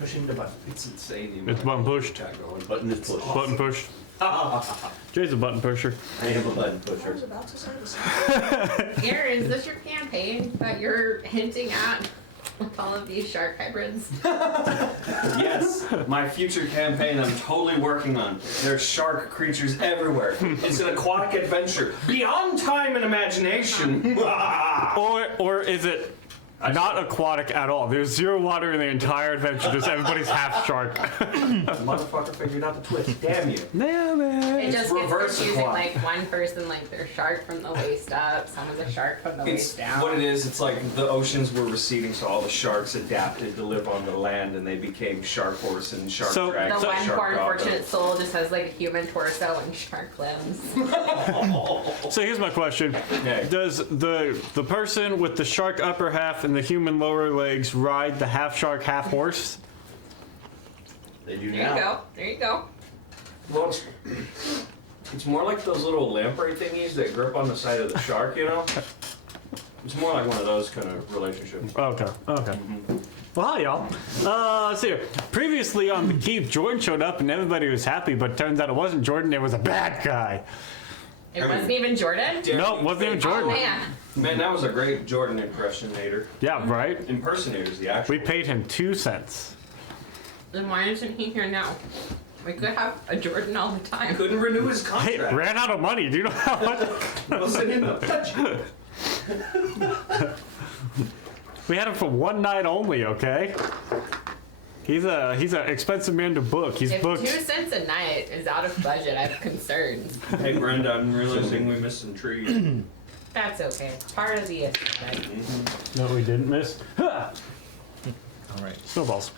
Pushing the button. It's insane. It's button pushed. Button is pushed. Button pushed. Jay's a button pusher. I am a button I pusher. was about to say the same. Aaron, is this your campaign that you're hinting at with all of these shark hybrids? Yes, my future campaign I'm totally working on. There's shark creatures everywhere. It's an aquatic adventure beyond time and imagination. Or is it not aquatic at all? There's zero water in the entire adventure. Just everybody's half shark. Motherfucker figured out the twist. Damn you. Damn It it. just gets reverse confusing, aquatic. like one person, like they're shark from the waist up, someone's a shark from the It's waist down. what it is. It's like the oceans were receding, so all the sharks adapted to live on the land, and they became shark horse and shark So- dragon. The one shark poor dog. unfortunate soul just has like a human torso and shark limbs. So here's my question. Okay. Does the person with the shark upper half and the human lower legs ride the half shark, half horse? They do There now. you go. There you go. Well, it's more like those little lamprey thingies that grip on the side of the shark, you know? It's more like one of those kind of relationships. Okay. Well, hi, y'all. Let's see here. Previously on the keep, Jordan showed up and everybody was happy, but turns out it wasn't Jordan, it was a bad guy. It wasn't even Jordan? No, it wasn't even Jordan. Oh man. Man, that was a great Jordan impersonator. Yeah, right? Impersonator's the actual. We paid him 2 cents. Then why isn't he here now? We could have a Jordan all the time. Couldn't renew his Hey, contract. ran out of money. Do you know how much? Wasn't in the budget. We had him for one night only, okay? He's an expensive man to book. He's If booked. 2 cents a night is out of budget, I have concerns. Hey, Brenda, I'm realizing we missed some trees. That's okay. Part of the aesthetic. No, we didn't miss. Ha! All right. Snowballs.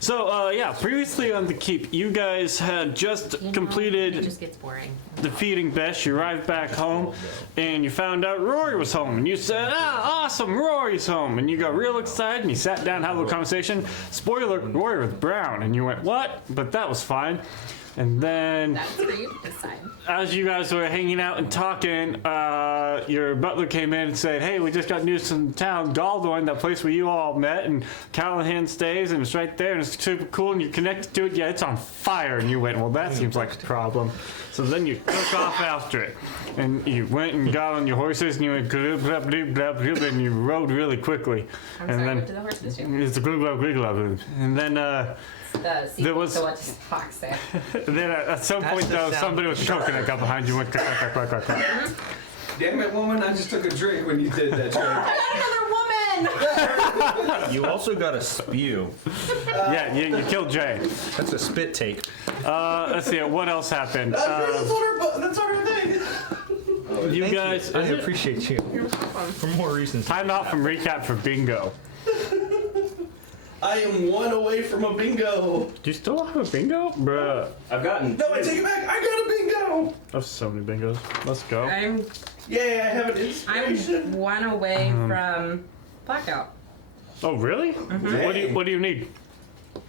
So, yeah, previously on the keep, you guys had just You know, it completed just gets boring. defeating Besh. You arrived back home, and you found out Rory was home, and you said, "Ah, awesome, Rory's home!" And you got real excited, and you sat down, had a little conversation. Spoiler: Rory was brown, and you went, "What?" But that was fine. And then, That's for you to decide. as you guys were hanging out and talking, your butler came in and said, "Hey, we just got news from town, Galdorn, that place where you all met, and Callahan stays, and it's right there, and it's super cool, and you're connected to it. Yeah, it's on fire." And you went, "Well, that seems like a problem." So then you took off after it, and you went and got on your horses, and you went, glub, glub, glub, glub, glub, and you rode really quickly. I'm and sorry, then what did the horses do? it's a glub, glub, glub, glub. And then, The sequel was- to what the fox said. then at some That's point, the though, sound somebody of was choking a cup behind you, went, clack, clack, clack, clack, clack, clack. Damn it, woman, I just took a drink when you did that joke. I got another woman! You also got a spew. Yeah, you killed Jay. That's a spit take. Let's see, what else happened? That's our thing. You Thank guys, I is it appreciate you for more reasons. time out from recap for bingo. I am one away from a bingo. Do you still have a bingo? Bruh. I've gotten. No, I take it back. I got a bingo. That's so many bingos. Let's go. I'm Yeah, I have an inspiration. one away from blackout. Oh, really? What do you need?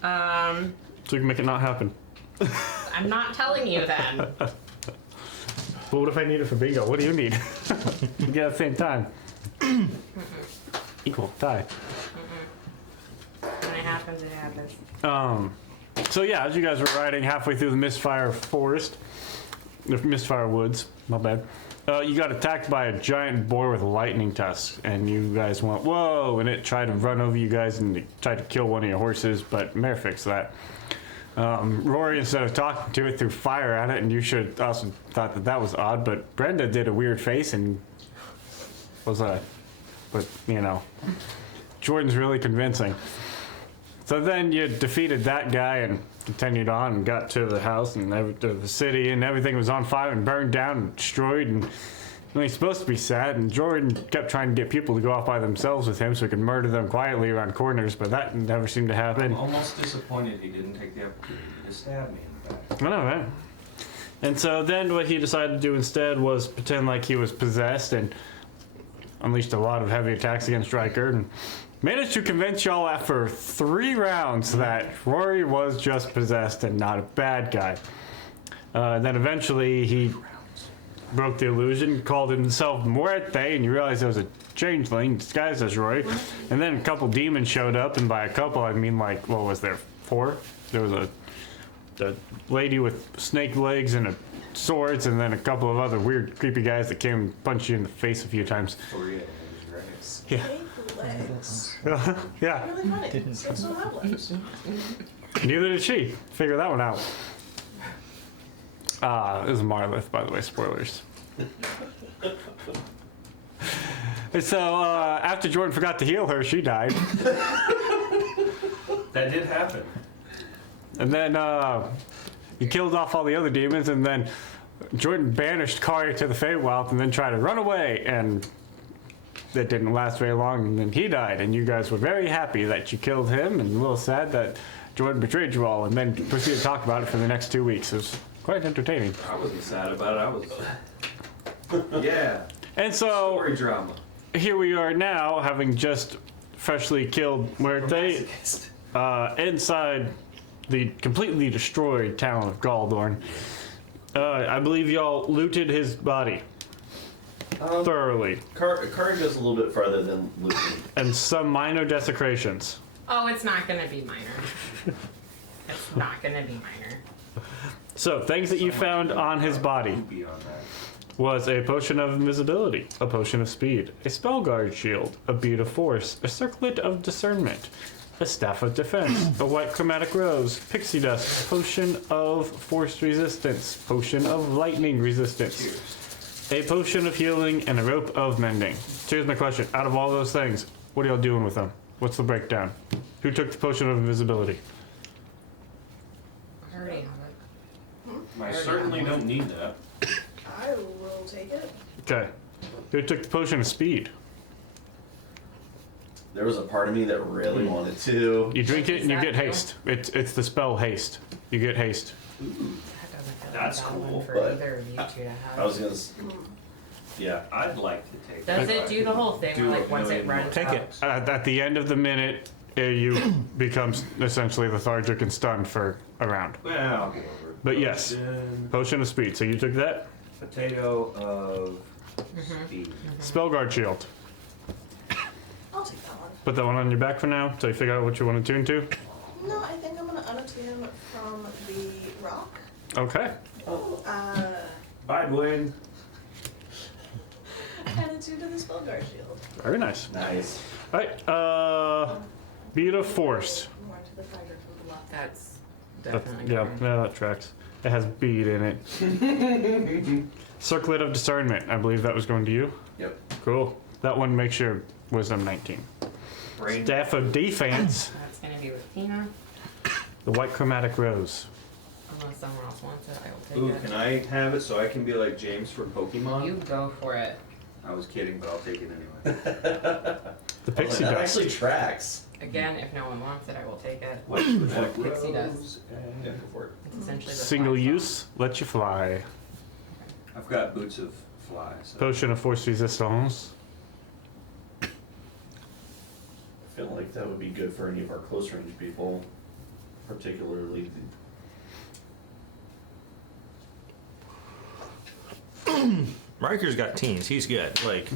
So you can make it not happen. I'm not telling you then. Well, what if I need it for bingo? What do you need? We get at the same time. Equal, tie. When it happens, it happens. So yeah, as you guys were riding halfway through the Mistfire Forest, the Mistfire Woods, my bad, you got attacked by a giant boar with lightning tusks, and you guys went, whoa, and it tried to run over you guys and it tried to kill one of your horses, but Mare fixed that. Rory, instead of talking to it, threw fire at it, and you should also thought that that was odd, but Brenda did a weird face and was but you know, Jordan's really convincing. So then you defeated that guy and continued on and got to the house and to the city, and everything was on fire and burned down and destroyed, and he's supposed to be sad, and Jordan kept trying to get people to go off by themselves with him so he could murder them quietly around corners, but that never seemed to happen. I'm almost disappointed he didn't take the opportunity to stab me in the back. I know, right? And so then what he decided to do instead was pretend like he was possessed and unleashed a lot of heavy attacks against Riker and managed to convince y'all after 3 rounds that Rory was just possessed and not a bad guy. Then eventually he broke the illusion, called himself Muerte, and you realize there was a changeling disguised as Rory. And then a couple demons showed up, and by a couple I mean like, what was there, 4. There was the lady with snake legs and swords, and then a couple of other weird, creepy guys that came and punched you in the face a few times. 3 of them, right? Yeah. Snake legs. Yeah. Really funny. Snakes don't have legs. Neither did she. Figure that one out. It was Marlith, by the way. Spoilers. And so, after Jordan forgot to heal her, she died. That did happen. And then, you killed off all the other demons, and then Jordan banished Kari to the Feywild and then tried to run away, and that didn't last very long, and then he died, and you guys were very happy that you killed him, and a little sad that Jordan betrayed you all, and then proceeded to talk about it for the next 2 weeks. It was quite entertaining. I wasn't sad about it. I was. Yeah. And so, Story drama. here we are now, having just freshly killed Muerte inside the completely destroyed town of Galdorn. I believe y'all looted his body thoroughly, Kari goes a little bit farther than looting. and some minor desecrations. Oh, it's not gonna be minor. It's not gonna be minor. So, things that you found on his body Beyond that. was a potion of invisibility, a potion of speed, a spell guard shield, a bead of force, a circlet of discernment, a staff of defense, a white chromatic rose, pixie dust, potion of force resistance, potion of lightning resistance, a potion of healing, and a rope of mending. So here's my question. Out of all those things, what are y'all doing with them? What's the breakdown? Who took the potion of invisibility? I already have it. I certainly don't need that. I will take it. Okay. Who took the potion of speed? There was a part of me that really wanted to. You drink it and you Is get that haste. It's the spell haste. You get haste. That doesn't feel That's like a bad cool, one for but either of you two to have. I was gonna. Yeah. I'd like to take Does it. it do the whole thing? Do Where, a like once it million runs Take out? it. At the end of the minute, you becomes essentially lethargic and stunned for a round. Well, I'll get over it. But yes. Potion, Potion of speed. So you took that. potato of Mm-hmm. speed. Spell guard shield. I'll take that one. Put that one on your back for now until you figure out what you want to tune to. No, I think I'm gonna unattune from the rock. Okay. Bide win. And attune to the spellguard shield. Very nice. Nice. All right. Bead of force. More to the fighter from the left. That's That's, definitely yeah, different. that tracks. It has bead in it. Circlet of discernment. I believe that was going to you. Yep. Cool. That one makes your wisdom 19. Brain. Staff of defense. That's gonna be with Tina. The white chromatic rose. Unless someone else wants it, I will Ooh, take can I have it so I can be like James from Pokemon? it. You go for it. I was kidding, but I'll take it anyway. The pixie that dust. actually tracks. Again, if no one wants it, I will take it. What? Pixie dust. Yeah, go for it. It's essentially the Single fly use. Let you fly. I've got boots of flies. So. Potion of force resistance. I feel like that would be good for any of our close range people, particularly. Riker's got teens. He's good. Like,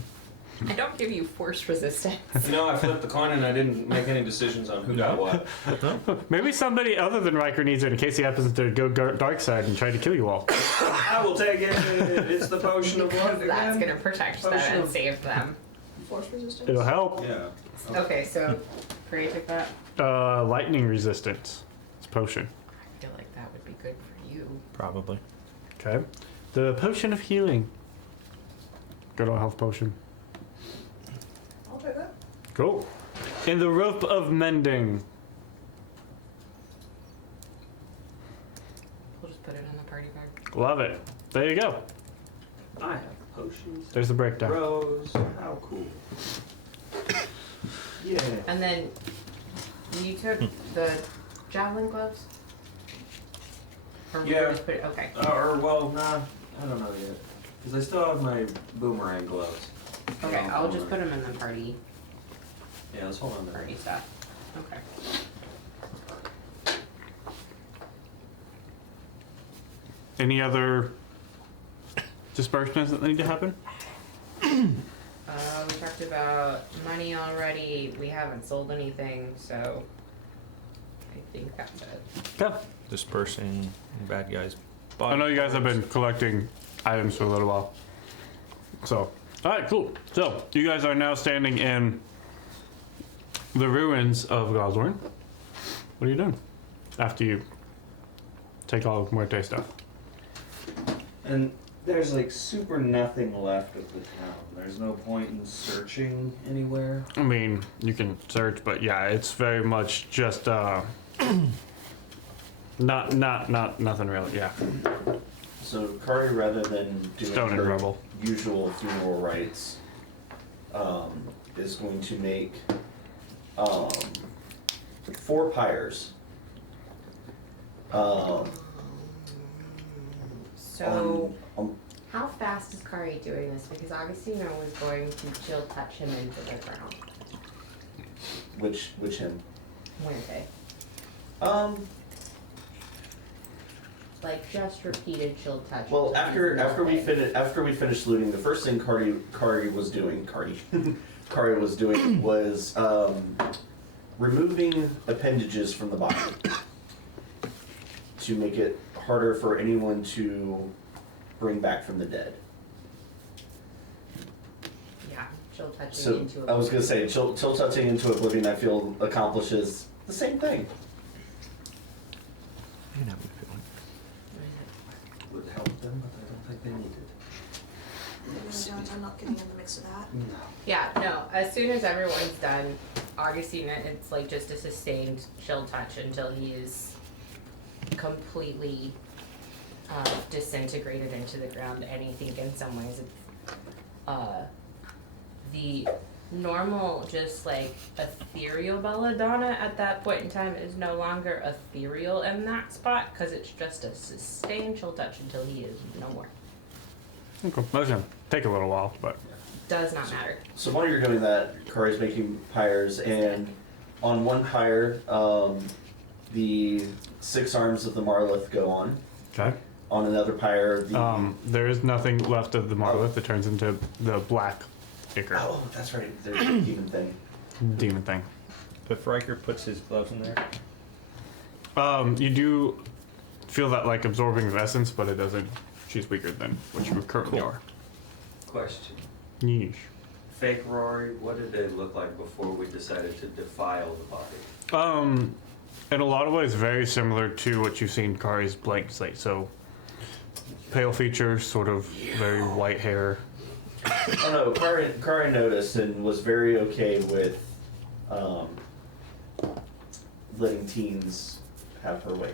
I don't give you force resistance. No, I flipped the coin and I didn't make any decisions on who got what. Maybe somebody other than Riker needs it in case he happens to go dark side and try to kill you all. I will take it. It's the potion of life again. That's gonna protect them Potion and of- save them. Force resistance. It'll help. Yeah. Okay, so Gray took that. Lightning resistance. It's a potion. I feel like that would be good for you. probably. Okay. The potion of healing. Good old health potion. I'll take that. Cool. And the rope of mending. We'll just put it in the party bag. Love it. There you go. I have potions. There's the breakdown. Rose. How cool. Yeah. And then you took the javelin gloves? Or we Yeah. just put it, okay. Or, well, nah. I don't know yet. Because I still have my boomerang gloves. Okay, I'll just put them in the party Yeah, let's hold on to that. stuff. Okay. Any other disbursements that need to happen? We talked about money already. We haven't sold anything, so I think that's it. Okay. Dispersing bad guys. I know you guys have been collecting items for a little while. So, alright, cool. So, you guys are now standing in the ruins of Gosworn. What are you doing after you take all of Muerte stuff? And there's like super nothing left of the town. There's no point in searching anywhere. I mean, you can search, but yeah, it's very much just nothing really. Yeah, So Kari, rather than doing stone and her rubble. usual funeral rites, is going to make 4 pyres. So, on- how fast is Kari doing this? Because Augustino was going to chill touch him into the ground. which him? Muerte. Like just repeated chill touch. Well, until he's after we finished looting, the first thing Kari was doing was removing appendages from the body to make it harder for anyone to bring back from the dead. Yeah, chill touching So into I was gonna say, chill touching into oblivion, I feel accomplishes the same thing. Would help them, but I don't think they need it. I'm not getting in the mix of that. No. Yeah, no, as soon as everyone's done, Augustine, it's like just a sustained chill touch until he is completely disintegrated into the ground. And I think in some ways it's the normal, just like ethereal belladonna at that point in time is no longer ethereal in that spot because it's just a sustained chill touch until he is no more. Okay, that's gonna take a little while, but Does not matter. So while you're doing that, Kari's making pyres, and on one pyre, the 6 arms of the Marlith go on. okay. On another pyre, the There is nothing left of the Marlith. It turns into the black ichor oh, that's right, there's a demon thing. demon thing. If Riker puts his gloves in there, You do feel that like absorbing of essence, but it doesn't. She's weaker than what you currently Cool. are. Question. Yeesh. Fake Rory, what did they look like before we decided to defile the body? In a lot of ways, very similar to what you've seen Kari's blank slate. So, pale features, sort of very white hair. Oh no, Kari noticed and was very okay with letting teens have her way.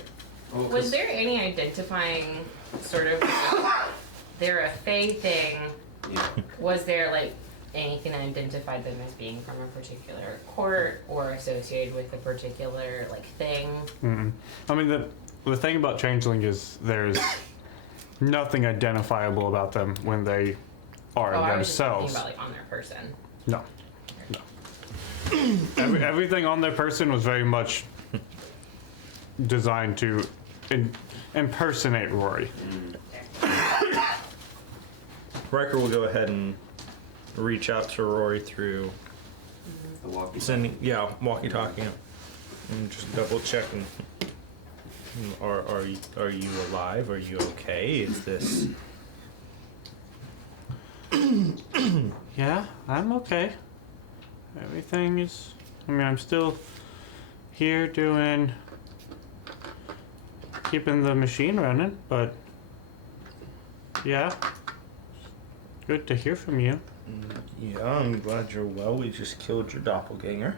Well, Was there any identifying sort of they're a Fae thing? Yeah. Was there like anything that identified them as being from a particular court or associated with a particular like thing? Mm-mm. I mean, the thing about Changeling is there's nothing identifiable about them when they are I was just thinking themselves. about like on their person. No. Everything on their person was very much designed to impersonate Rory. Riker will go ahead and reach out to Rory through The walkie. walkie-talkie, and just double checking. Are you alive? Are you okay? Is this? Yeah, I'm okay. Everything is. I mean, I'm still here keeping the machine running, but yeah. Good to hear from you. Yeah, I'm glad you're well. We just killed your doppelganger.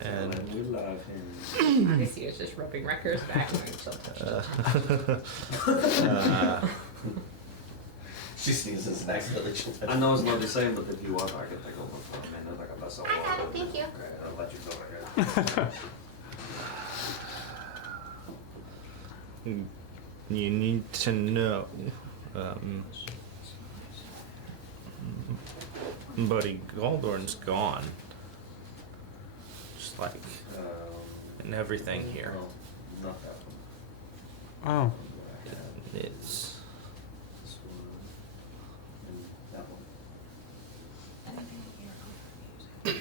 And we love him. Obviously, it's just rubbing Wrecker's back when she'll touch it. She sneezes and accidentally she'll touch I know it's not the same, but if you want, I can take over for a minute. Like, that's all. I got it, thank you. Okay, I'll let you go. I guess. you need to know, Buddy Galdorn's gone. Just like, and everything here. No, not that one. Oh, It's This one. And that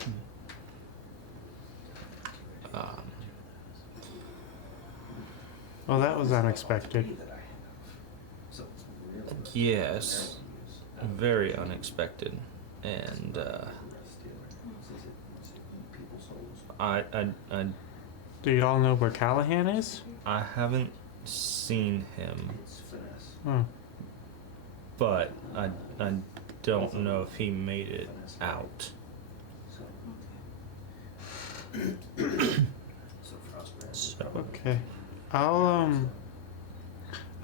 one. Well, that was unexpected. Yes, very unexpected, and I Do you all know where Callahan is? I haven't seen him, Hmm. but I don't know if he made it out. So Okay. I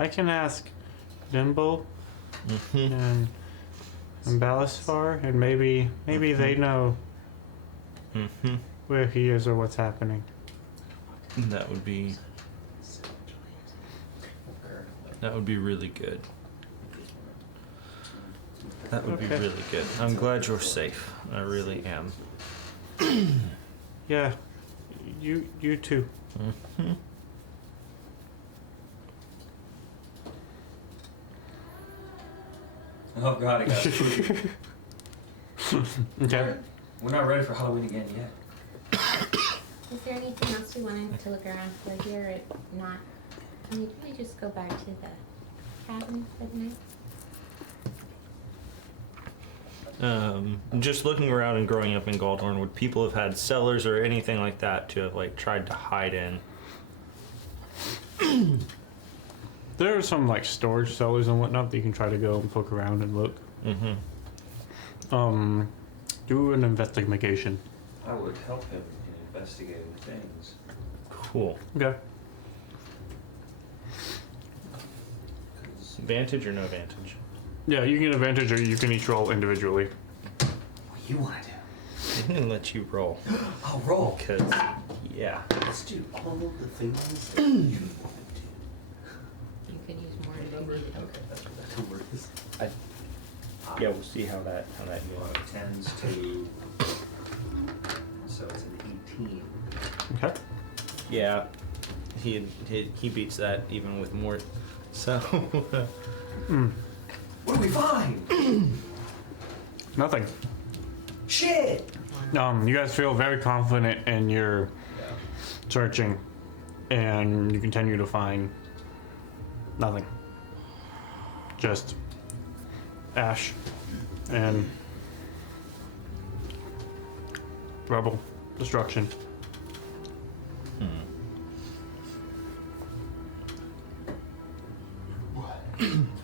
can ask Dimble and Balasfar, and maybe they know where he is or what's happening. that would be really good. That would be Okay. really good. I'm glad you're safe. I really am. Yeah. You too. Oh god, I got food. Okay. We're not ready for Halloween again yet. Is there anything else we wanted to look around for here? Or not? Can we just go back to the cabin for the night? Just looking around and growing up in Galdorn, would people have had cellars or anything like that to have like tried to hide in? There are some like storage cellars and whatnot that you can try to go and poke around and look. Do an investigation. I would help him in investigating things. Cool. Okay. Advantage or no advantage? Yeah, you can get advantage or you can each roll individually. What do you want to do? I'm gonna let you roll. I'll roll. Because, yeah. Let's do all of the things that you want to do. You could use more if you Number? needed. Okay, that's what that number is. Yeah, we'll see how that goes. Tends to. So it's an 18. Okay. Yeah, he beats that even with more. So, What do we find? Nothing. Shit! You guys feel very confident in your searching, and you continue to find nothing. Just ash and rubble, destruction.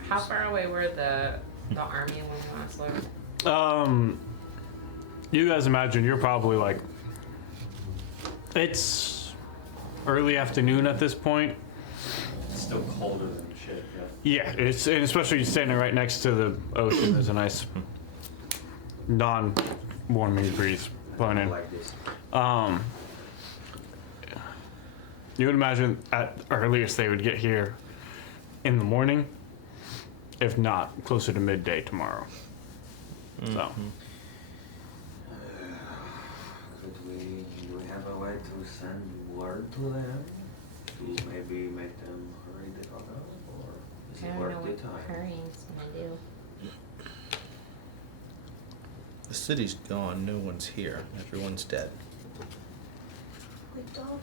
How far away were the army when we last looked? You guys imagine you're probably like, it's early afternoon at this point. It's still colder than shit, yeah. Yeah, it's, and especially standing right next to the ocean. There's a nice non-warming breeze blowing in. Like this. You would imagine at earliest they would get here in the morning, if not closer to midday tomorrow. So, Could we have a way to send word to them? To maybe make them hurry the fuck up? Or is I it don't know worth the what time? hurrying's gonna do. the city's gone. No one's here. Everyone's dead. We don't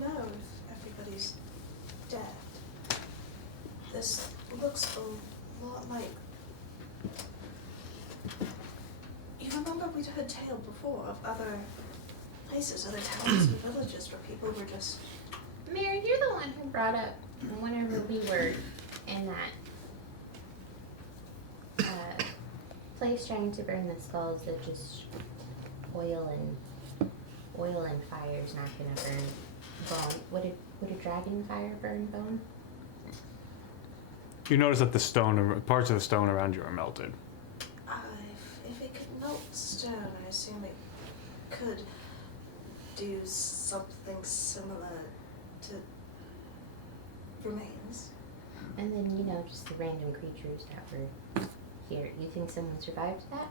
know if everybody's dead. This looks a lot like. You remember we'd heard tale before of other places, other towns and villages where people were just. Mary, you're the one who brought up whenever we were in that place trying to burn the skulls that just oil and fire's not gonna burn bone. Would a dragon fire burn bone? you notice that the stone, parts of the stone around you are melted. If it could melt stone, I assume it could do something similar to remains. And then, just the random creatures that were here. You think someone survived that?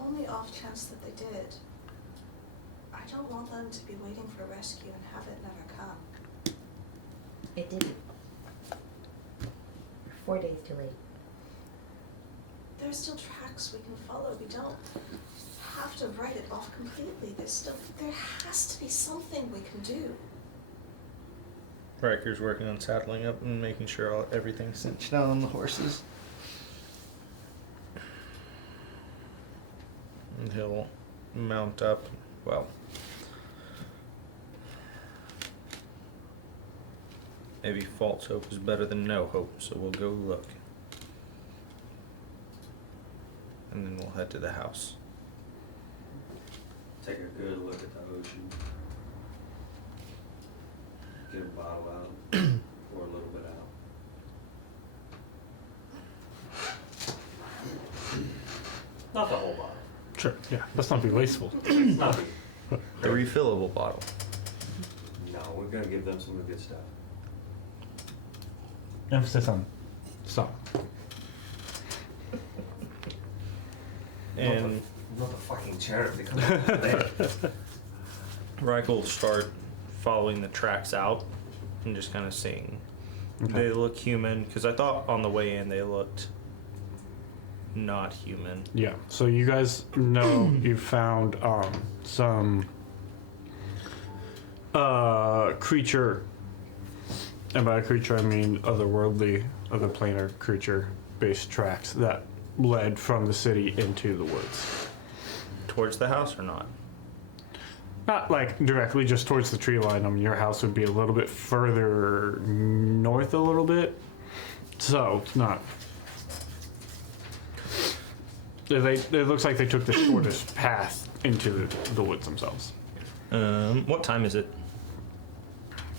Only off chance that they did. I don't want them to be waiting for rescue and have it never come. It didn't. 4 days too late. there's still tracks we can follow. We don't have to write it off completely. There has to be something we can do. Riker's working on saddling up and making sure everything's cinched down on the horses. And he'll mount up. Well, maybe false hope is better than no hope, so we'll go look. And then we'll head to the house. Take a good look at the ocean. Get a bottle out, pour a little bit out. Not the whole bottle. Sure, yeah. Let's not be wasteful. It's not big. A refillable bottle. No, we're gonna give them some of the good stuff. Emphasis on some. And Not the fucking charity. Come on, there. Riker will start following the tracks out and just kind of seeing. Okay. They look human, because I thought on the way in they looked not human. Yeah. So you guys know you found some creature, and by creature I mean otherworldly, otherplanar creature-based tracks that led from the city into the woods. Towards the house or not? Not like directly, just towards the tree line. I mean, your house would be a little bit further north, a little bit. So it's not. It looks like they took the shortest path into the woods themselves. What time is it?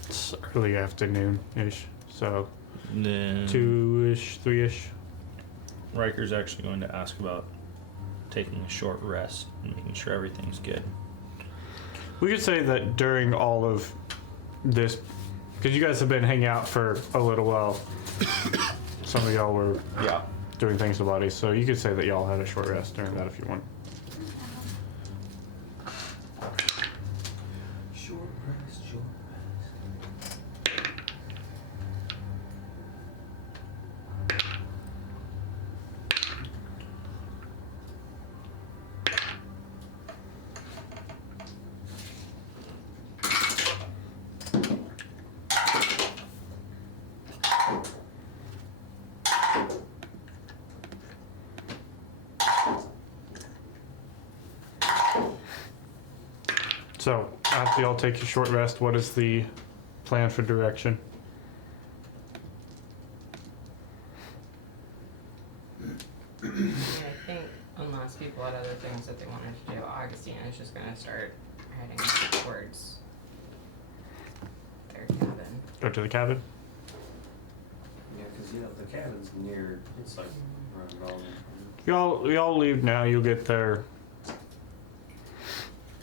It's early afternoon-ish, so Then 2-ish, 3-ish. Riker's actually going to ask about taking a short rest and making sure everything's good. We could say that during all of this, because you guys have been hanging out for a little while, some of y'all were doing things to bodies, so you could say that y'all had a short rest during that if you want. Short rest, short rest. So, after y'all take your short rest, what is the plan for direction? I think unless people had other things that they wanted to do, Augustine is just gonna start heading towards their cabin. Go to the cabin? Yeah, because the cabin's near. It's like around all. Y'all leave now. You'll get there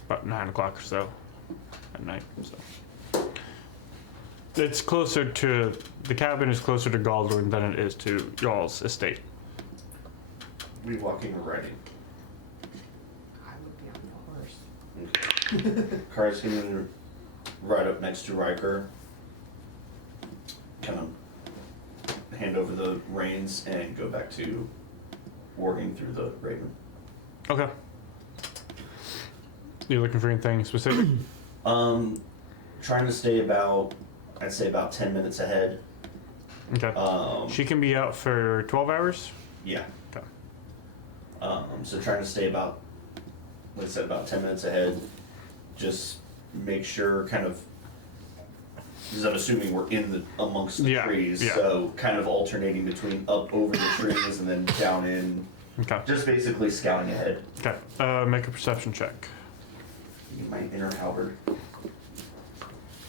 about 9 o'clock or so at night. So it's closer to the cabin is closer to Galdwin than it is to y'all's estate. We walking or riding? I would be on the horse. Car's gonna ride up next to Riker, kind of hand over the reins and go back to warging through the Raven. Okay. You looking for anything specific? Trying to stay about, I'd say about 10 minutes ahead. Okay. She can be out for 12 hours? Yeah. Okay. So trying to stay about, like I said, about 10 minutes ahead. Just make sure kind of, because I'm assuming we're in the amongst the trees, yeah. so kind of alternating between up over the trees and then down in, Okay. just basically scouting ahead. Okay. Make a perception check. Get my inner halberd.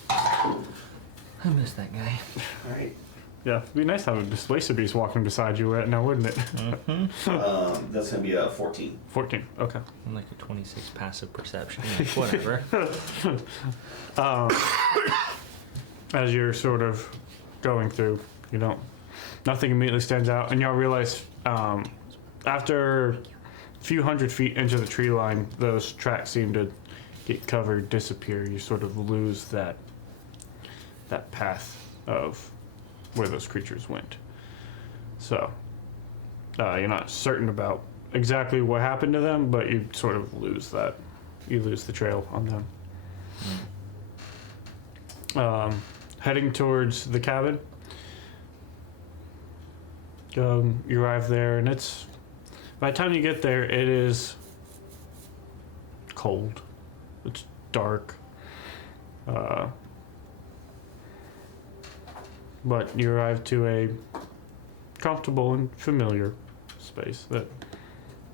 I miss that guy. Alright. Yeah, it'd be nice to have a displacer beast walking beside you right now, wouldn't it? That's gonna be a 14. 14. Okay. I'm like a 26 passive perception. Whatever. As you're sort of going through, nothing immediately stands out, and y'all realize after a few hundred feet into the tree line, those tracks seem to get covered, disappear. You sort of lose that path of where those creatures went. So, You're not certain about exactly what happened to them, but you sort of lose that. You lose the trail on them. Heading towards the cabin. You arrive there, and it's... By the time you get there, it is cold. It's dark. But you arrive to a comfortable and familiar space that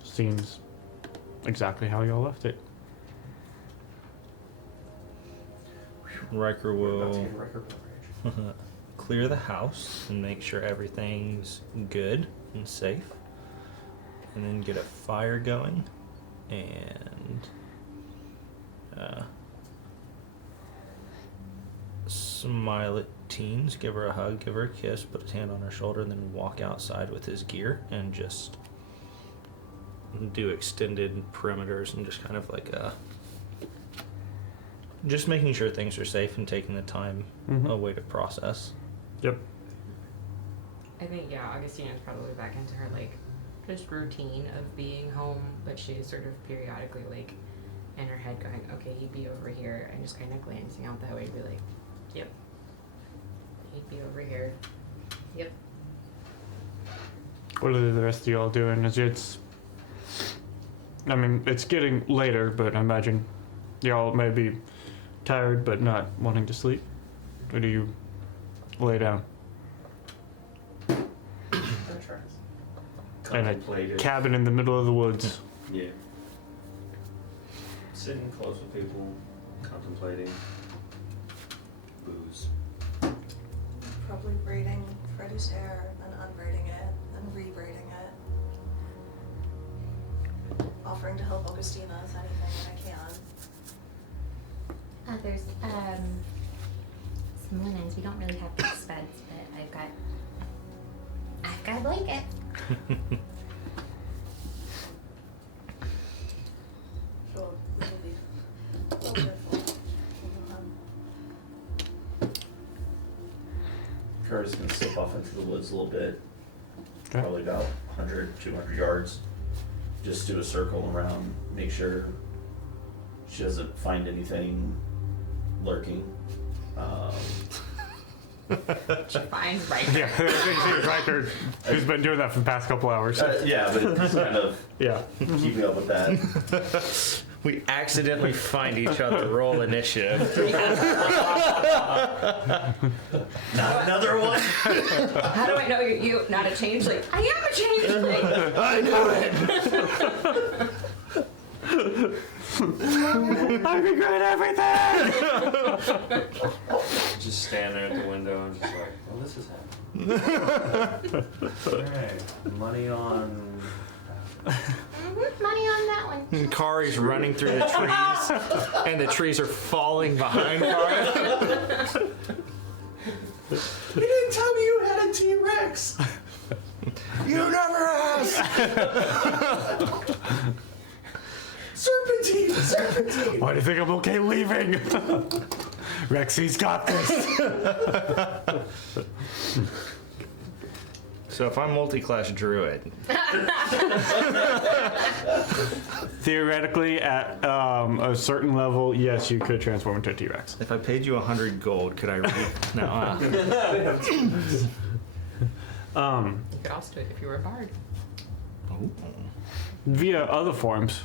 seems exactly how y'all left it. Riker We're about to will get record coverage. clear the house and make sure everything's good and safe. And then get a fire going. And smile at Teens, give her a hug, give her a kiss, put his hand on her shoulder, and then walk outside with his gear and just do extended perimeters and just kind of like just making sure things are safe and taking the time away to process. Yep. I think, yeah, Augustina's probably back into her, like, just routine of being home, but she's sort of periodically, like, in her head going, okay, he'd be over here, and just kind of glancing out that way to be like, yep. He'd be over here. Yep. What are the rest of y'all doing? It's I mean, it's getting later, but I imagine y'all may be tired but not wanting to sleep. Or do you lay down? In a Contemplative. cabin in the middle of the woods. Yeah. Sitting close with people, contemplating. Booze. Probably braiding Freddy's hair, then unbraiding it, then rebraiding it. Offering to help Augustina with anything that I can. There's some linens. We don't really have beds, but I've got a blanket. Sure, it'll be wonderful. Curtis can slip off into the woods a little bit. Okay. Probably about 100, 200 yards. Just do a circle around, make sure she doesn't find anything lurking. She finds Riker. Yeah, it's Riker, who's been doing that for the past couple hours. Yeah, but it's kind of Yeah. keeping up with that. We accidentally find each other. Roll initiative. Not another one. How do I know you not a changeling? I am a changeling! I knew it! I regret everything! Just stand there at the window and just like, Well, this is happening. Alright, money on. Money on that one. And Kari's running through the trees, and the trees are falling behind Kari. You didn't tell me you had a T-Rex! You never asked! Serpentine! Serpentine! Why do you think I'm okay leaving? Rexy's got this. So if I'm multi-class druid, Theoretically, at a certain level, yes, you could transform into a T-Rex. if I paid you 100 gold, could I read? No. You could also do it if you were a bard. Via other forms.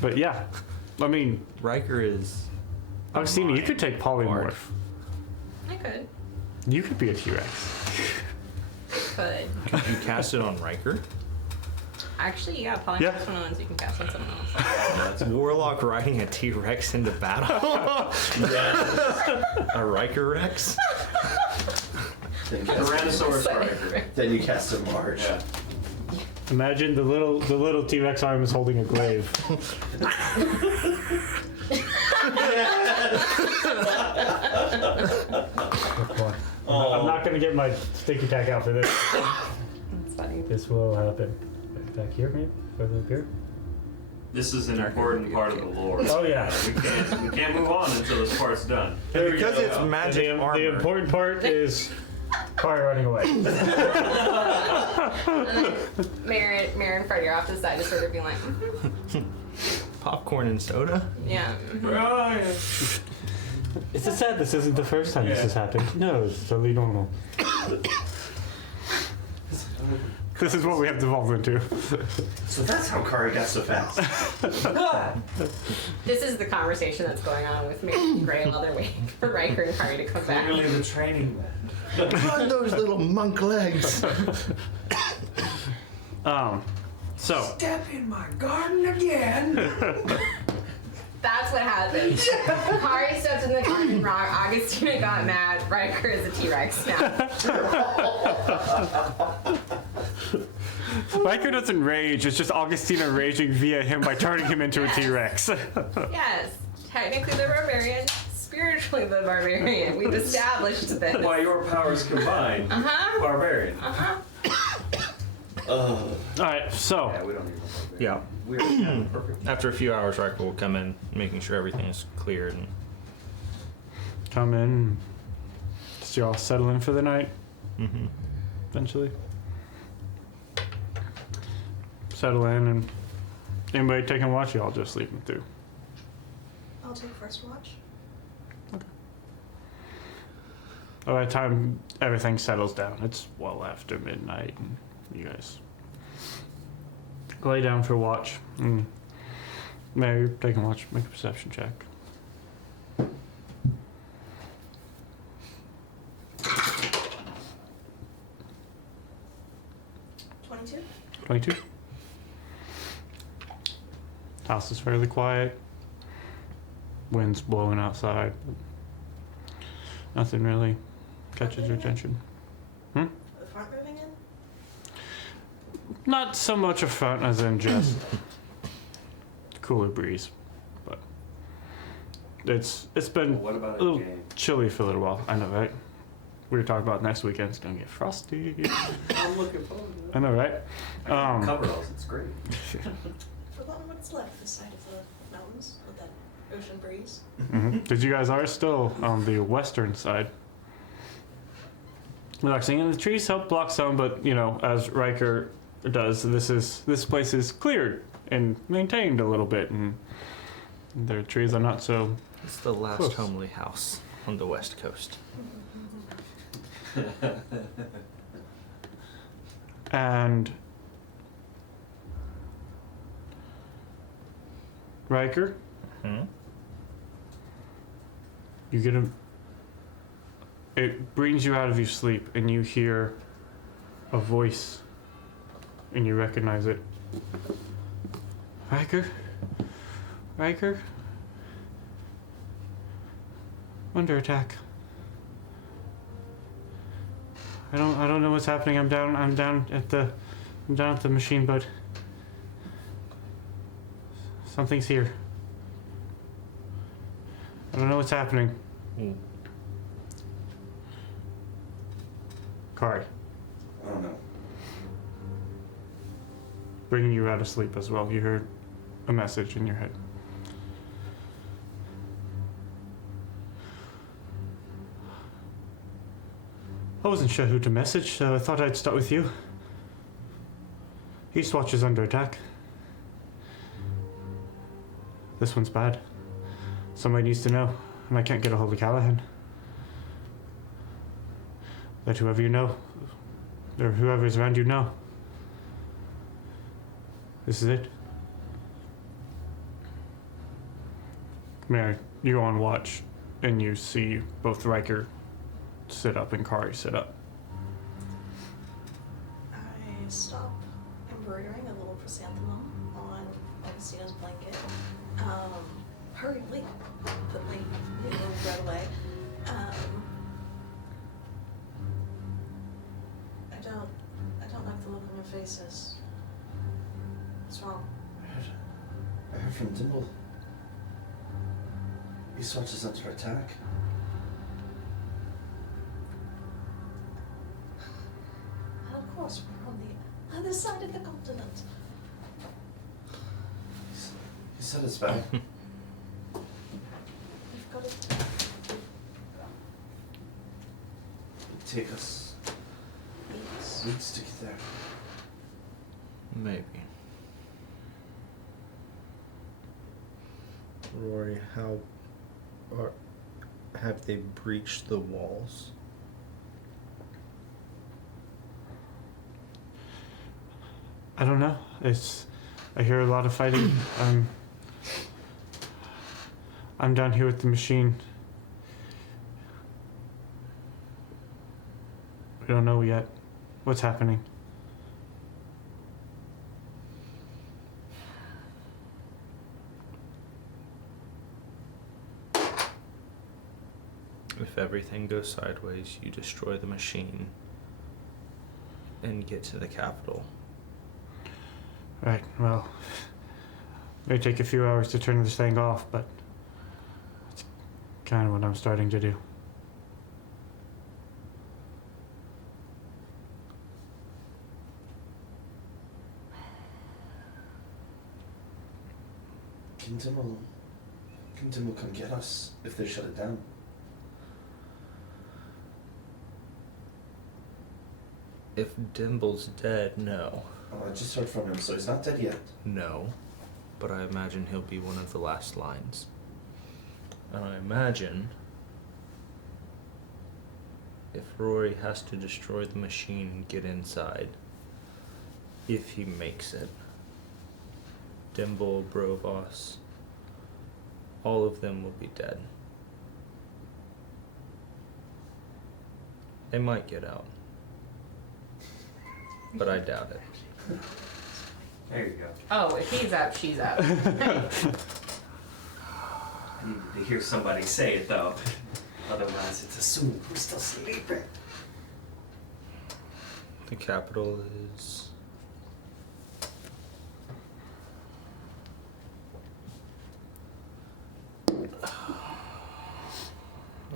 But yeah, I mean, Riker is. Augustina, you could take polymorph. I could. You could be a T-Rex. Could. Could you cast it on Riker? Actually, yeah, polymorph's Yeah. one of the ones you can cast on someone else. That's Warlock riding a T-Rex into battle. A Riker Rex. Tyrannosaurus Riker. Then you cast a March. Yeah. Imagine the little T-Rex arm is holding a glaive. I'm not gonna get my sticky tack out for this. That's funny. This will happen. Back here, maybe? Further up here? This is an important part of the lore. Oh yeah. We can't move on until this part's done. There we Because go. it's magic the armor. important part is Kari running away. Marin and Freddie are off to the side, just sort of being like, Popcorn and soda? yeah. Brian. It's a sad this isn't the first time this has happened. No, it's totally normal. This is what we have devolved into. So that's how Kari got so fast. This is the conversation that's going on with Mary and Gray while they're waiting for Riker and Kari to come back. Clearly the training band. Run those little monk legs. So Step in my garden again. That's what happened. Kari stepped in the garden wrong. Augustina got mad. Riker is a T-Rex now. Riker doesn't rage. It's just Augustina raging via him by turning him into a T-Rex. Yes, technically the barbarian, spiritually the barbarian. We've established this. By your powers combined, barbarian. All right, so Yeah, we don't need one. Yeah. We're perfect. After a few hours, Riker will come in, making sure everything is cleared. And come in. Just you all settle in for the night. Eventually. Settle in, and anybody taking watch, y'all just sleeping through. I'll take first watch. By the time everything settles down, it's well after midnight, and you guys lay down for watch. And Mary, take a watch, make a perception check. 22. House is fairly quiet. Wind's blowing outside. Nothing really catches your attention. The front moving in? Not so much a front as in just cooler breeze, but it's been What about a little a game? chilly for a little while. I know, right? We were talking about next weekend. It's gonna get frosty. I'm looking forward to it. I know, right? Coveralls, it's great. Forgotten what's left this side of the mountains with that ocean breeze. Because you guys are still on the western side. Relaxing, and the trees help block some, but you know, as Riker does, this place is cleared and maintained a little bit, and the trees are not so. it's the last Close. homely house on the west coast. And Riker, you get it brings you out of your sleep, and you hear a voice, and you recognize it. Riker? Under attack. I don't know what's happening. I'm down at the machine, but something's here. I don't know what's happening. Kari, I don't know. bringing you out of sleep as well. You heard a message in your head. I wasn't sure who to message, so I thought I'd start with you. Eastwatch is under attack. This one's bad. Somebody needs to know, and I can't get a hold of Callahan. Let whoever you know, or whoever is around you know. This is it. Mary, you go on watch, and you see both Riker sit up and Kari sit up. I stop embroidering a little chrysanthemum on Augustina's blanket. Hurriedly, put my little bread away. I don't like the look on your faces. What's wrong? I heard from Dimble. Eastwatch is under attack. Of course, we're on the other side of the continent. He said it's bad. We've got to. It'd take us Yes. weeks to get there. Maybe. Rory, have they breached the walls? I don't know. I hear a lot of fighting. I'm down here with the machine. We don't know yet what's happening. If everything goes sideways, you destroy the machine and get to the capital. Right, well, it may take a few hours to turn this thing off, but it's kind of what I'm starting to do. Kingdom will come get us if they shut it down. If Dimble's dead, no. Oh, I just heard from him, so he's not dead yet. No. But I imagine he'll be one of the last lines. And I imagine if Rory has to destroy the machine and get inside, if he makes it, Dimble, Brovos, all of them will be dead. They might get out. But I doubt it. There you go. Oh, if he's up, she's up. I needed to hear somebody say it though. Otherwise, it's assumed we're still sleeping. The capital is...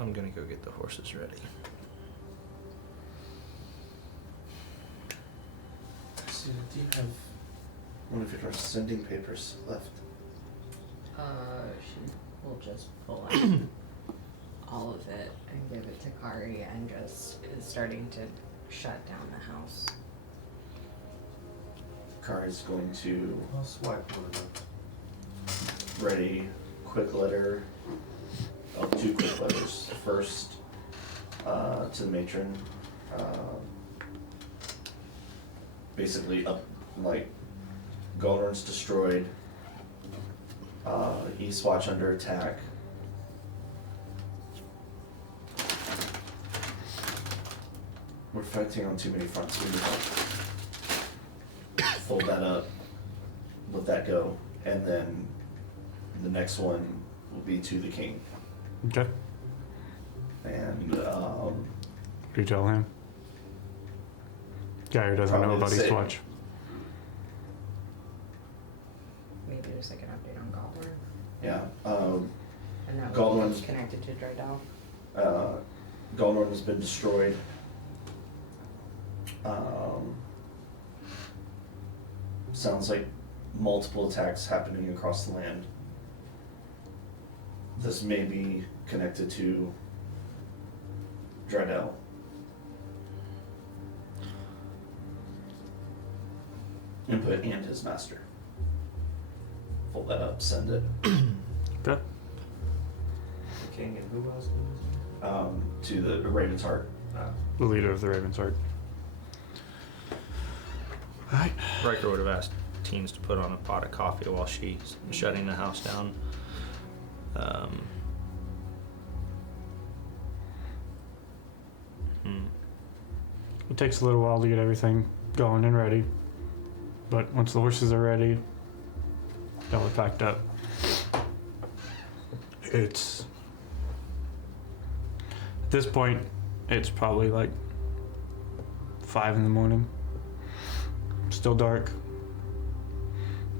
I'm gonna go get the horses ready. So, do you have one of your sending papers left? She will just pull out all of it and give it to Kari and just is starting to shut down the house. Kari's going to I'll swipe one of them. write a quick letter. Oh, 2 quick letters. First, to the matron. Basically, Gulrun's destroyed. Eastwatch under attack. We're fighting on too many fronts. We need help. Fold that up. Let that go. And then the next one will be to the king. Okay. And Do you tell him? Guy who doesn't know Probably about the same. Eastwatch. Maybe there's like an update on Goblin. yeah, And that Goblin- was connected to Drydell. Gulrun has been destroyed. Sounds like multiple attacks happening across the land. This may be connected to Drydell. Input and his master. Fold that up, send it. Okay. The king and who else? To the Raven's Heart. The leader of the Raven's Heart. Alright. Riker would have asked Teens to put on a pot of coffee while she's shutting the house down. It takes a little while to get everything going and ready. But once the horses are ready, y'all are packed up. It's... At this point, it's probably like 5 in the morning. Still dark.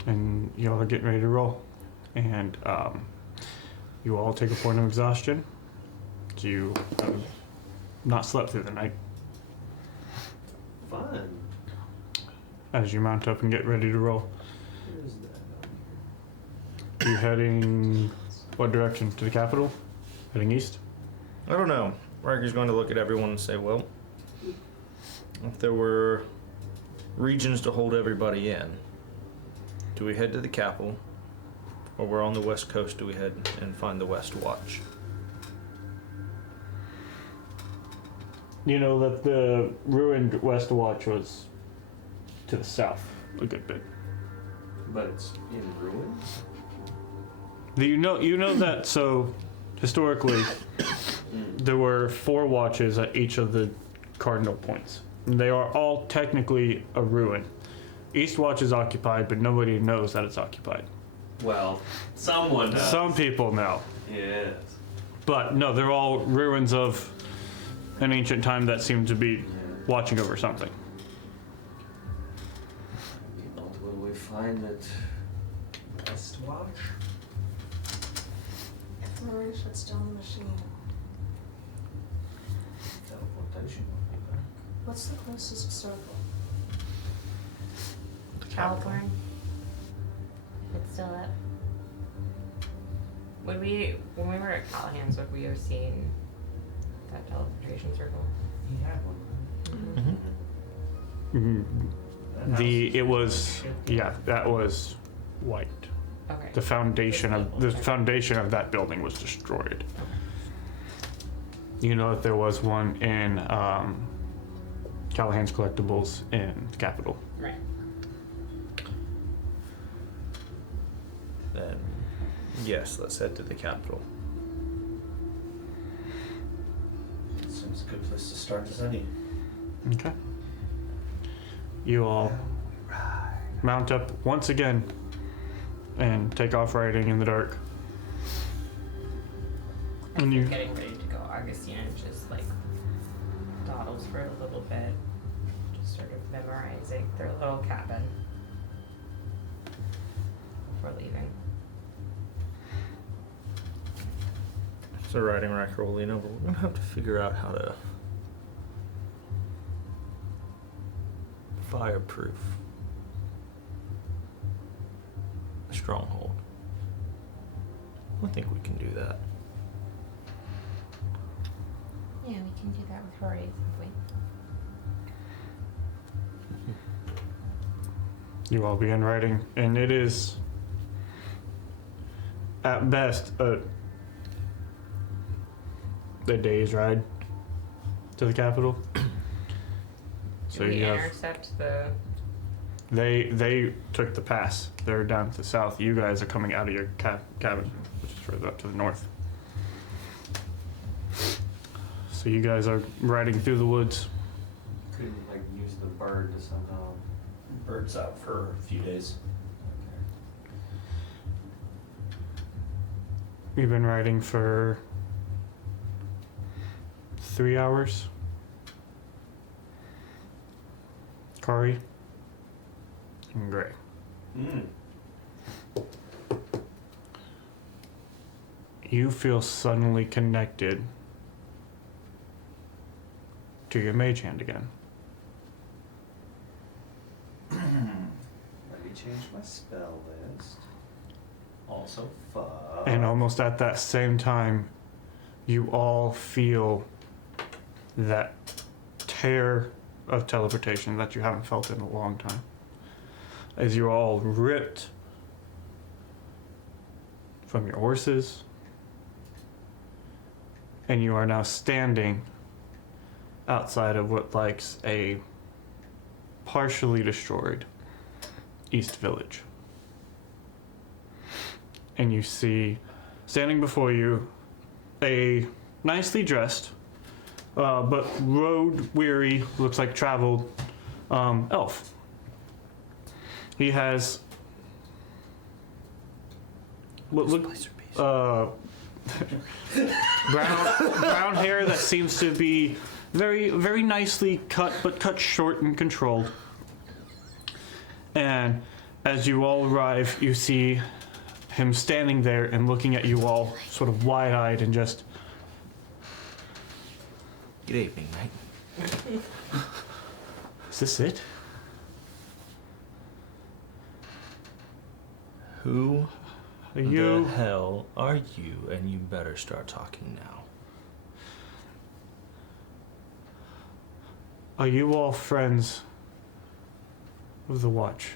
And y'all are getting ready to roll. And you all take a point of exhaustion. So you have not slept through the night. Fun. As you mount up and get ready to roll. Where is that? You heading what direction? To the capital? Heading east? I don't know. Riker's going to look at everyone and say, well, if there were regions to hold everybody in. Do we head to the capital? Or we're on the west coast, do we head and find the West Watch? You know that the ruined West Watch was to the south a good bit. But it's in ruins? You know that, so historically there were 4 watches at each of the cardinal points. They are all technically a ruin. East Watch is occupied, but nobody knows that it's occupied. Well, someone does. Some people know. Yes. But no, they're all ruins of an ancient time that seem to be watching over something. Not will we find it? West Watch? If the Marie shuts down the machine, Teleportation will be back. what's the closest circle? California. It's still up. When we were at Callahan's, would we have seen that teleportation circle? He had one. It was that was white. Okay. The foundation of that building was destroyed. You know that there was one in Callahan's Collectibles in the Capitol. Right. Then, yes, let's head to the capital. Seems a good place to start as any. Okay. You all mount up once again and take off riding in the dark. As And they're you getting ready to go, Augustina just like dawdles for a little bit, just sort of memorizing their little cabin before leaving. So riding rack rolling over, we're gonna have to figure out how to fireproof the stronghold. I think we can do that. Yeah, we can do that with Rory at some point. You all begin riding, and it is at best a day's ride to the capital. So Do we you have intercept the? they took the pass. They're down to the south. You guys are coming out of your cabin, which is further up to the north. So you guys are riding through the woods. Couldn't like use the bird to somehow. Bird's out for a few days. You've been riding for 3 hours. Kari and Gray. You feel suddenly connected to your mage hand again. Let me change my spell list. Also, fuck. And almost at that same time, you all feel that tear of teleportation that you haven't felt in a long time. As you're all ripped from your horses, and you are now standing outside of what likes a partially destroyed East Village. And you see, standing before you, a nicely dressed, but road-weary, looks like traveled, elf. He has brown hair that seems to be very, very nicely cut, but cut short and controlled. And as you all arrive, you see him standing there and looking at you all, sort of wide-eyed and just. Good evening, mate. Is this it? Who Are you? the hell are you? And you better start talking now. Are you all friends of the Watch.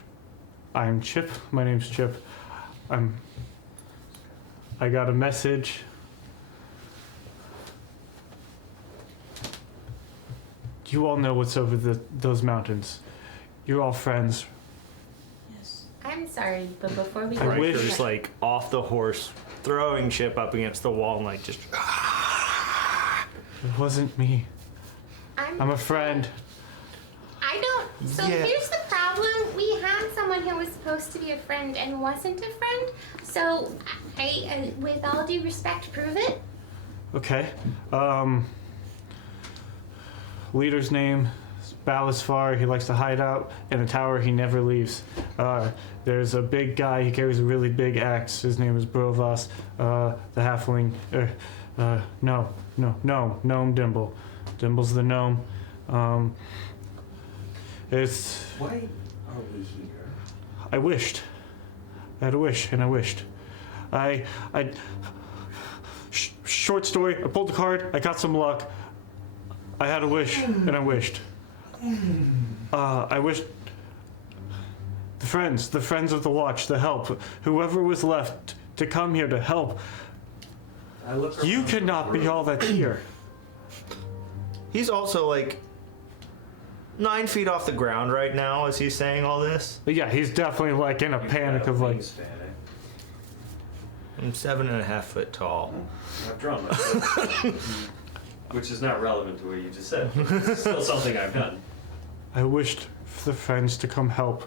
I'm Chip. My name's Chip. I got a message. You all know what's over those mountains. You're all friends. Yes. I'm sorry, but before we I go, wish- Riker's like off the horse, throwing Chip up against the wall and like just. It wasn't me. I'm a friend. I don't. So Yeah. here's the problem. We had someone who was supposed to be a friend and wasn't a friend. So I, with all due respect, prove it. Okay. Leader's name is Balasfar. He likes to hide out in a tower he never leaves. There's a big guy. He carries a really big axe. His name is Brovas. The halfling. Gnome Dimble. Dimble's the gnome. It's. Why are we here? I wished. I had a wish, and I wished. Short story. I pulled the card. I got some luck. I had a wish, and I wished. I wished. The friends of the Watch, the help, whoever was left to come here to help. I look You around cannot the be room. all that's here. He's also like 9 feet off the ground right now as he's saying all this. But yeah, he's definitely like in a You've panic got a of like. wingspan, eh? I'm 7.5 foot tall. I've drawn myself. Which is not relevant to what you just said. It's still something I've done. I wished for the friends to come help.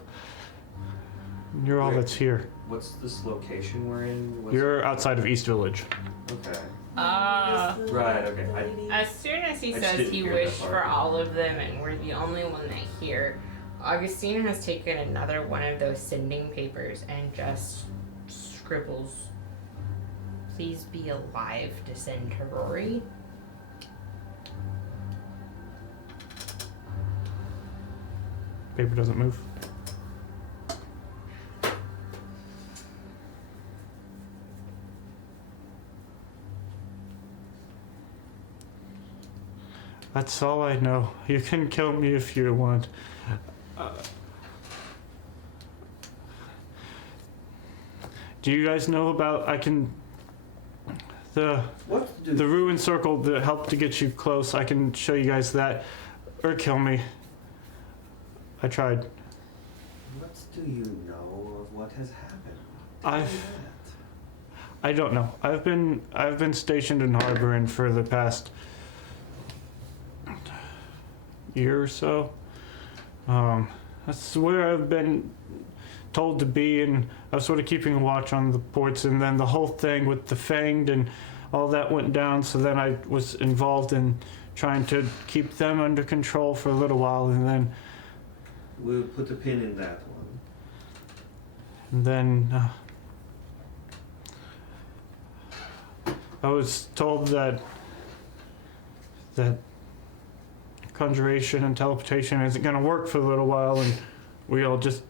You're all Where? that's here. What's this location we're in? What's You're outside of East Village. okay. Right, okay. As soon as he I just says didn't he hear that wished part. for all of them and we're the only one that hear, Augustina has taken another one of those sending papers and just scribbles, "Please be alive" to send to Rory. Paper doesn't move. That's all I know. You can kill me if you want. Do you guys know about the What do ruin circle that helped to get you close? I can show you guys that, or kill me. I tried. What do you know of what has happened? I've- Tell me that. I don't know. I've been stationed in Harborin for the past year or so. That's where I've been told to be, and I was sort of keeping a watch on the ports, and then the whole thing with the Fanged and all that went down, so then I was involved in trying to keep them under control for a little while, and then We'll put a pin in that one. I was told that conjuration and teleportation isn't going to work for a little while, and we all just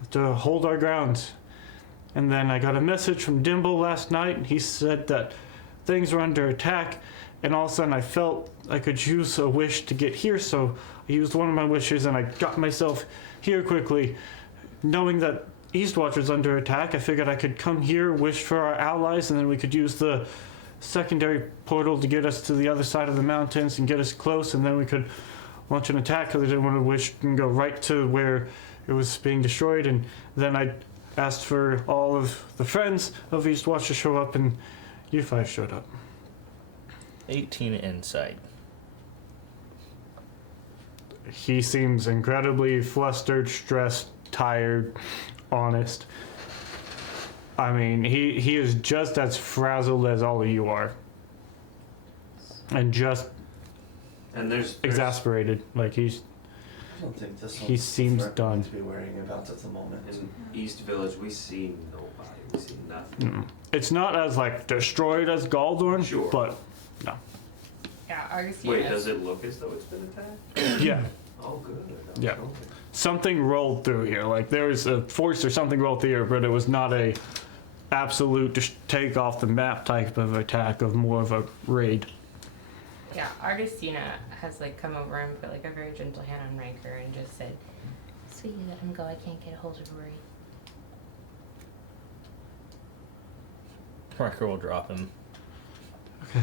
have to hold our grounds. And then I got a message from Dimble last night, and he said that things were under attack, and all of a sudden I felt I could use a wish to get here, so I used one of my wishes and I got myself here quickly. Knowing that Eastwatch was under attack, I figured I could come here, wish for our allies, and then we could use the secondary portal to get us to the other side of the mountains and get us close, and then we could launch an attack because I didn't want to wish and go right to where it was being destroyed. And then I asked for all of the friends of Eastwatch to show up, and you 5 showed up. 18 insight. He seems incredibly flustered, stressed, tired, honest. I mean, he is just as frazzled as all of you are. And just And there's exasperated. Like I don't think this He one's seems the threat done. to be worrying about at the moment. in East Village we see nobody. We see nothing. it's not as like destroyed as Galdorn, Sure. but no. Yeah, Augustina. Wait, does it look as though it's been attacked? Yeah. Oh, good. Yeah. Something rolled through here. Like there was a force or something rolled through here, but it was not a absolute just take off the map type of attack, of more of a raid. Yeah, Augustina has like come over and put like a very gentle hand on Riker and just said, So you let him go. I can't get a hold of Rory. Riker will drop him. Okay.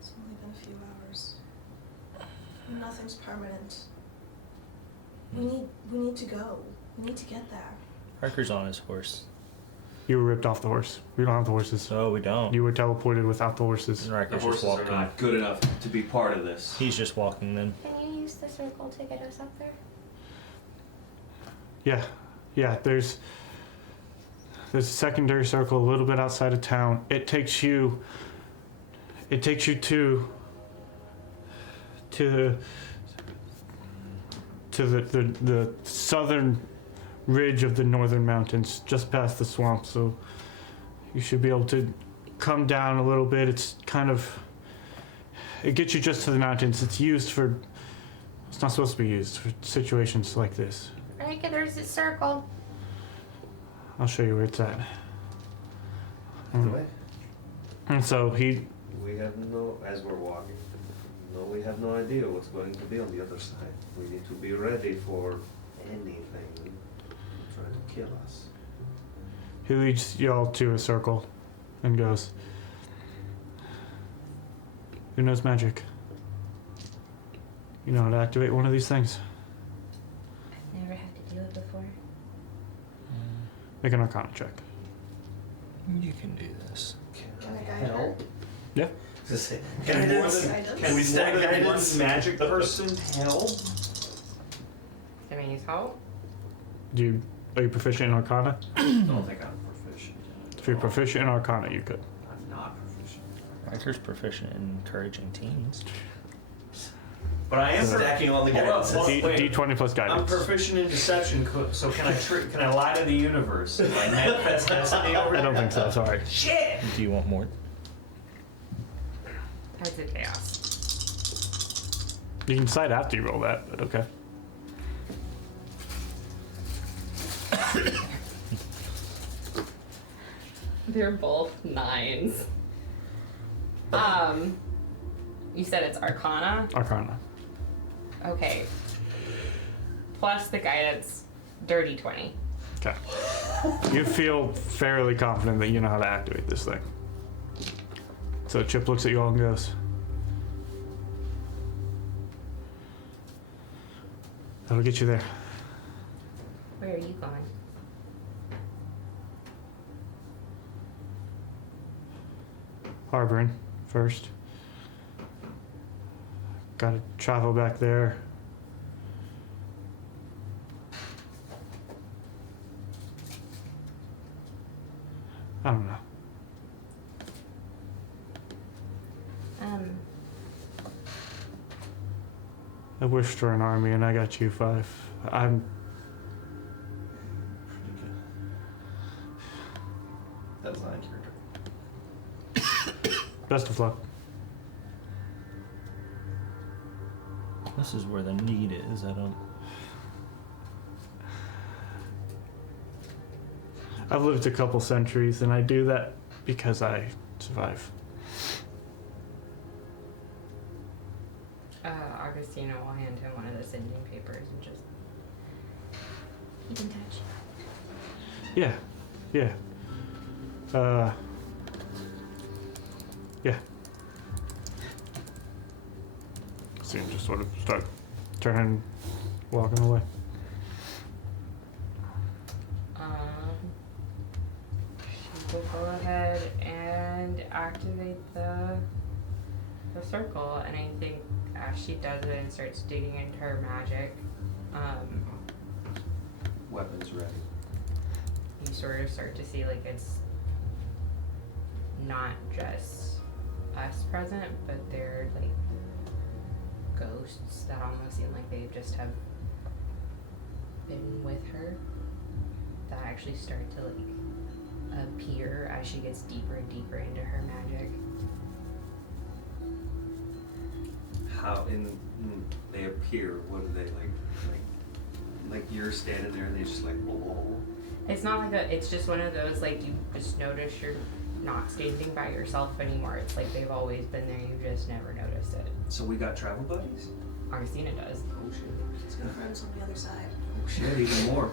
It's only been a few hours. Nothing's permanent. We need to go. We need to get there. Riker's on his horse. You were ripped off the horse. We don't have the horses. So we don't. You were teleported without the horses. And The Riker's just horses are walking. not good enough to be part of this. He's just walking then. Can you use the circle to get us up there? Yeah. There's a secondary circle a little bit outside of town. It takes you to the southern ridge of the northern mountains, just past the swamp. So you should be able to come down a little bit. It's it gets you just to the mountains. It's not supposed to be used for situations like this. Right, there's a circle. I'll show you where it's at. Anyway, And so we have as we're walking, we have no idea what's going to be on the other side. We need to be ready for anything trying to kill us. he leads y'all to a circle and goes, who knows magic? You know how to activate one of these things? I've never had to do it before. Make an Arcana check. You can do this. Can I guide her? Help? Yeah. Can we stack guidance? One magic person help? Can I use help? Are you proficient in Arcana? I don't think I'm proficient. If you're proficient in Arcana, you could. I'm not proficient. Riker's proficient in encouraging teens. But I am Stacking on the Hold up, guidance. hold up. Wait. D20 plus I'm guidance. proficient in deception, so can I lie to the universe? Can I manifest destiny over I don't think so, sorry. Shit! Do you want more? That's a chaos. You can decide after you roll that, but okay. They're both 9s. You said it's Arcana? Arcana. Okay. Plus the guidance, dirty 20. Okay. You feel fairly confident that you know how to activate this thing. So Chip looks at you all and goes, that'll get you there. Where are you going? Harboring first. Gotta travel back there. I don't know. I wished for an army and I got you 5. That's not accurate. Best of luck. This is where the need is. I've lived a couple centuries and I do that because I survive. Augustina will hand him one of the sending papers and just Keep in touch. Yeah. Yeah. So you just sort of start turning, walking away. she will go ahead and activate the circle, and I think as she does it and starts digging into her magic, Weapons ready. you sort of start to see like it's not just us present, but they're like ghosts that almost seem like they just have been with her that actually start to like appear as she gets deeper and deeper into her magic. How they appear? What do they like you're standing there and they just like whoa. It's not like it's just one of those like you just notice you're not standing by yourself anymore. It's like they've always been there, you just never noticed it. So we got travel buddies? Augustina does. Oh shit. She's got friends on the other side. Oh shit, even more.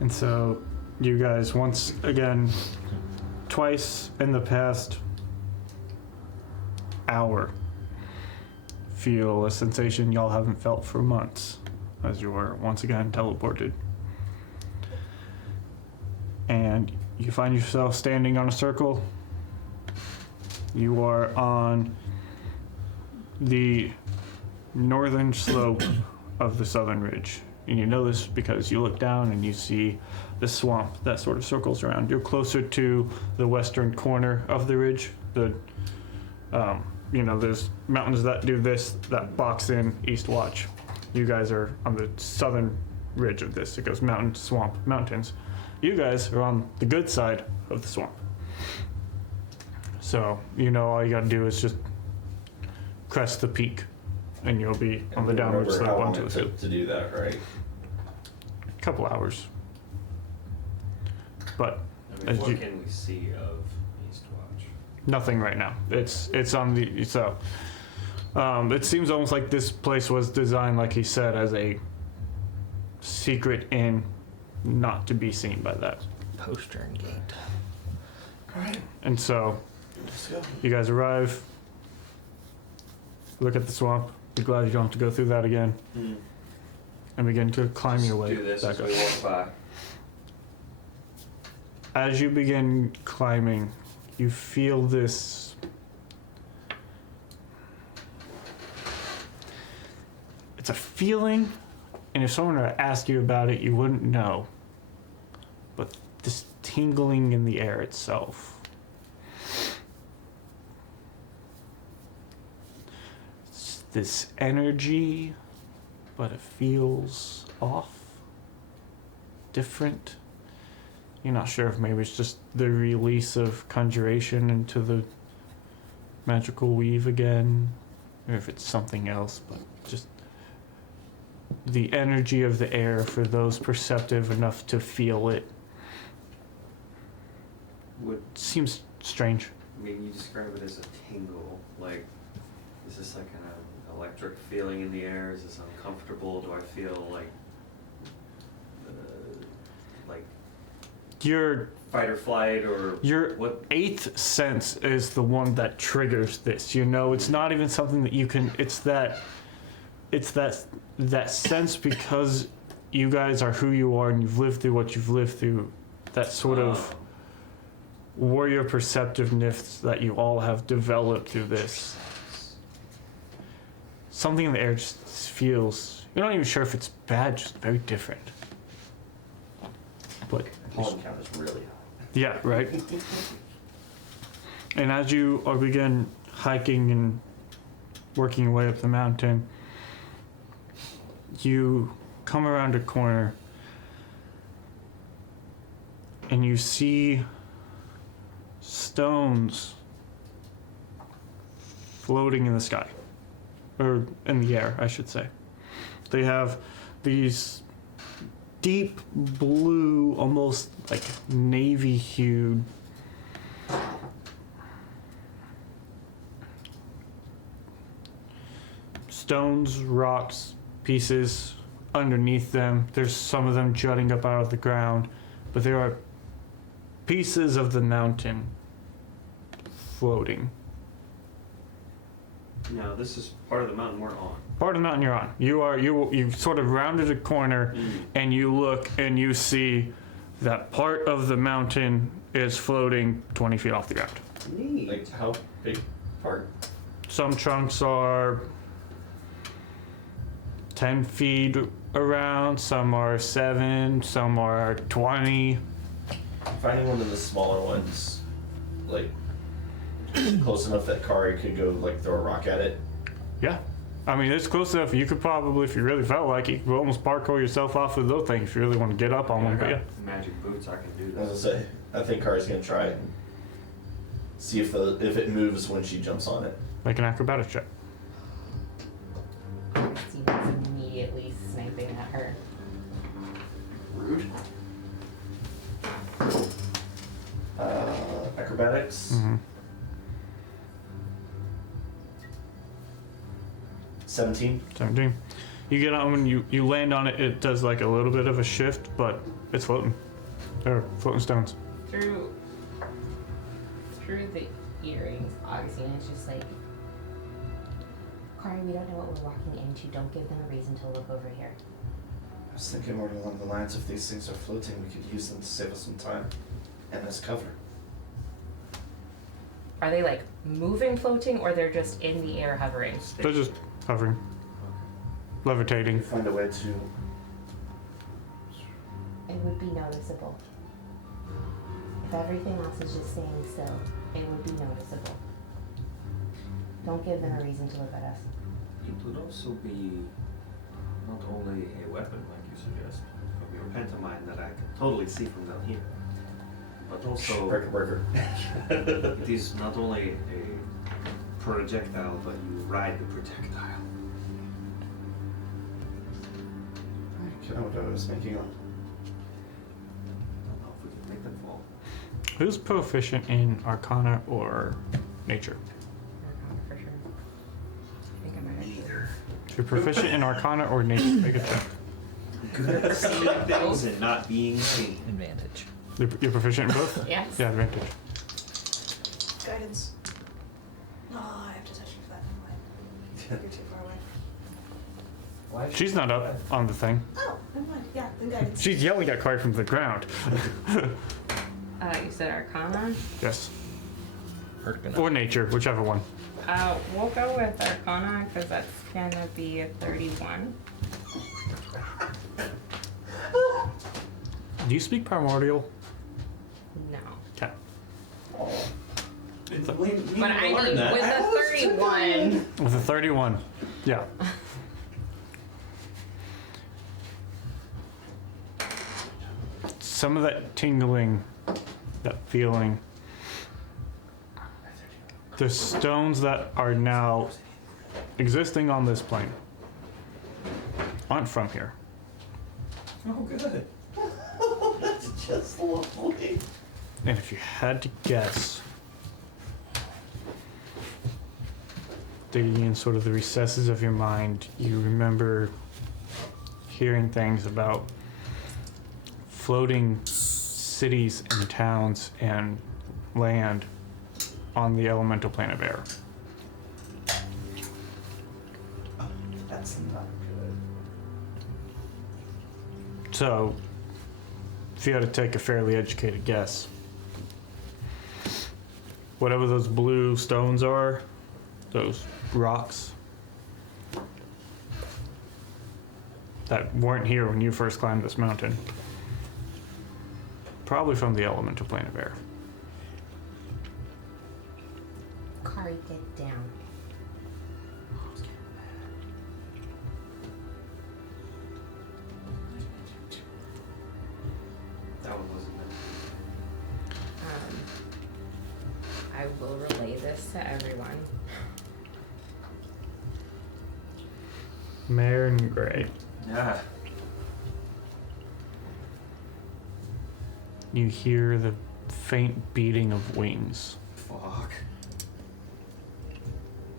And so, you guys, once again, twice in the past hour, feel a sensation y'all haven't felt for months as you were once again teleported. And you find yourself standing on a circle. You are on the northern slope of the southern ridge. And you know this because you look down and you see the swamp that sort of circles around. You're closer to the western corner of the ridge. There's mountains that do this, that box in East Watch. You guys are on the southern ridge of this. It goes mountain, swamp, mountains. You guys are on the good side of the swamp. So, all you gotta do is just crest the peak and you'll be on the downward Remember slope how long onto it the field. took to do that, right? Couple hours. But I mean, what can we see of East Watch? nothing right now. It's on the so. It seems almost like this place was designed, like he said, as a secret inn, not to be seen by that. Postern gate. Alright, And so let's go. you guys arrive, look at the swamp. Be glad you don't have to go through that again, and begin to climb your way Do this back as up. we walk by. As you begin climbing, you feel this. It's a feeling, and if someone were to ask you about it, you wouldn't know. But this tingling in the air itself. It's this energy, but it feels off, different. You're not sure if maybe it's just the release of conjuration into the magical weave again, or if it's something else, but just the energy of the air for those perceptive enough to feel it seems strange. I mean, you describe it as a tingle. Like, is this like an electric feeling in the air? Is this uncomfortable? Do I feel like Your fight or flight or what? eighth sense is the one that triggers this. It's not even something that you can. It's that sense because you guys are who you are and you've lived through what you've lived through. That sort of warrior perceptiveness that you all have developed through this. Something in the air just feels. You're not even sure if it's bad. Just very different. But Pollen count is really high. yeah, right. And as you begin hiking and working your way up the mountain, you come around a corner and you see stones floating in the sky, or in the air, I should say. They have these deep blue, almost like navy hued stones, rocks, pieces underneath them. There's some of them jutting up out of the ground, but there are pieces of the mountain floating. No, this is part of the mountain we're on. Part of the mountain you're on. You've sort of rounded a corner, and you look and you see that part of the mountain is floating 20 feet off the ground. Neat. Like, how big part? Some chunks are 10 feet around, some are 7, some are 20. Finding one of the smaller ones, like, close enough that Kari could go, like, throw a rock at it. Yeah. I mean, it's close enough. You could probably, if you really felt like it, you could almost parkour yourself off of those things if you really want to get up on one. But yeah. Magic boots, I can do As this. I say, I think Kari's gonna try it and see if it moves when she jumps on it. Make an acrobatics check. Steven's immediately sniping at her. Rude. Acrobatics. Mm-hmm. 17. 17. You get on, when you land on it, it does like a little bit of a shift, but it's floating. There are floating stones. Through the earrings, Augustine is just like, Kari, we don't know what we're walking into. Don't give them a reason to look over here. I was thinking more along the lines, if these things are floating, we could use them to save us some time and as cover. are they like moving, floating, or they're just in the air hovering? They're just hovering, levitating. Find a way to. It would be noticeable. If everything else is just staying still, it would be noticeable. Don't give them a reason to look at us. It would also be not only a weapon, like you suggest, from your pantomime that I can totally see from down here, but also Breaker. it is not only a projectile, but you ride the projectile. I don't know what I was making up. I don't know if we can make them fall. Who's proficient in Arcana or Nature? For sure. I think I might actually. Neither. If you're proficient in Arcana or Nature, make a check. Good at seeing things and not being seen. Advantage. You're proficient in both? Yes. Yeah, advantage. Guidance. No, I have to touch you for that. Never mind. You're too far away. Why She's not up on the thing. Oh, never mind. Yeah, then guidance. She's yelling at Kari from the ground. You said Arcana? Yes. Arcana. Or Nature, whichever one. We'll go with Arcana because that's gonna be a 31. Do you speak Primordial? No. Okay. But I mean, with a 31. With a 31. Yeah. Some of that tingling, that feeling. The stones that are now existing on this plane aren't from here. Oh, good. That's just lovely. And if you had to guess, digging in sort of the recesses of your mind, you remember hearing things about floating cities and towns and land on the elemental plane of air. That's not good. So, if you had to take a fairly educated guess, whatever those blue stones are, those rocks that weren't here when you first climbed this mountain, probably from the elemental plane of air. Kari, get down. That one wasn't it. I will relay this to everyone. Mare and Gray, Yeah. you hear the faint beating of wings. Fuck.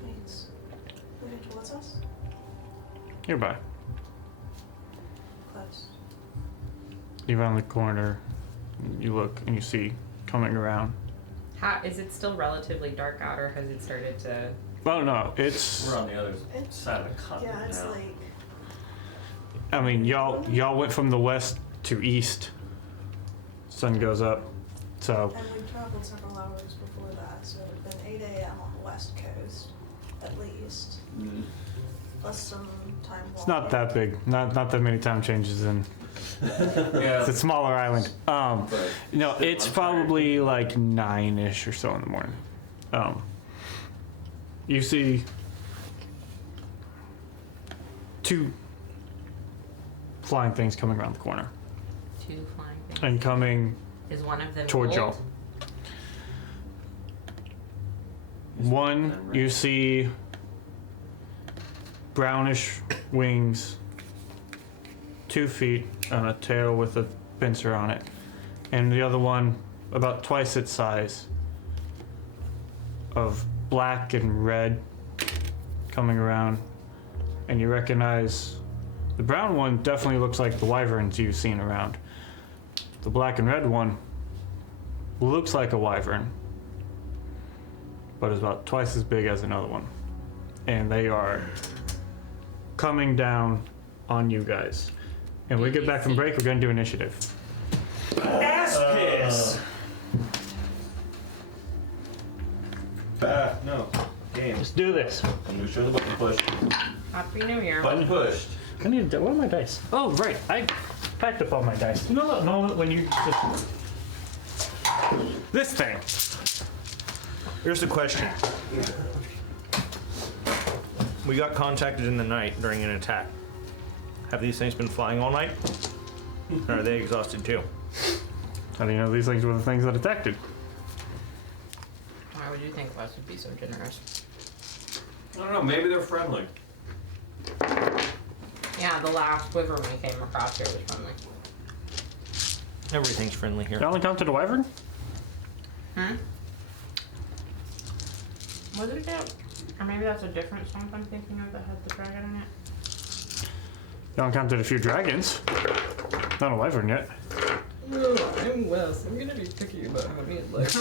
Wait. Moving towards us? Nearby. Close. You round the corner, you look, and you see coming around. How is it still relatively dark out, or has it started to? Oh no, it's. We're on the other It's- side of the continent Yeah, it's now. like. I mean, y'all went from the west to east. Sun goes up, so And we traveled several hours before that, so it would have been 8 a.m. on the west coast, at least. Plus some time walking. it's not that big. Not that many time changes in. Yeah. It's a smaller island. But No, still, it's I'm tired. probably like 9-ish or so in the morning. You see two flying things coming around the corner Two flying things. and coming Is one of them towards y'all. gold? One, you see brownish wings, 2 feet, and a tail with a pincer on it. And the other one, about twice its size, of black and red coming around. And you recognize The brown one definitely looks like the wyverns you've seen around. The black and red one looks like a wyvern, but is about twice as big as another one. And they are coming down on you guys. And when we get back from break, we're gonna do initiative. Ass piss! No. Game. Let's do this. I'm sure the button pushed. Happy New Year. Button pushed. I need to, what are my dice? Oh, right. I packed up all my dice. You know that moment when you just... This thing. Here's the question. We got contacted in the night during an attack. Have these things been flying all night? Or are they exhausted too? How do you know these things were the things that attacked it? Why would you think Wes would be so generous? I don't know, maybe they're friendly. Yeah, the last wyvern we came across here was friendly. Everything's friendly here. Y'all encountered a wyvern? Was it that? Or maybe that's a different song I'm thinking of that had the dragon in it. Y'all encountered a few dragons. Not a wyvern yet. I'm Wes. I'm gonna be picky about how many legs.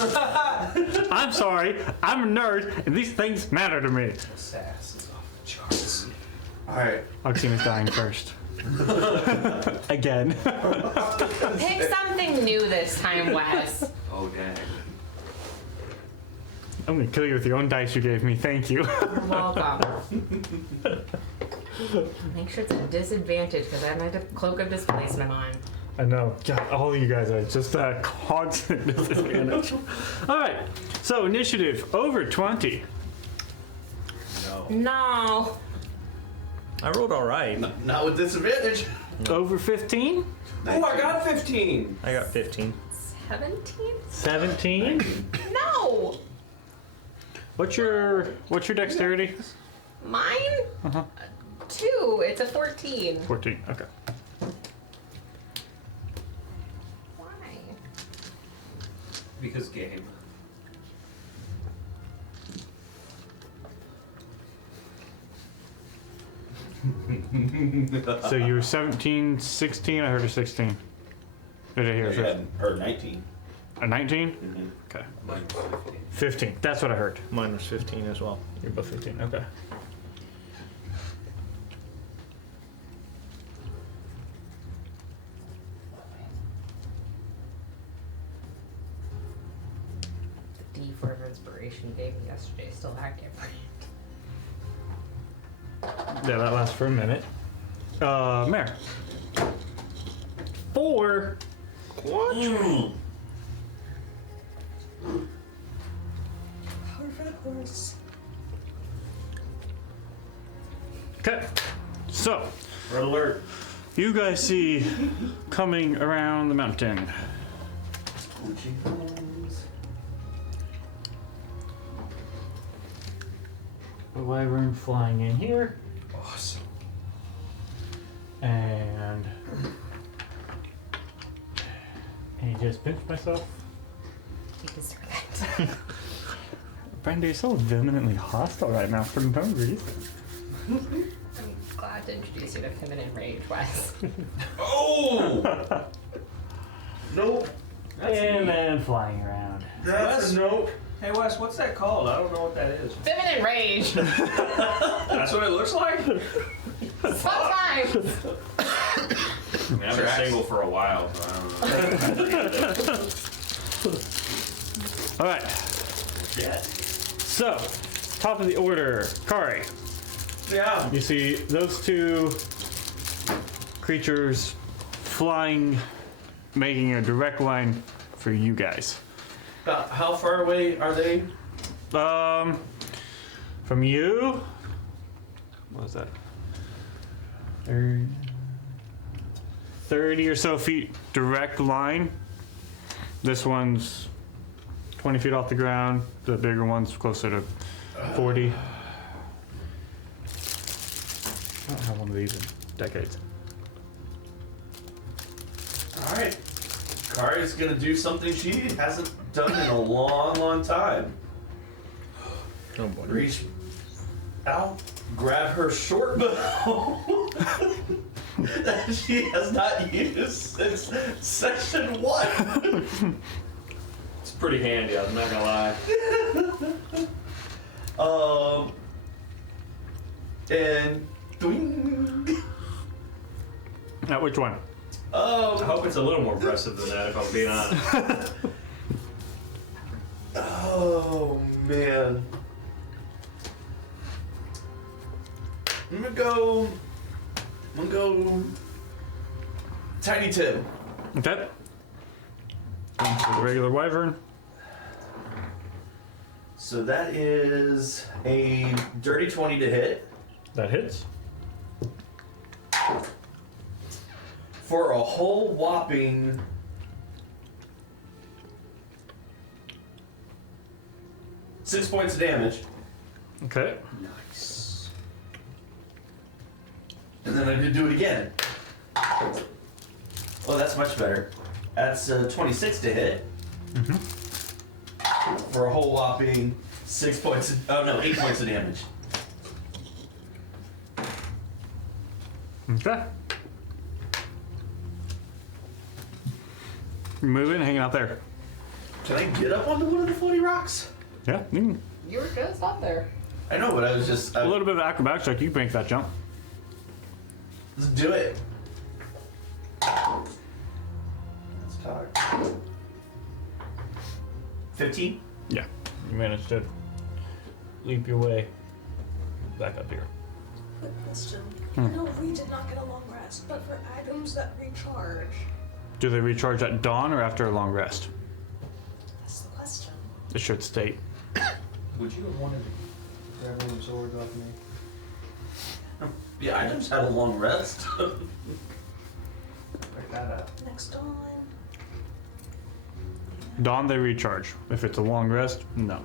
I'm sorry. I'm a nerd, and these things matter to me. Sass is off the charts. Alright. Oxina's dying first. Again. Pick something new this time, Wes. Oh, dang. I'm gonna kill you with your own dice you gave me. Thank you. You're welcome. Make sure it's a disadvantage because I have my cloak of displacement on. I know. God, all of you guys are just a constant disadvantage. All right. So initiative over 20. No. I rolled all right. Not with disadvantage. Over 15. Oh, I got 15. I got 15. 17? 17. No. What's your dexterity? Mine? Uh-huh. 2. It's a 14. 14. Okay. Why? Because game. So you were 17, 16. I heard a 16. Did I hear You had heard 19. a 19? Okay. 15. That's what I heard. Mine was 15 as well. You're both 15. Okay. The D4 of inspiration you gave me yesterday is still active. Yeah, that lasts for a minute. Mare. 4. Poor for the horse. Okay. So, Red alert. you guys see coming around the mountain. A wyvern flying in here. Awesome. And I just pinched myself. You deserve it. Brenda, you're so vehemently hostile right now for no reason. I'm glad to introduce you to feminine rage, Wes. Oh! Nope. And then flying around. That's a nope. Hey, Wes, what's that called? I don't know what that is. Feminine rage! That's what it looks like? Sometimes! I mean, I've been single for a while, so I don't know. All right. Yeah. So, top of the order, Kari. Yeah. You see those two creatures flying, making a direct line for you guys. About how far away are they? From you, what was that? 30 or so feet direct line. This one's 20 feet off the ground. The bigger one's closer to 40. I don't have one of these in decades. Alright. Kari's gonna do something she hasn't done in a long, long time. Oh boy. Reach out, grab her short bow, that she has not used since session 1. It's pretty handy, I'm not gonna lie. And doing. Now, which one? I hope it's a little more impressive than that, if I'm being honest. Oh man. I'm gonna go Tiny Tim. Okay. Going for the regular wyvern. So that is a dirty 20 to hit That hits. for a whole whopping 6 points of damage. Okay. Nice. And then I could do it again. Oh, that's much better. That's 26 to hit. For a whole whopping 6 points. 8 points of damage. Okay. Moving, hanging out there. Can I get up onto one of the floaty rocks? Yeah. You You were good stop there. I know, but I was just. a little bit of acrobatics check. You can make that jump. Let's do it. Let's talk. 15? Yeah. You managed to leap your way back up here. Quick question. No, we did not get a long rest, but for items that recharge, Do they recharge at dawn or after a long rest? that's the question. It should state. Would you have wanted to grab one of the swords off me? Yeah, I just had a long rest. Pick that up. Next dawn. Dawn, they recharge. If it's a long rest, no.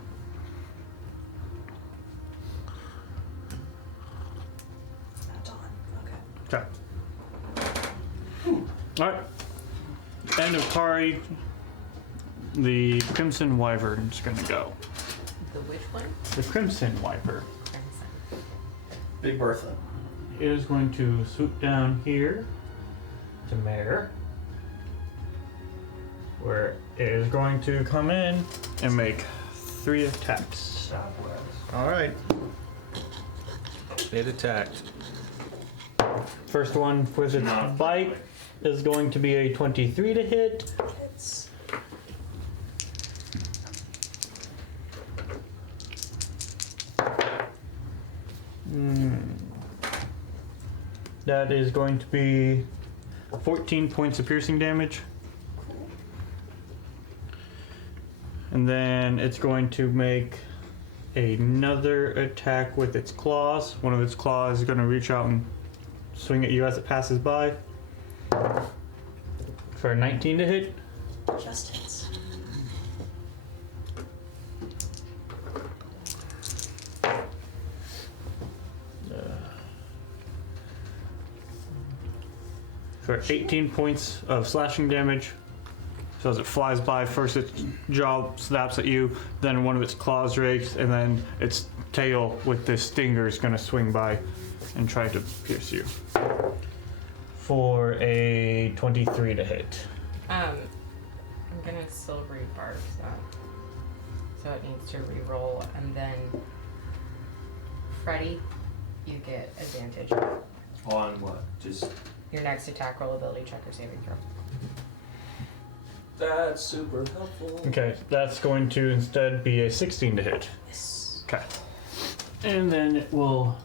At dawn. Okay. Okay. Alright. End of Kari. The Crimson Wyvern's gonna go. The which one? The Crimson Wyvern Big Bertha. is going to swoop down here to Mare, where it is going to come in and make 3 attacks. All right. It attacked. First one with its bite is going to be a 23 to hit. It's That is going to be 14 points of piercing damage. And then it's going to make another attack with its claws. One of its claws is going to reach out and swing at you as it passes by. For a 19 to hit. just hits. For 18 points of slashing damage. So as it flies by, first its jaw snaps at you, then one of its claws rakes, and then its tail with this stinger is going to swing by and try to pierce you. For a 23 to hit. I'm gonna still rebark that. So it needs to re-roll, and then Freddy, you get advantage. On what? Just. Your next attack roll, ability check, or saving throw. That's super helpful. Okay, that's going to instead be a 16 to hit. Yes. Okay. And then it will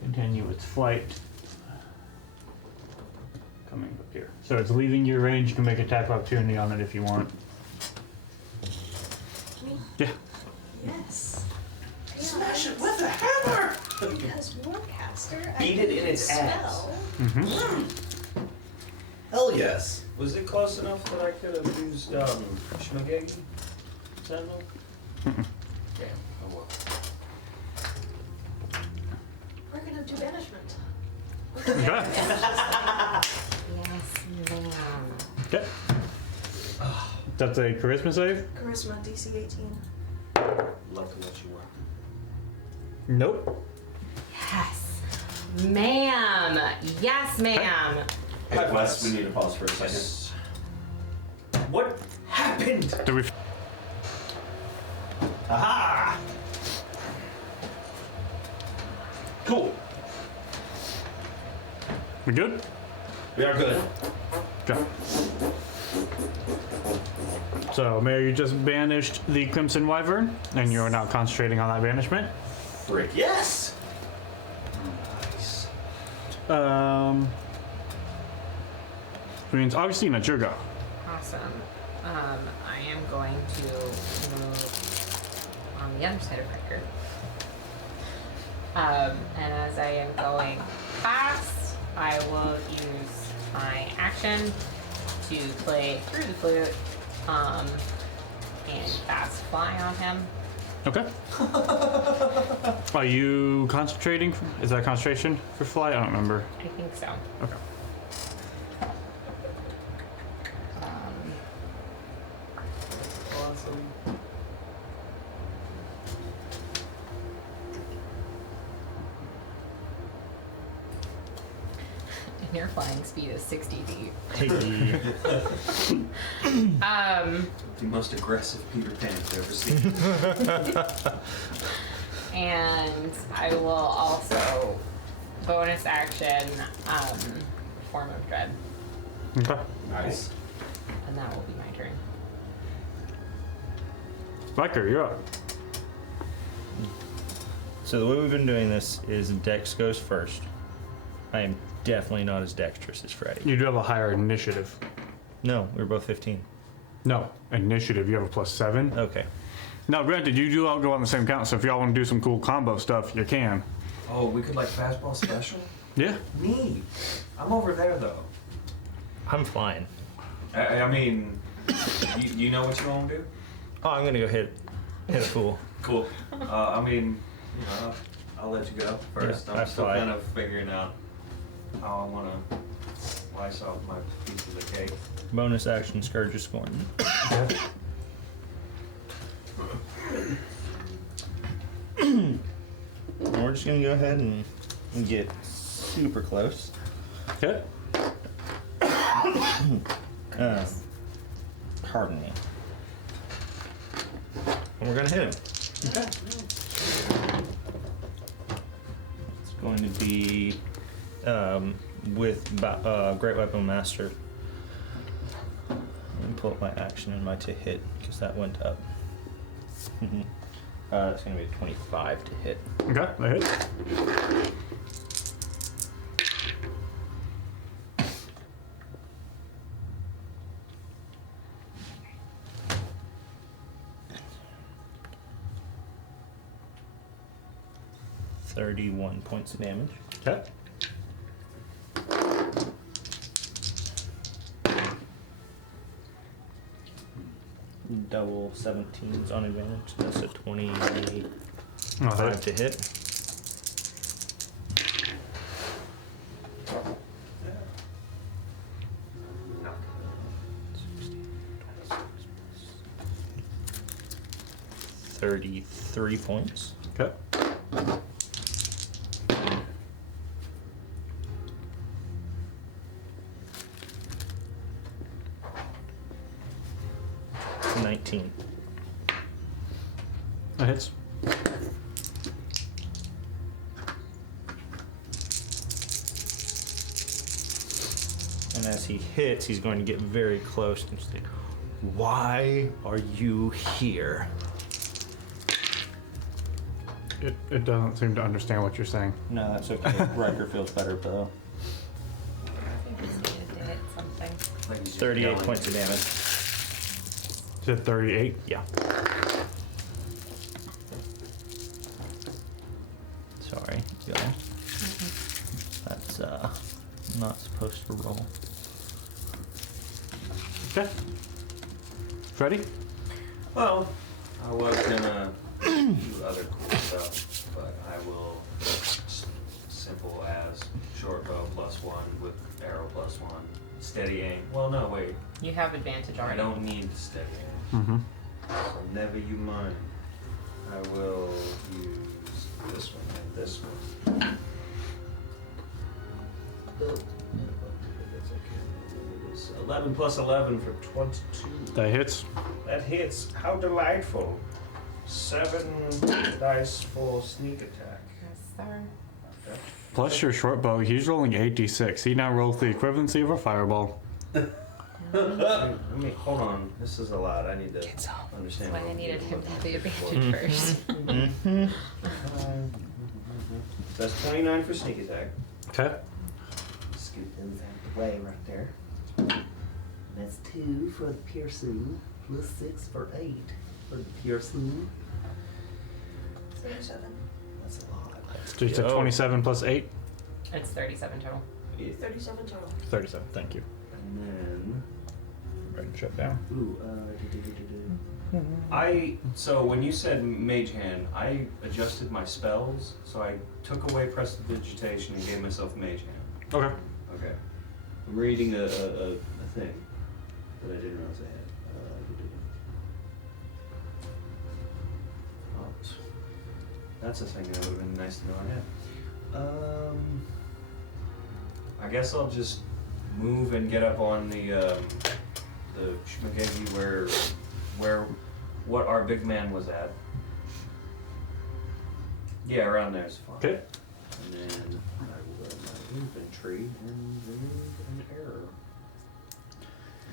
continue its flight. Coming up here. So it's leaving your range. You can make attack of opportunity on it if you want. Me? Yeah. Yes. Smash it with a hammer! Because Warcaster, Beat it in its ass. spell. Hell yes. Was it close enough that I could have used Shmagegi? Sentinel? Damn. Oh well. We're gonna do banishment. Okay. Yes, ma'am. Okay. That's a charisma save? Charisma DC 18. Love to let you work. Nope. Yes. Ma'am. Yes, ma'am. Hey, Wes, we need to pause for a second. What happened? Do we? Aha! Cool. We good? We are good. Okay. So, Mayor, you just banished the Crimson Wyvern, and you are now concentrating on that banishment. Frick, yes! Nice. Which means Augustine, it's your go. Awesome. I am going to move on the other side of Riker. And as I am going past, I will use my action to play through the flute, and cast fly on him. Okay. Are you concentrating? Is that concentration for fly? I don't remember. I think so. Okay. Awesome. And your flying speed is 60 feet. Hey. The most aggressive Peter Pan I've ever seen. And I will also bonus action form of dread, Okay. Nice. and that will be my turn. Riker, you're up. So the way we've been doing this is Dex goes first. I am definitely not as dexterous as Freddy. You do have a higher initiative. No, we were both 15. No, initiative. You have a +7. Okay. Now, granted, you do all go on the same count, so if y'all want to do some cool combo stuff, you can. Oh, we could like fastball special? Yeah. Me. I'm over there though. I'm fine. I mean, you know what you want to do? Oh, I'm gonna go hit a fool. Cool. I mean, you know, I'll let you go first. Yeah, I'm that's still fine. kind of figuring out how I want to slice off my piece of the cake. Bonus action, Scourge of Scorn. And we're just gonna go ahead and get super close. Okay. Pardon me. And we're gonna hit him. Okay. It's going to be with Great Weapon Master. Let me pull up my action and my to hit because that went up. It's going to be a 25 to hit. Okay, that hit. $31 points of damage. Okay. Double 17s on advantage. That's a 25 Oh, that to hit. $33 points. Okay. $19. That hits. And as he hits, he's going to get very close and say, "Why are you here?" It doesn't seem to understand what you're saying. No, that's okay. Riker feels better though. I think it's needed to hit something. Like he's just 38 yelling. points of damage. Is it 38? Yeah. Sorry, y'all. That's not supposed to roll. Okay. Freddy? Well, I was gonna do other cool stuff, but I will simple as short bow +1 with arrow +1, steady aim. Well, no, wait, You have advantage I already. don't need steady aim. Mm-hmm. So never you mind. I will use this one and this one. It's 11 plus 11 for 22. That hits. That hits. How delightful. 7 dice for sneak attack. Yes, sir. Okay. Plus your short bow. He's rolling 8d6. He now rolls the equivalency of a fireball. Let me hold on. This is a lot. I need to That's understand. why what I I'm needed doing. him to have the advantage first. So that's 29 for sneak attack. Okay. Scoot those out the way right there. That's 2 for the piercing, plus 6 for 8 for the piercing. 37. That's a lot. So you said 27 plus 8? It's 37 total. 37 total. 37, thank you. And then, Right, shut down. ooh, so when you said mage hand, I adjusted my spells, so I took away prestidigitation and gave myself mage hand. Okay. Okay. I'm reading a thing that I didn't realize I had. That's a thing that would have been nice to know I had. I guess I'll just move and get up on the schmagegi where what our big man was at. Yeah, around there is fine. Okay. And then I will go to my inventory and remove an arrow.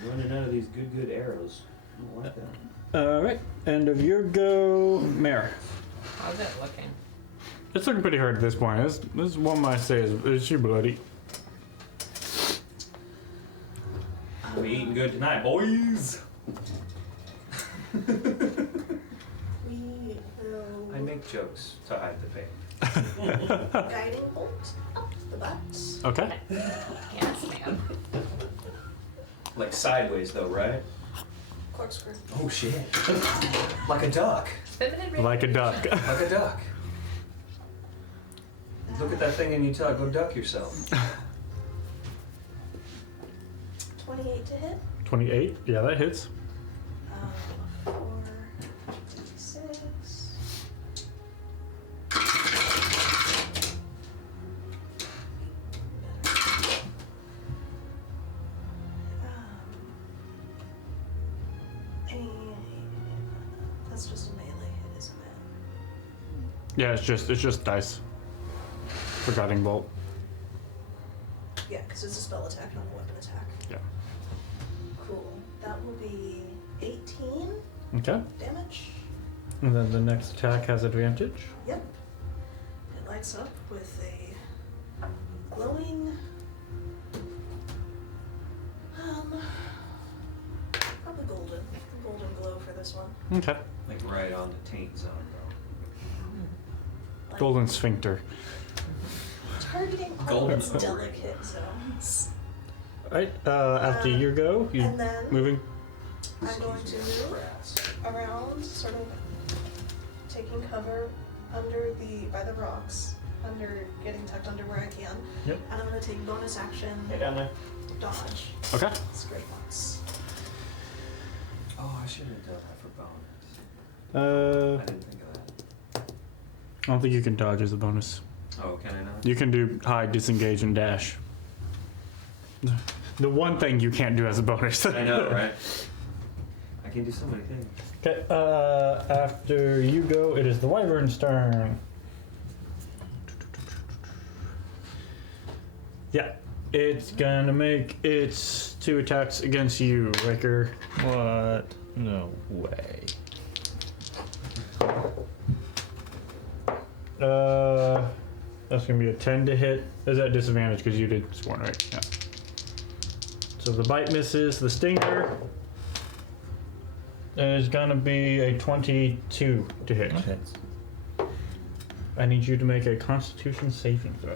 I'm running out of these good arrows. I don't like that. Alright, end of your go, Mare. How's it looking? It's looking pretty hard at this point. This one might say is she bloody. We eating good tonight, boys. We will I make jokes to hide the pain. guiding bolt up the butt. Okay. Yes, ma'am. Like sideways though, right? Corkscrew. Oh shit. Like a duck. Feminine Like a duck. Like a duck. Look at that thing and you tell it, go duck yourself. 28 to hit. 28, yeah, that hits. 4, 6. That's just a melee hit, isn't it? Yeah, it's just dice. For guiding bolt. Yeah, because it's a spell attack, not a weapon attack. Yeah. Cool. That will be 18 Okay. damage. And then the next attack has advantage. Yep. It lights up with a glowing, probably golden glow for this one. Okay. Like right on the taint zone though. Like Golden sphincter. targeting all Golden its over. delicate zones. Alright, after you go, you And then moving. I'm going to move Rats. around, sort of taking cover by the rocks, getting tucked under where I can. Yep. And I'm going to take bonus action, Hey down there. dodge, Okay. straight box. Oh, I should have done that for bonus. I didn't think of that. I don't think you can dodge as a bonus. Oh, can I not? You can do hide, disengage, and dash. The one thing you can't do as a bonus. I know, right? I can do so many things. Okay, after you go, it is the Wyvern's turn. Yeah, it's gonna make its 2 attacks against you, Riker. What? No way. That's gonna be a 10 to hit. Is that disadvantage because you did scorn, right? Yeah. So the bite misses. The stinger is gonna be a 22 to hit. Hits. I need you to make a Constitution saving throw.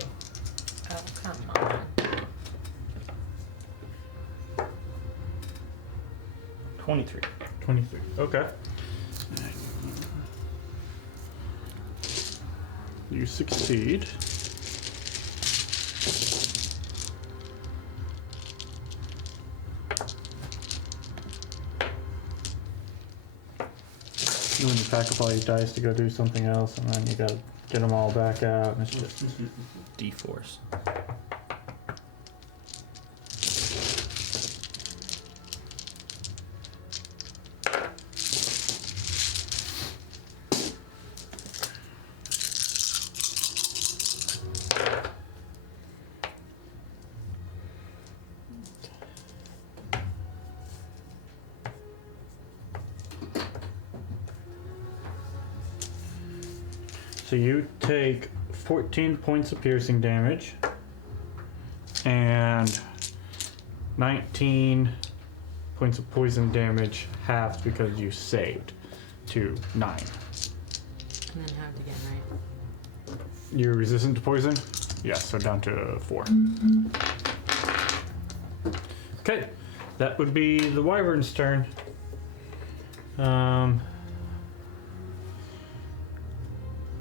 Oh, come on. 23. 23. Okay. You succeed. And then you pack up all your dice to go do something else, and then you gotta get them all back out, and it's just D-force. So you take 14 points of piercing damage and 19 points of poison damage, halved because you saved to 9. And then halved again, right? You're resistant to poison? Yes, so down to 4. Okay, that would be the wyvern's turn.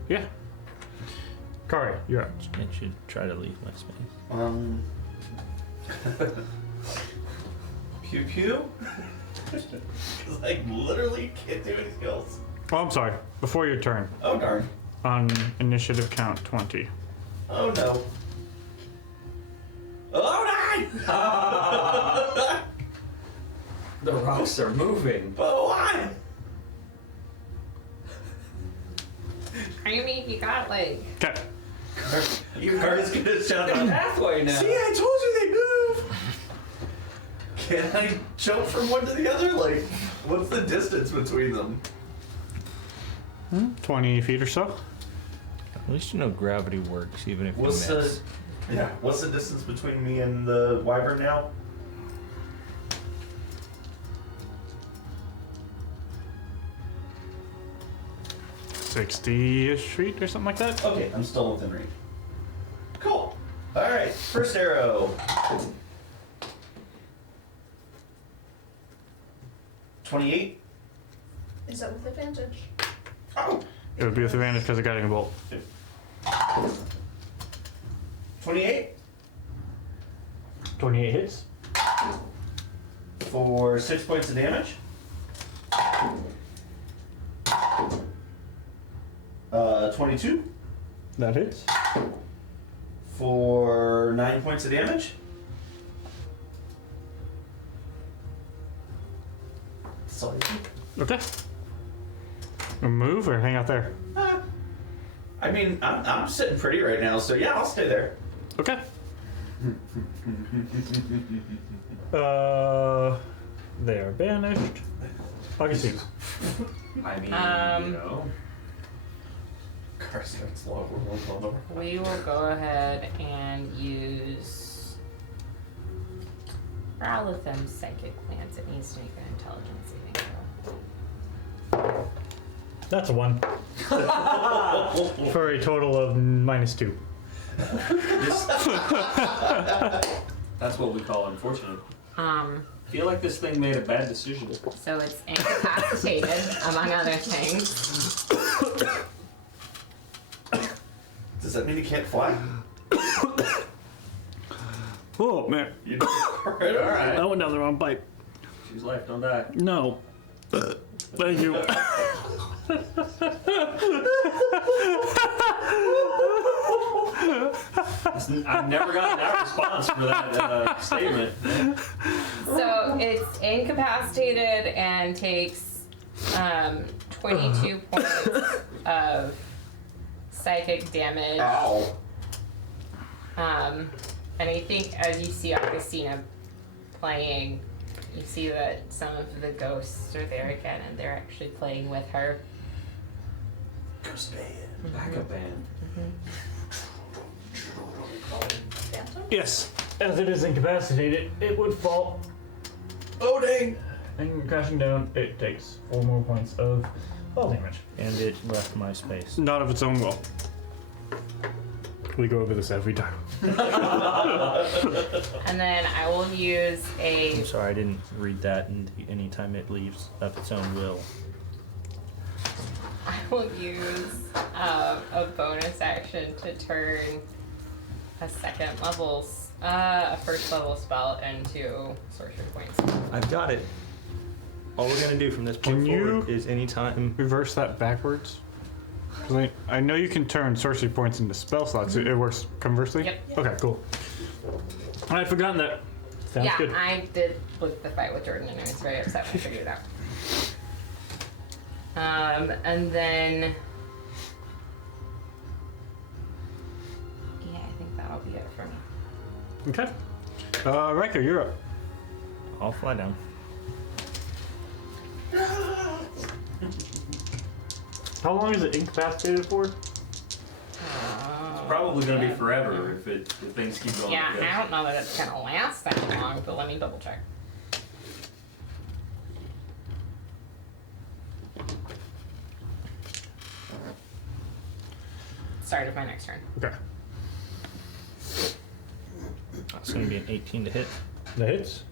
Yeah. Kari, you're up. I should try to leave my space. Pew pew? Like, literally can't do anything else. Oh, I'm sorry. Before your turn, Oh, darn. on initiative count 20. Oh, no. Oh, no! The rocks are moving. But why? I mean, you got like. Okay. You guys gonna shout The out. pathway now. See, I told you they move! Can I jump from one to the other? Like, what's the distance between them? 20 feet or so. At least you know gravity works, even if What's you the miss. what's the distance between me and the wyvern now? $60-ish feet or something like that. Okay, I'm still within range. Cool. Alright, first arrow. 28. Is that with advantage? Oh! It would be with advantage because of guiding bolt. 28 28 hits. for 6 points of damage. 22 That hits. for 9 points of damage. Sorry. Okay. Move or hang out there? I mean, I'm sitting pretty right now, so yeah, I'll stay there. Okay. They are banished. Augustine. I mean, you know. Car starts low. We will go ahead and use Rowletham's psychic glance. It needs to make an intelligence saving throw. That's a 1. For a total of -2. That's what we call unfortunate. I feel like this thing made a bad decision. So it's incapacitated, among other things. Does that mean he can't fly? Oh, man. You alright, alright. I went down the wrong pipe. Choose life, don't die. No. Thank you. I've never gotten that response for that statement. So it's incapacitated and takes 22 points of psychic damage. Ow. And I think as you see Augustina playing, you see that some of the ghosts are there again and they're actually playing with her. Ghost band. Backup band. Phantom? Yes. As it is incapacitated, it would fall. Oh dang! And crashing down, it takes 4 more points of fall damage. And it left my space. Not of its own will. We go over this every time. And then I will use a I'm sorry, I didn't read that. And anytime it leaves of its own will. I will use a bonus action to turn a first level spell into sorcery points. I've got it. All we're gonna do from this Can point you- forward is anytime. Reverse that backwards. 'Cause I know you can turn sorcery points into spell slots. It works conversely? Yep. Okay, cool. I'd forgotten that. Sounds yeah, good. I did look the fight with Jordan and I was very upset when I figured it out. And then yeah, I think that'll be it for me. Okay. Riker, you're up. I'll fly down. How long is it incapacitated for? probably gonna be forever if things keep going. Yeah, like this. I don't know that it's gonna last that long, but let me double check. Start of my next turn. Okay. That's gonna be an 18 to hit. That hits.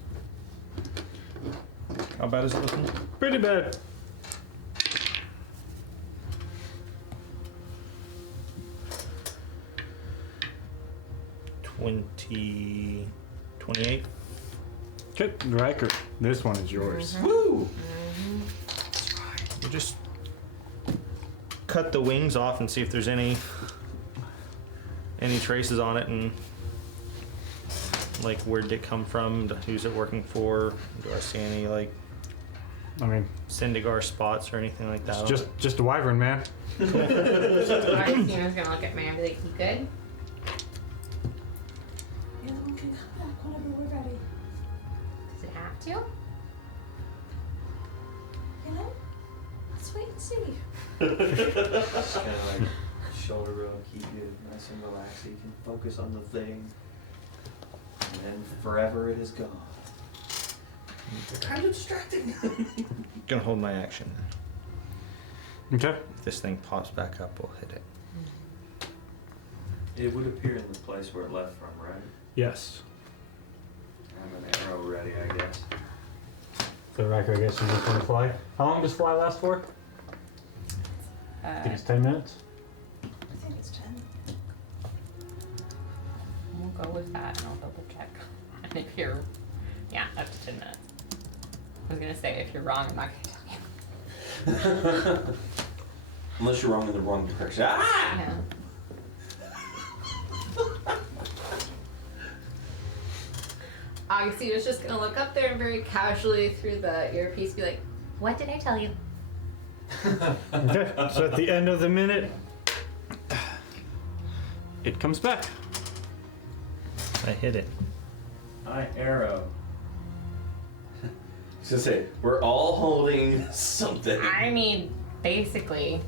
How bad is it looking? Pretty bad. $28. Okay, Riker, this one is yours. Woo! You just cut the wings off and see if there's any traces on it, and like where did it come from? Who's it working for? Do I see any like I mean, Syndigar spots or anything like that? it's just a wyvern, man. Martina's gonna look at me and be like, "You good?" The other one can come back whenever we're ready. Does it have to? You know? Let's wait and see. Just kind of like shoulder roll, keep you nice and relaxed so you can focus on the thing. And then forever it is gone. Kind of distracting. Gonna hold my action. Okay. If this thing pops back up, we'll hit it. It would appear in the place where it left from, right? Yes. I have an arrow ready, I guess. So Riker, I guess you just want to fly. How long does fly last for? I think it's 10 minutes. I think it's 10. We'll go with that and I'll double check. And if you're, yeah, up to 10 minutes. I was gonna say, if you're wrong, I'm not gonna tell you. Unless you're wrong in the wrong direction. Ah! Yeah. Augustina's just gonna look up there and very casually through the earpiece be like, "What did I tell you?" Okay. So at the end of the minute, it comes back. I hit it. I arrow. I was gonna say, we're all holding something. I mean, basically,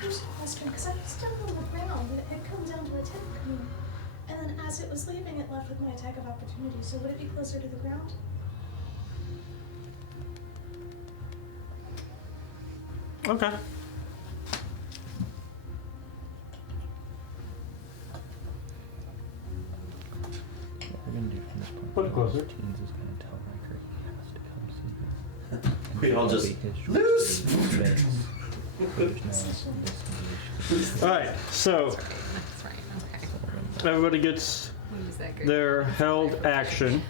Here's a question, because I was down on the ground and it had come down to attack me. And then as it was leaving, it left with my attack of opportunity. So would it be closer to the ground? Okay. What we're gonna do from this point Put it forward, closer. Teens is gonna tell Riker he has to come see her. We all It'll just be his job loose. to do this. There's no disengage. All right. So that's right. Okay. everybody gets We'll use that group. their held action.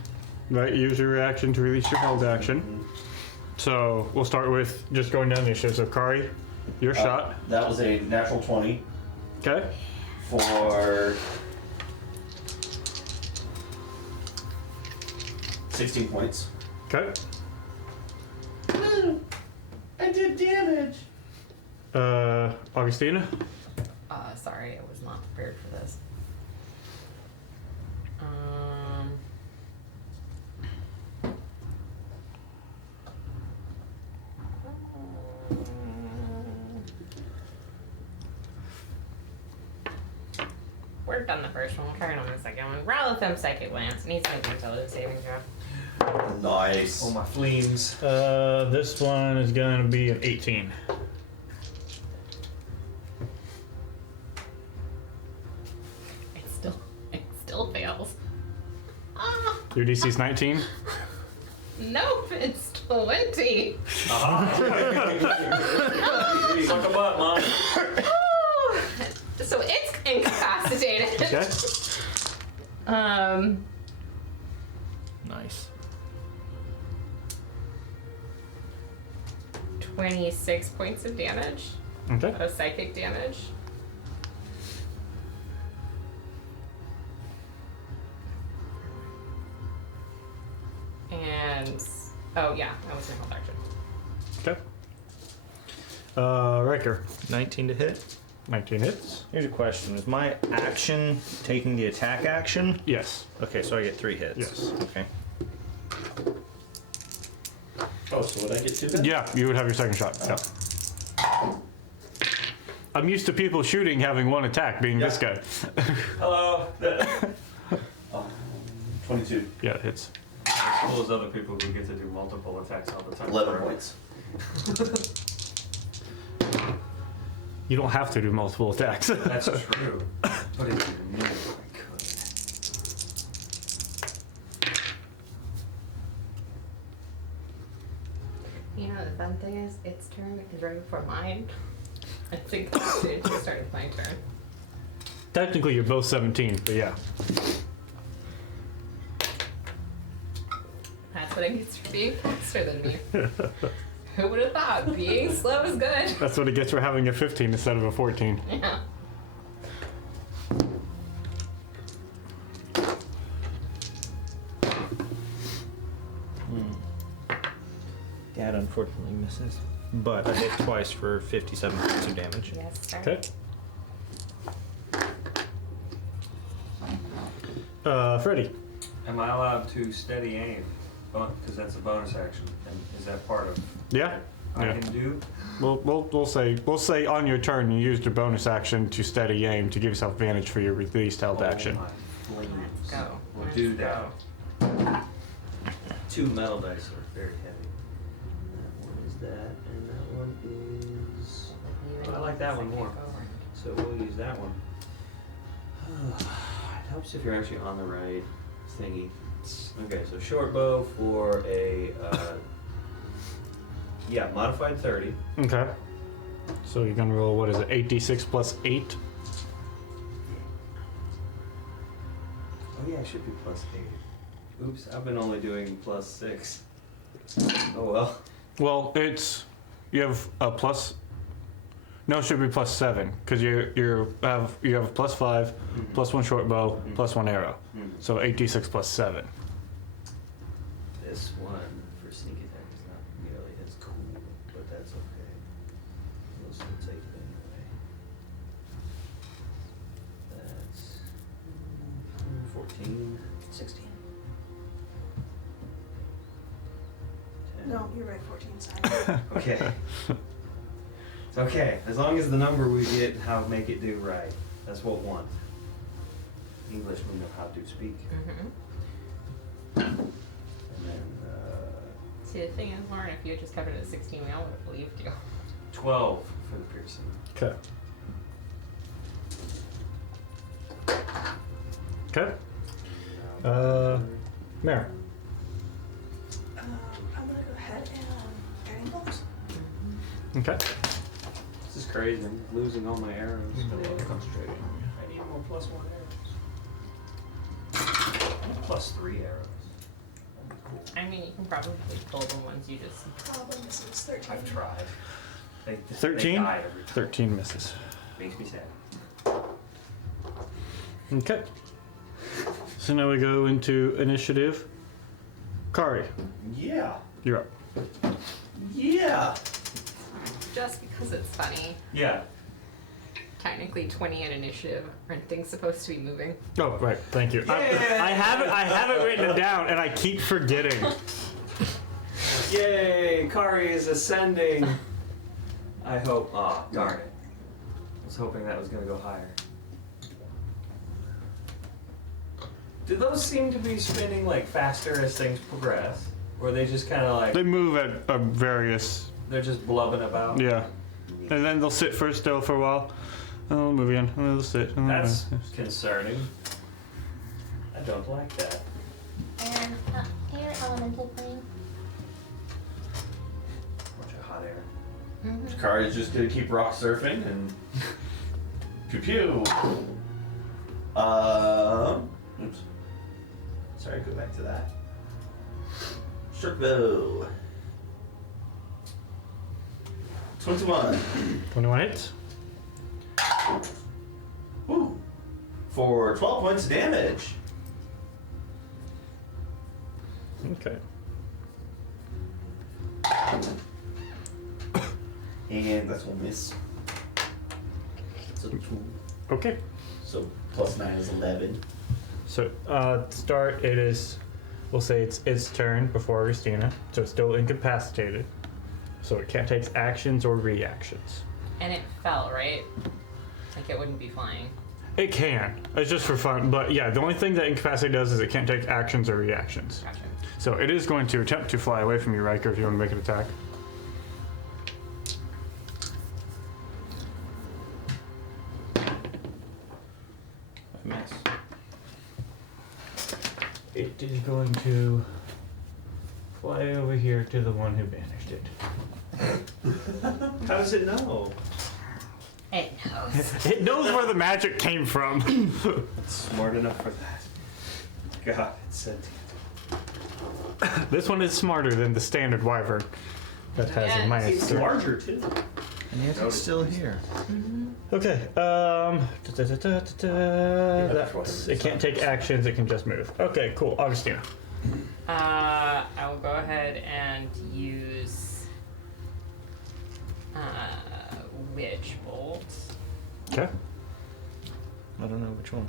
Right. Use your reaction to release your held action. So we'll start with just going down the initiative. So Kari, your shot. That was a natural 20 Okay. for 16 points. Okay. I did damage. Augustina. Sorry, I was not prepared for this. We're done the first one. We'll try it on the second one. Rattle with them psychic lance. Needs to make an intelligence saving throw. Nice. Oh, my fleams. This one is gonna be an 18. It still fails. Ah, Your DC's 19. nope, it's 20. Suck a butt, Mom. Oh, so it's incapacitated. Okay. Nice. 26 points of damage. Okay. Of psychic damage. And oh yeah, that was my whole action. Okay. Riker. 19 to hit. 19 hits. Here's a question. Is my action taking the attack action? Yes. Okay, so I get 3 hits. Yes. Okay. Oh, so would I get 2 then? Yeah, you would have your second shot. Yeah. I'm used to people shooting having one attack, being this guy. Hello. 22. Yeah, it hits. As cool as other people who get to do multiple attacks all the time. 11 points. You don't have to do multiple attacks. That's true. But if you knew I could. You know, the fun thing is, its turn is right before mine. I think it just started my turn. Technically, you're both 17, but yeah. That's what it gets for being faster than me. Who would have thought? Being slow is good. That's what it gets for having a 15 instead of a 14. Yeah. Dad unfortunately misses. But I hit twice for 57 points of damage. Yes, sir. Okay. Freddy. Am I allowed to steady aim? Because that's a bonus action. And is that part of Yeah. I Yeah. can do? We'll say on your turn you used your bonus action to steady aim to give yourself advantage for your released held action. Oh my flames. Let's go. We'll Let's do go. that. 2 metal dice are very heavy. That one is that, and that one is. I like that one more. So we'll use that one. It helps if you're actually on the right thingy. Okay, so short bow for a modified 30. Okay. So you're gonna roll, what is it, 8d6 plus 8? Oh yeah, it should be plus 8. Oops, I've been only doing plus 6. Oh well. Well, you have a plus. No, it should be plus 7 because you have plus 5, plus 1 short bow, plus 1 arrow. So 8d6 plus 7. This one for sneak attack is not nearly as cool, but that's okay. We'll still take it anyway. That's 14. 16. 10. No, you're right, 14, sorry. Okay. It's okay. As long as the number we get, how make it do right. That's what we want. English we know how to speak. Mm-hmm. And then See, the thing is, Lauren, if you had just kept it at 16, we all would have believed you. 12 for the piercing. Okay. Okay. Mare. I'm gonna go ahead and guiding bolt. Okay. This is crazy. I'm losing all my arrows. Concentrating. I need more plus 1 arrows. Plus 3 arrows. I mean, you can probably pull the ones you just. Problem is it's 13. I've tried. They 13? die every time. 13 misses. Makes me sad. Okay. So now we go into initiative. Kari, Yeah. you're up. Yeah. Just because it's funny. Yeah. Technically, 20 in initiative. Aren't things supposed to be moving? Oh, right. Thank you. I have it written down, and I keep forgetting. Yay! Kari is ascending. I hope. Oh, darn it. I was hoping that was going to go higher. Do those seem to be spinning like faster as things progress? Or are they just kind of like, They move at various. they're just blubbing about? Yeah. And then they'll sit first still for a while. And they'll move again. And they'll sit. And then That's concerning. I don't like that. And air elemental plane. Bunch of hot air. Kari's just gonna keep rock surfing and pew pew. Oops. Sorry, go back to that. Short bow. 21. 21 hits. Woo. For 12 points of damage. Okay. And that's one miss. So 2. Okay. So plus 9 is 11. So, to start, it is, we'll say it's its turn before Christina, so it's still incapacitated. So it can't take actions or reactions. And it fell, right? Like it wouldn't be flying. It can. It's just for fun. But yeah, the only thing that incapacitate does is it can't take actions or reactions. Gotcha. So it is going to attempt to fly away from you, Riker, if you want to make an attack. I miss. It is going to fly over here to the one who banished it. How does it know? It knows. It knows where the magic came from. It's smart enough for that. God, it's sentient. This one is smarter than the standard wyvern that has Yeah, a minus It's 3. larger too. And yet it's still here. Okay. It can't take actions. It can just move. Okay, cool. Augustina. I will go ahead and use witch bolt. Okay. I don't know which one.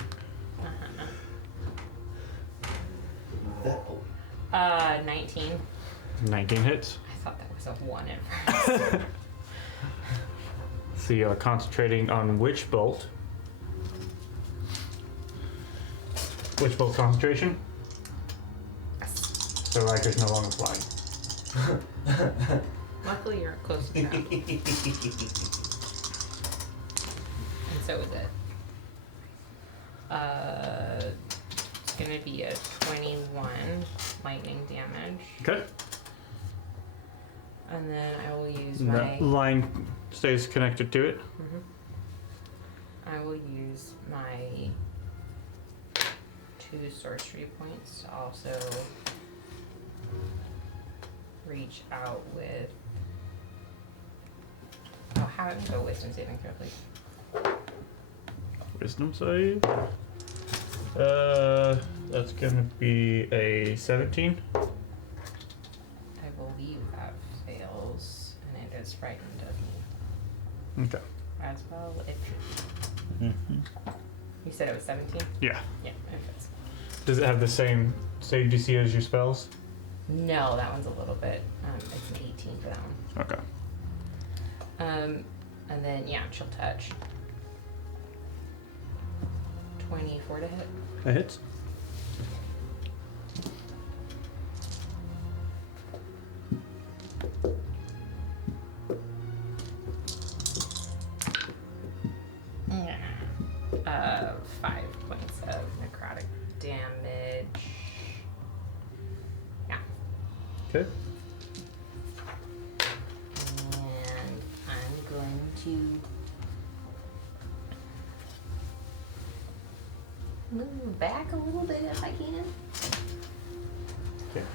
19. 19 hits. I thought that was a 1 at first. So you're concentrating on Witch Bolt. Witch Bolt concentration. So Riker's no longer flying. Luckily, you're close to ground. And so is it. It's gonna be a 21 lightning damage. Okay. And then I will use That my. line stays connected to it. I will use my 2 sorcery points to also reach out with. Oh, have it go wisdom saving throw, please. Wisdom save. That's gonna be a 17. I believe that fails, and it is frightened of me Okay. as well. If Mm-hmm. you said it was 17, Yeah. yeah, it fits. Does it have the same save DC as your spells? No, that one's a little bit. It's an 18 for that one. Okay. And then yeah, chill touch. 24 to hit. That hits. Yeah. 5 points of necrotic damage. Yeah. Okay. And I'm going to move back a little bit if I can. Okay.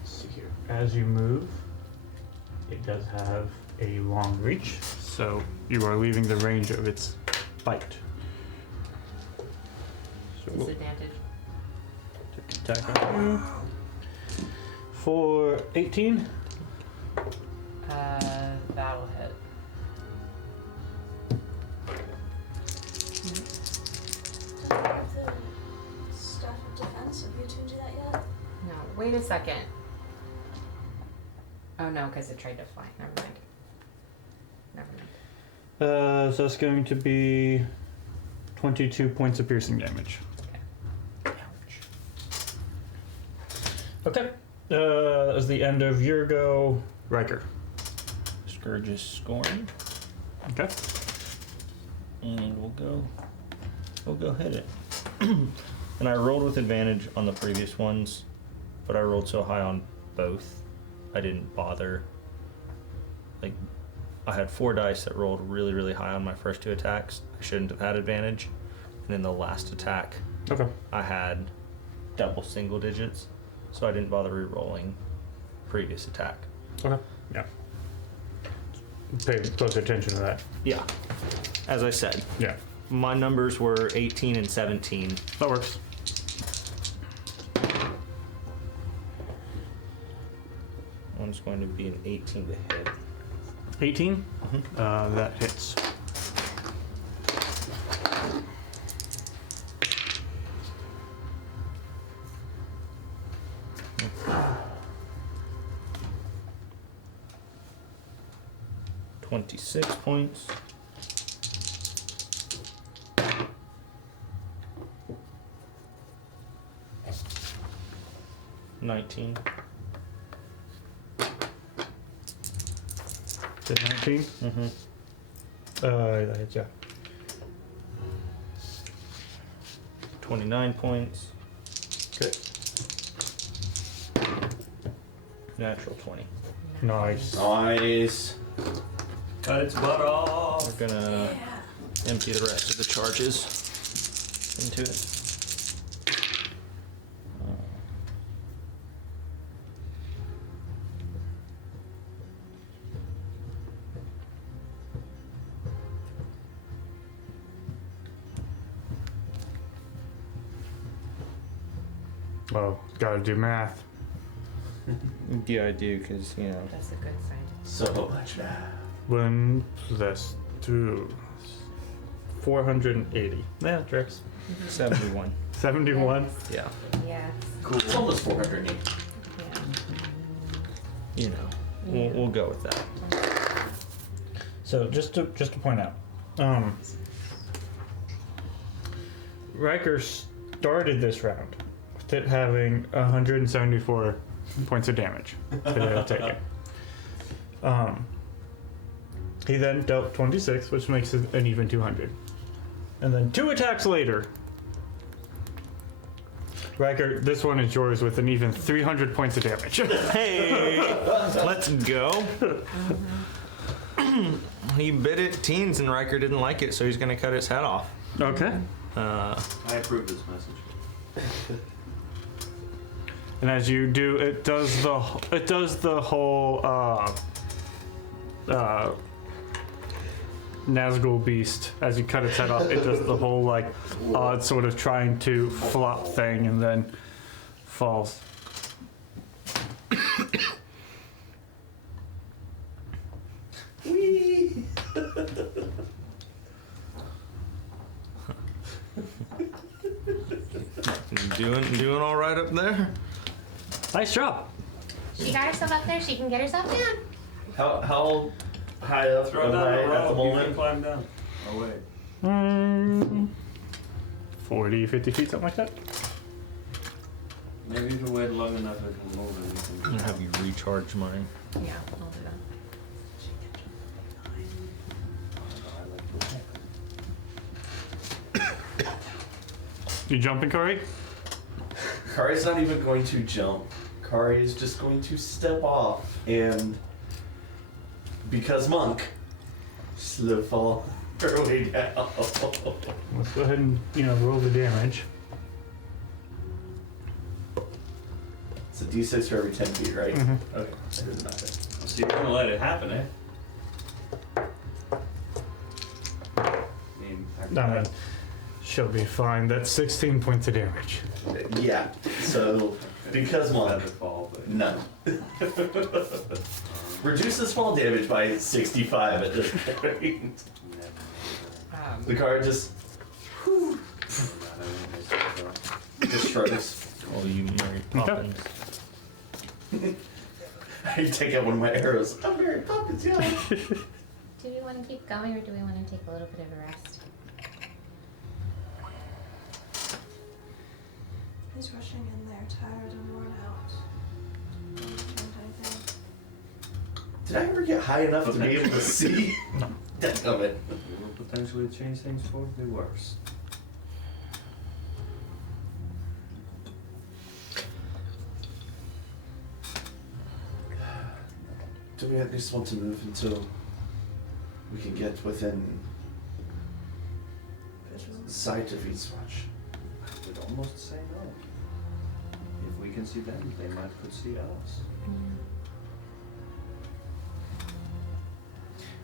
Let's see here. As you move, it does have a long reach, so you are leaving the range of its bite. So we'll Disadvantage. take an attack on you. For 18. That'll hit. The staff of defense, have you tuned to that yet? No, wait a second. Oh no, because it tried to fly. Never mind. So that's going to be 22 points of piercing damage. Okay. That was the end of your go, Riker. Scourge is scoring, Okay. and we'll go hit it. And I rolled with advantage on the previous ones, but I rolled so high on both, I didn't bother. Like, I had 4 dice that rolled really, really high on my first 2 attacks. I shouldn't have had advantage. And then the last attack, Okay. I had double single digits, so I didn't bother re-rolling previous attack. Okay. Yeah. Pay close attention to that. Yeah. As I said, Yeah. my numbers were 18 and 17. That works. One's going to be an 18 to hit. 18? That hits. 26 points. $19. To 19. Mm-hmm. Yeah. 29 points. Okay. Natural 20. Nice. Nice. Cut its butt off. We're gonna Yeah. empty the rest of the charges into it. Oh, gotta do math. Yeah, I do, because, you know. That's a good sign. So much now. 1 plus 2. 480. Yeah, tricks. 71. 71. Yeah. Yes. Cool. It's almost 480. Yeah. You know. We'll go with that. So just to point out, Riker started this round with it having 174 points of damage to take it. He then dealt 26, which makes it an even 200. And then 2 attacks later, Riker, this one is yours with an even 300 points of damage. Hey, let's go. He bit it teens and Riker didn't like it, so he's gonna cut its head off. Okay. I approve this message. And as you do, it does the whole Nazgul beast. As you cut its head off, it does the whole like odd sort of trying to flop thing and then falls. Whee! Doing all right up there. Nice job. She got herself up there, she can get herself down. How high up Throw am down I the at the rope. You can moment? climb down. Oh wait. 40, 50 feet, something like that. Maybe if you wait long enough, it can move and you I'm can. gonna have you recharge mine. Yeah, I'll do that. You jumping, Corey? Kari's not even going to jump. Kari is just going to step off and, because monk, slow fall her way down. Let's go ahead and roll the damage. It's a d6 for every 10 feet, right? Mhm. Okay, so there's nothing. So you're gonna let it happen, eh? I mean, No, no. She'll be fine. That's 16 points of damage. Yeah, so because let monk, it fall, but none. Reduces fall damage by 65 at this point. The card just shrugs. Oh, you Mary Poppins. I take out one of my arrows. I'm Mary Poppins, yeah. Do we want to keep going or do we want to take a little bit of a rest? He's rushing in there, tired and worn out. Don't change anything. Did I ever get high enough to be able to see? No. Of it. it will potentially change things for the worse. Do we at least want to move until we can get within sight of Eastwatch? I would almost say no. If we can see them, they might could see us.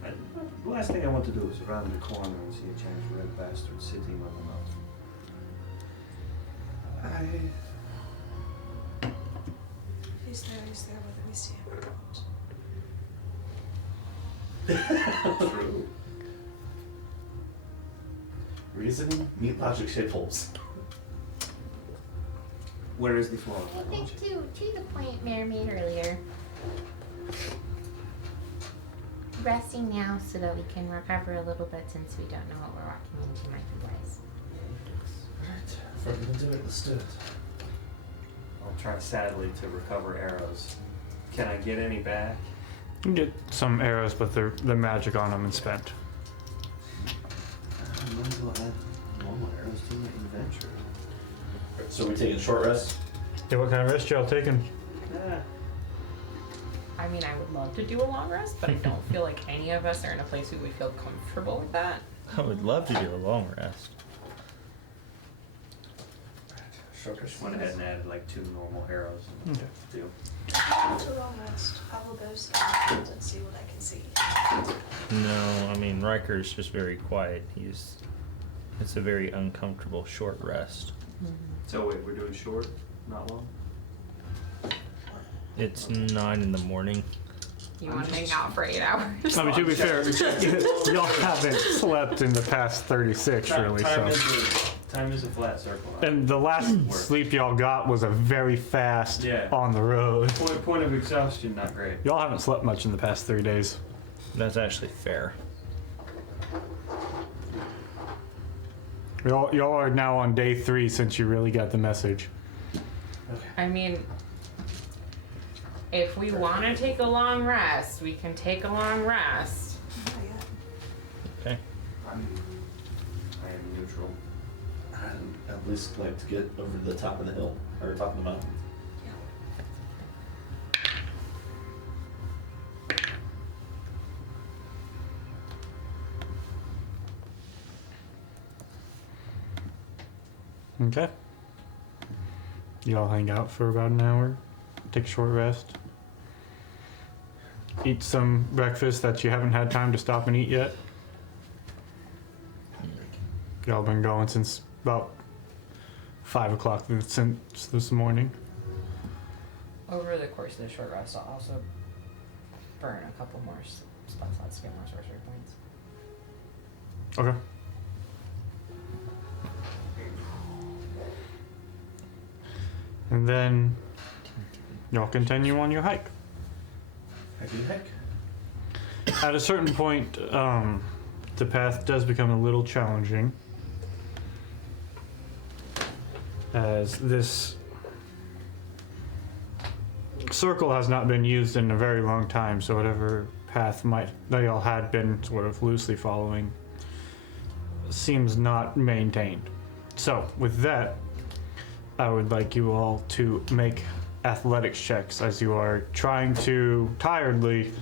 And the last thing I want to do is round the corner and see a giant red bastard sitting on the mountain. If he's there, whether we see him or not. True. Reasoning, meat logic, shape holes. Where is the floor? I think to the point Mare made earlier, resting now so that we can recover a little bit since we don't know what we're walking into might be wise. Alright, if we're gonna do it, let's do it. I'll try sadly to recover arrows. Can I get any back? You get some arrows, but they're magic on them and spent. I might as well add normal arrows to my adventure. So we taking a short rest? Yeah, what kind of rest y'all taking? I mean, I would love to do a long rest, but I don't feel like any of us are in a place where we feel comfortable with that. I would love to do a long rest. Short I rest. just went ahead and added like 2 normal arrows. Okay. Deal. After a long rest, I will go scout and see what I can see. No, I mean Riker's just very quiet. It's a very uncomfortable short rest. So wait, we're doing short, not long? It's 9 in the morning. You want to hang out for 8 hours? I mean, to be fair, y'all haven't slept in the past 36, really, so. Time is a flat circle. And the last sleep y'all got was a very fast Yeah. on the road. Point of exhaustion, not great. Y'all haven't slept much in the past 3 days. That's actually fair. Y'all are now on day 3 since you really got the message. I mean, if we want to take a long rest, we can take a long rest. Not yet. Okay. I am neutral. I'd at least like to get over the top of the hill, or top of the mountain. Okay. Y'all hang out for about an hour, take a short rest, eat some breakfast that you haven't had time to stop and eat yet. Y'all been going since about 5 o'clock since this morning. Over the course of the short rest, I'll also burn a couple more spell slots to get more sorcery points. Okay. And then y'all continue on your hike. Heck. At a certain point, the path does become a little challenging, as this circle has not been used in a very long time, so whatever path that y'all had been sort of loosely following seems not maintained. So, with that, I would like you all to make athletics checks as you are trying to tiredly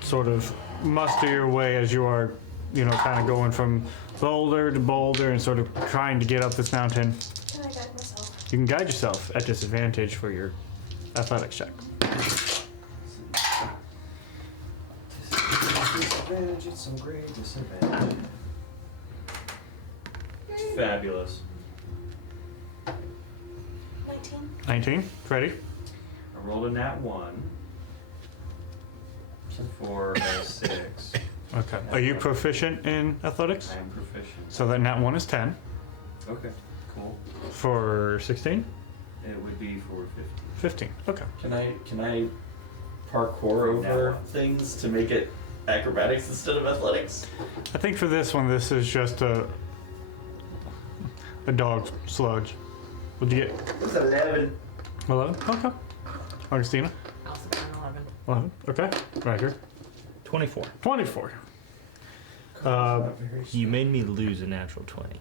sort of muster your way as you are, kind of going from boulder to boulder and sort of trying to get up this mountain. Can I guide myself? You can guide yourself at disadvantage for your athletics check. Disadvantage, it's some great disadvantage. Fabulous. 19. 19, Freddie? I rolled a nat 1 for a 6. Okay. Are you proficient in athletics? I am proficient. So that nat 1 is 10. Okay, cool. For 16? It would be for 15. 50. Okay. Can I parkour over things to make it acrobatics instead of athletics? I think for this one, this is just a dog sludge. What'd you get? It's 11. 11? Okay. Augustina? Also got an 11. 11. Okay. Riker? 24. 24. You made me lose a natural 20.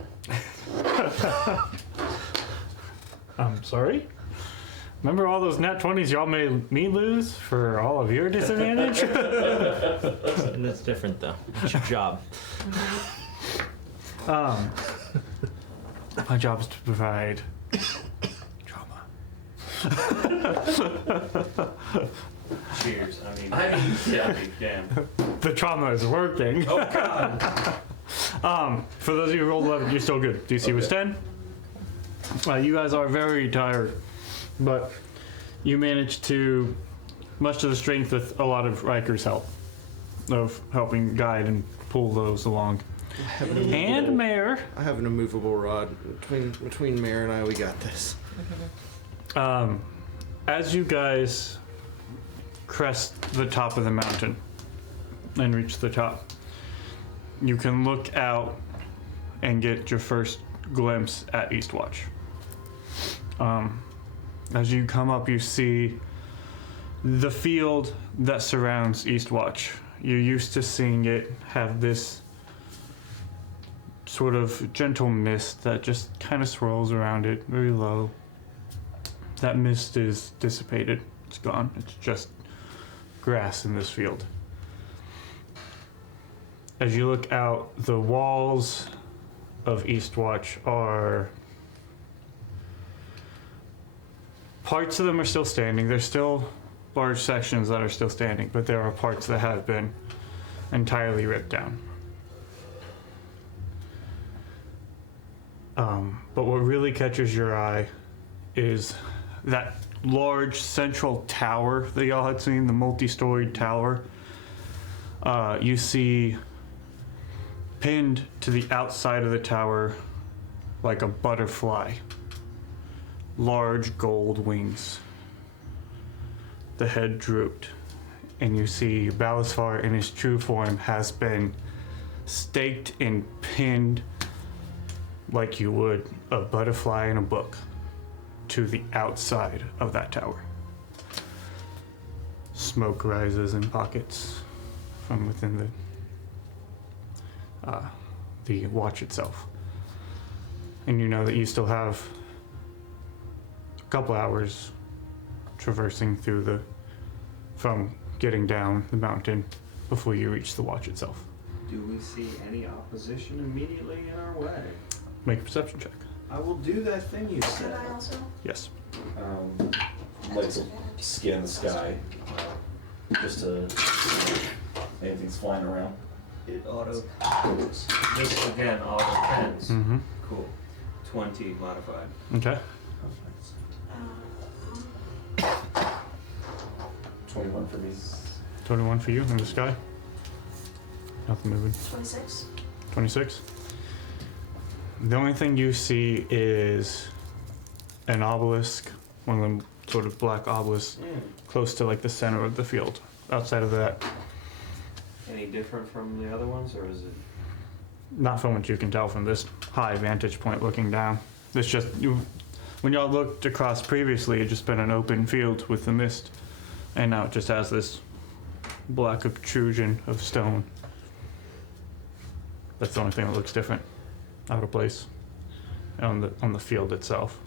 I'm sorry? Remember all those nat 20s y'all made me lose for all of your disadvantage? And that's different though. It's your job. My job is to provide trauma. Cheers. Damn. The trauma is working. Oh god. For those of you who rolled 11, you're still good. DC was 10. You guys are very tired, but you managed to, much to the strength with a lot of Riker's help, of helping guide and pull those along. And Mayor. I have an immovable rod. Between Mayor and I, we got this. As you guys crest the top of the mountain, and reach the top. You can look out and get your first glimpse at Eastwatch. As you come up, you see the field that surrounds Eastwatch. You're used to seeing it have this sort of gentle mist that just kind of swirls around it, very low. That mist is dissipated. It's gone. It's just grass in this field. As you look out, the walls of Eastwatch are... Parts of them are still standing. There's still large sections that are still standing, but there are parts that have been entirely ripped down. But what really catches your eye is that large central tower that y'all had seen, the multi-storied tower. You see pinned to the outside of the tower like a butterfly, large gold wings. The head drooped, and you see Balasfar in his true form has been staked and pinned like you would a butterfly in a book to the outside of that tower. Smoke rises in pockets from within the watch itself. And you know that you still have a couple hours traversing through from getting down the mountain before you reach the watch itself. Do we see any opposition immediately in our way? Make a perception check. I will do that thing you Can said. I also? Yes. Like to scan the sky, just to anything's flying around. It auto. This again, auto tens. Mm-hmm. Cool. 20 modified. Okay. 21 for me. 21 for you in the sky. Nothing moving. 26. 26. The only thing you see is an obelisk, one of them sort of black obelisks, close to like the center of the field. Outside of that, Any different from the other ones, or is it? not from what you can tell from this high vantage point looking down. It's just, when y'all looked across previously, it just been an open field with the mist. And now it just has this black obtrusion of stone. That's the only thing that looks different, out of place, on the field itself.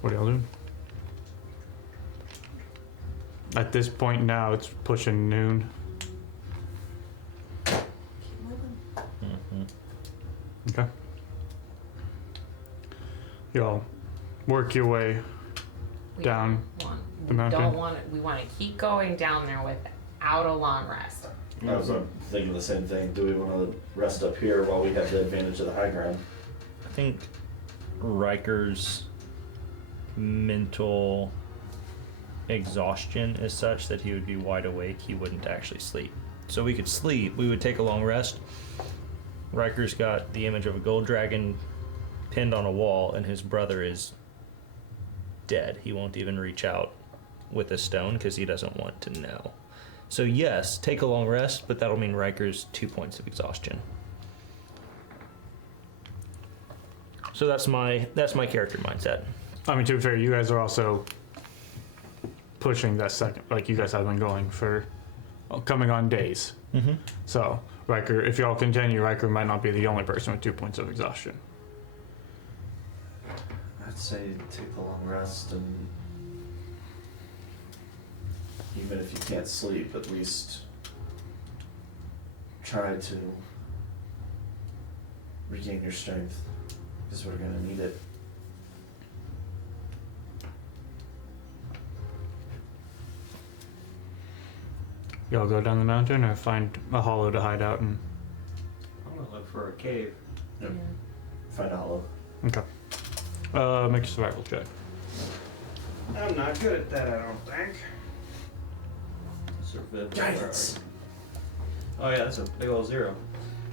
What are y'all doing? At this point now, it's pushing noon. Keep moving. Okay. Y'all work your way We down the mountain. We want to keep going down there without a long rest. I was thinking the same thing. Do we want to rest up here while we have the advantage of the high ground? I think Riker's mental exhaustion is such that he would be wide awake. He wouldn't actually sleep. So we could sleep. We would take a long rest. Riker's got the image of a gold dragon pinned on a wall, and his brother is dead. He won't even reach out with a stone because he doesn't want to know. So yes, take a long rest, but that'll mean Riker's 2 points of exhaustion. So that's my character mindset. I mean, to be fair, you guys are also pushing that second, like you guys have been going for coming on days. Mm-hmm. So Riker, if y'all continue, Riker might not be the only person with 2 points of exhaustion. I'd say take the long rest, and even if you can't sleep, at least try to regain your strength, because we're gonna need it. Y'all go down the mountain or find a hollow to hide out in? I'm gonna look for a cave. Yep. Find a hollow. Okay. Make a survival check. I'm not good at that, I don't think. Survival. Guidance. Oh yeah, that's a big old 0.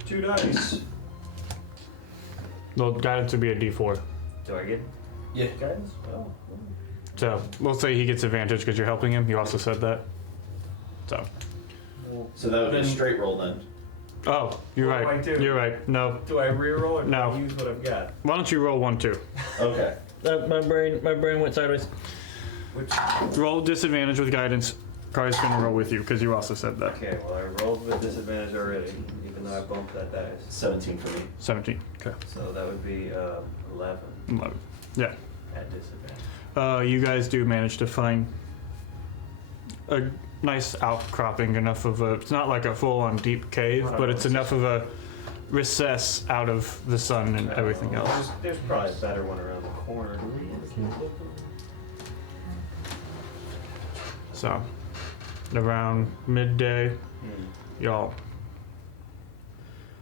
2 dice. Well, guidance would be a D4. Do I get? Yeah. Guidance? Well. So we'll say he gets advantage because you're helping him. You also said that. So that would be a Then- straight roll then. Oh, you're What do right. I do? You're right. No. Do I reroll or do No. I use what I've got? Why don't you roll 1, 2? Okay. My brain went sideways. Which? Roll disadvantage with guidance. Kari's gonna roll with you because you also said that. Okay, well I rolled with disadvantage already, even though I bumped that dice. 17 for me. 17. Okay. So that would be 11 11. Yeah. at disadvantage. You guys do manage to find a nice outcropping, enough of a, it's not like a full-on deep cave, but it's enough of a recess out of the sun and everything else. There's probably a better one around the corner. So, around midday, y'all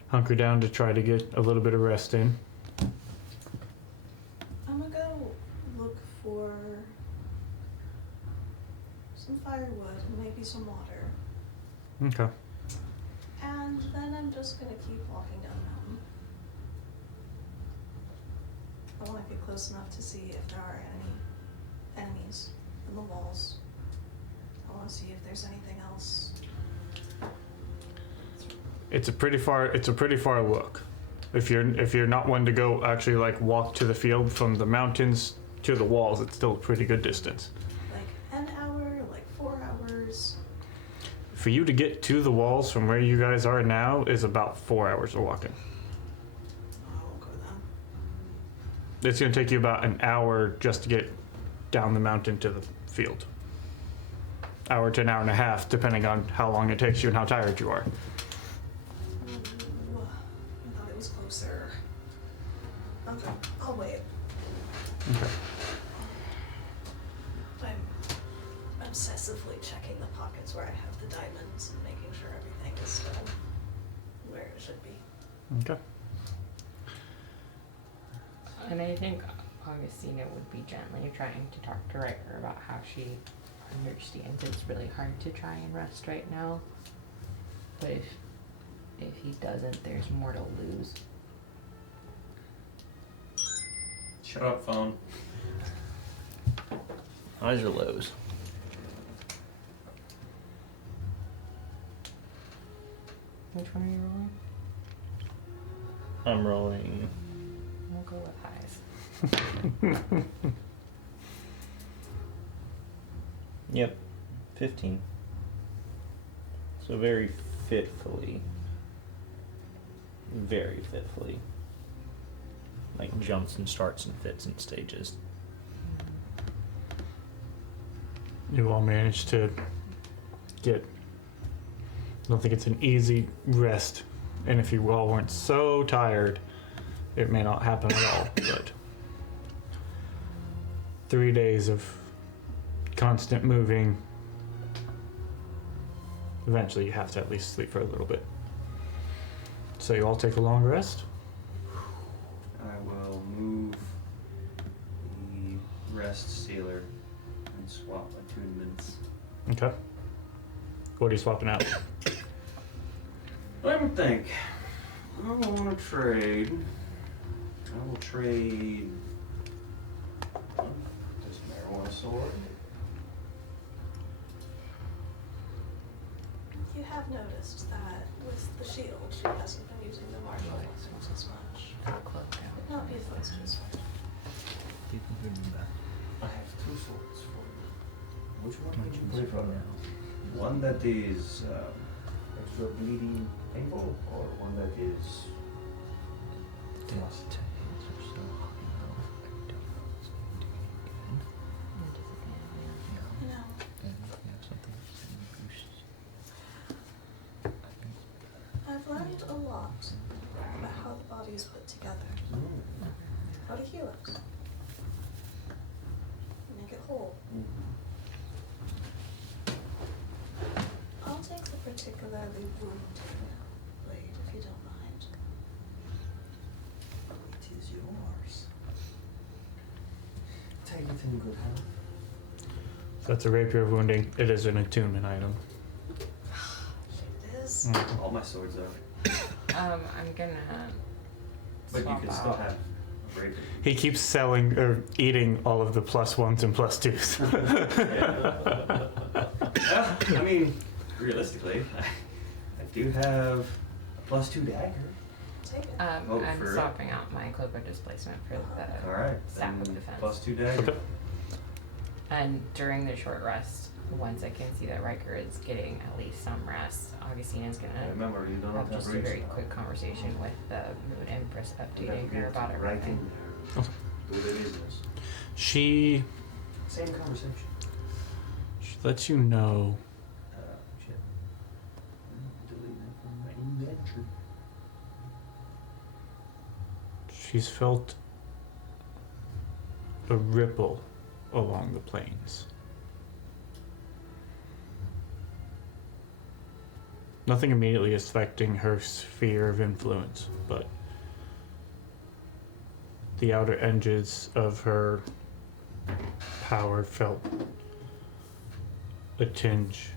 hunker down to try to get a little bit of rest in. I'm gonna go look for some firewood and maybe some water. Okay. And then I'm just gonna keep walking down the mountain. I wanna get close enough to see if there are any enemies in the walls. I wanna see if there's anything else. It's a pretty far look. If you're not one to go actually like walk to the field from the mountains to the walls, it's still a pretty good distance. Like an hour, like 4 hours. For you to get to the walls from where you guys are now is about 4 hours of walking. I won't go then. It's gonna take you about an hour just to get down the mountain to the field. Hour to an hour and a half, depending on how long it takes you and how tired you are. Ooh, I thought it was closer. Okay, I'll wait. Okay. I'm obsessively checking the pockets where I have the diamonds and making sure everything is still where it should be. Okay. And I think Augustina would be gently trying to talk to Riker about how she understands it's really hard to try and rest right now. But if he doesn't, there's more to lose. Shut up, phone. Highs or lows? Which one are you rolling? I'm rolling. We'll go with highs. Yep, 15. So very fitfully. Very fitfully. Like jumps and starts and fits and stages. You all managed to get, I don't think it's an easy rest. And if you all weren't so tired, it may not happen at all. But 3 days of constant moving, eventually you have to at least sleep for a little bit. So you all take a long rest. I will move the rest sealer and swap attunements. Okay. What are you swapping out? Let me think. I want to trade. I will trade this marijuana sword. You have noticed that with the shield, she hasn't been using the martial weapons as much. I'll close down. Would not be opposed to a sword. I have two swords for you. Which one would you prefer? One that is extra bleeding painful, or one that is plus? You know, I've learned a lot about how the body is put together, how to heal it, make it whole. I'll take the particularly wounding blade if you don't mind. It is yours. Take it in good health. That's a rapier of wounding. It is an attunement item. It is. All my swords are. I'm gonna But you swap can still out. have a rapier. He keeps selling or eating all of the +1s and +2s. I mean, realistically, I do have a +2 dagger. Take it. Oh, I'm for- swapping out my cloak of displacement for the Alright, staff of then defense. +2 dagger. Okay. And during the short rest, once I can see that Riker is getting at least some rest, Augustina's And gonna remember, you don't have have just a reach very now. quick conversation with the Moon Empress, You have updating to her get about right everything. in there. Do the business. She Same conversation. lets you know Shit. Delete that from my inventory. she's felt a ripple along the plains. Nothing immediately affecting her sphere of influence, but the outer edges of her power felt a tinge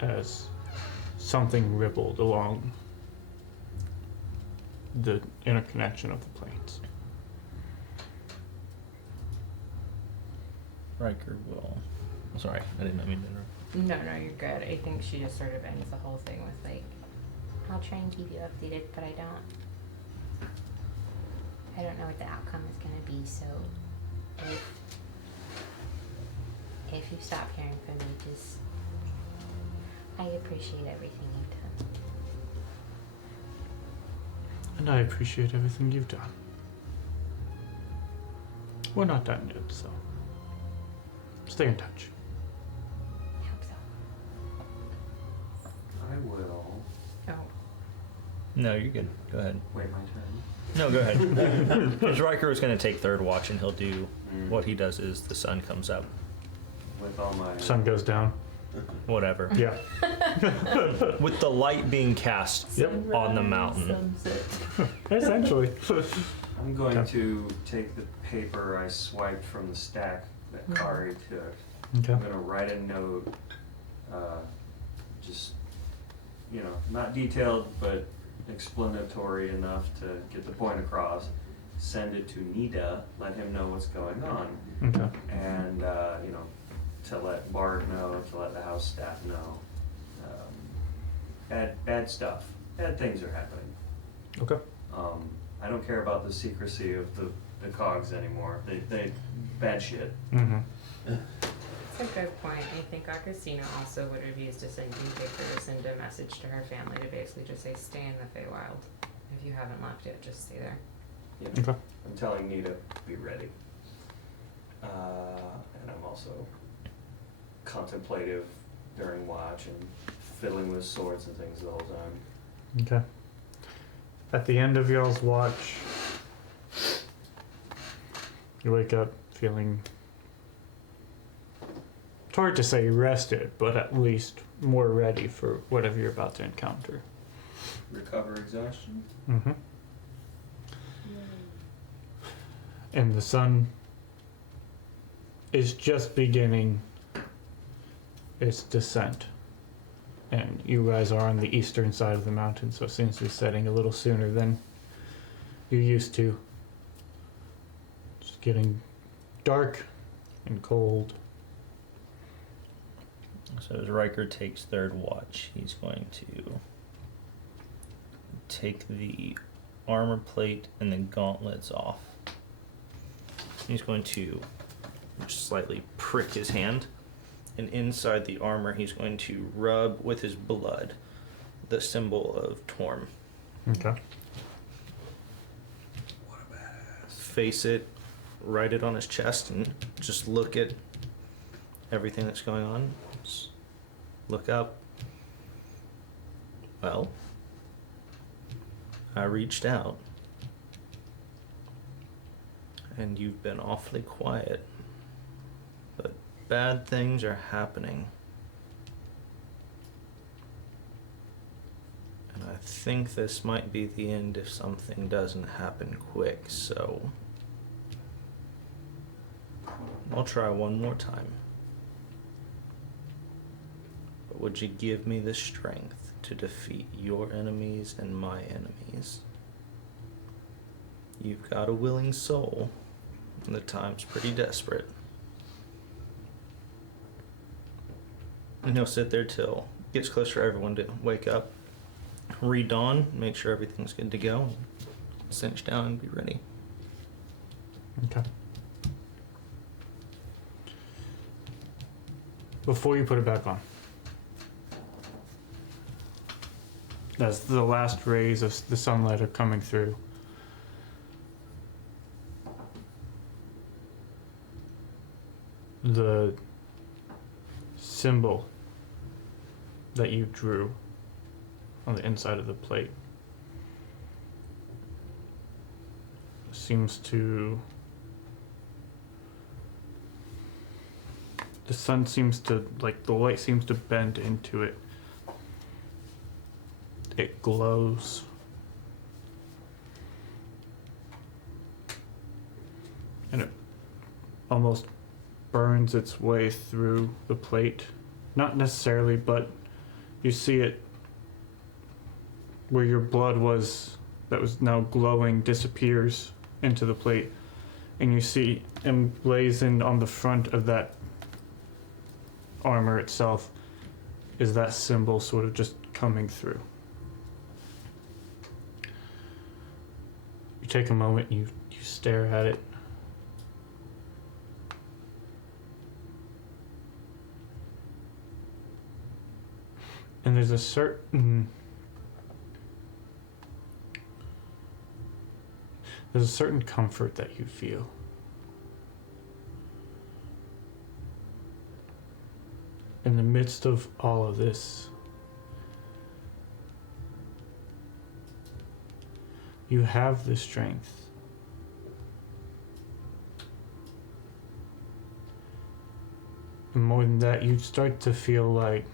as something rippled along the interconnection of the plains. Riker will. Sorry, I didn't mean to interrupt. No, you're good. I think she just sort of ends the whole thing with like, I'll try and keep you updated, but I don't know what the outcome is gonna be, so if you stop hearing from me, just, I appreciate everything you've done. And I appreciate everything you've done. We're not done yet, so stay in touch. I hope so. I will. Oh, No, you're good. Go ahead. Wait my turn. No, go ahead. Because Riker was going to take third watch, and he'll do Mm. what he does is the sun comes up, With all my. Sun goes down. whatever. Yeah. With the light being cast Yep. on the mountain. Essentially. I'm going Okay. to take the paper I swiped from the stack that Kari took. Okay. I'm gonna write a note, just, not detailed, but explanatory enough to get the point across. Send it to Nida, let him know what's going on, Okay. and, to let Bart know, to let the house staff know. Bad stuff, bad things are happening. Okay. I don't care about the secrecy of the cogs anymore. They bad shit. Mm-hmm. that's a good point. I think Augustina also would have used a sending paper to send a message to her family to basically just say, stay in the Feywild. If you haven't left yet, just stay there. Yeah. Okay. I'm telling Nita, be ready. And I'm also contemplative during watch and fiddling with swords and things the whole time. Okay. At the end of y'all's watch, you wake up feeling, it's hard to say rested, but at least more ready for whatever you're about to encounter. Recover exhaustion? Mm-hmm. And the sun is just beginning its descent. And you guys are on the eastern side of the mountain, so it seems to be setting a little sooner than you used to. It's getting dark and cold. So as Riker takes third watch, he's going to take the armor plate and the gauntlets off. He's going to just slightly prick his hand, and inside the armor he's going to rub with his blood the symbol of Torm. Okay. What a badass. Face it, write it on his chest, and just look at everything that's going on. Just look up. Well, I reached out, and you've been awfully quiet, but bad things are happening. And I think this might be the end if something doesn't happen quick, so I'll try one more time. But would you give me the strength to defeat your enemies and my enemies? You've got a willing soul, and the time's pretty desperate. And he'll sit there till gets close for everyone to wake up. Re-dawn, make sure everything's good to go. Cinch down and be ready. Okay. Before you put it back on, as the last rays of the sunlight are coming through, the symbol that you drew on the inside of the plate seems to, the sun seems to, like the light seems to bend into it. It glows. And it almost burns its way through the plate. Not necessarily, but you see it where your blood was, that was now glowing, disappears into the plate. And you see emblazoned on the front of that armor itself is that symbol sort of just coming through. You take a moment, you stare at it. And there's a certain comfort that you feel. In the midst of all of this, you have the strength. And more than that, you start to feel like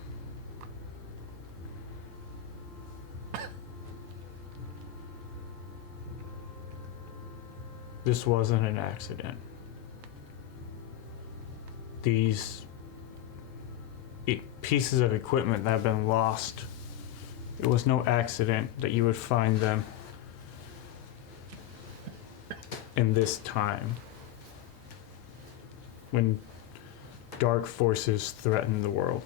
this wasn't an accident. These pieces of equipment that have been lost, it was no accident that you would find them in this time when dark forces threaten the world.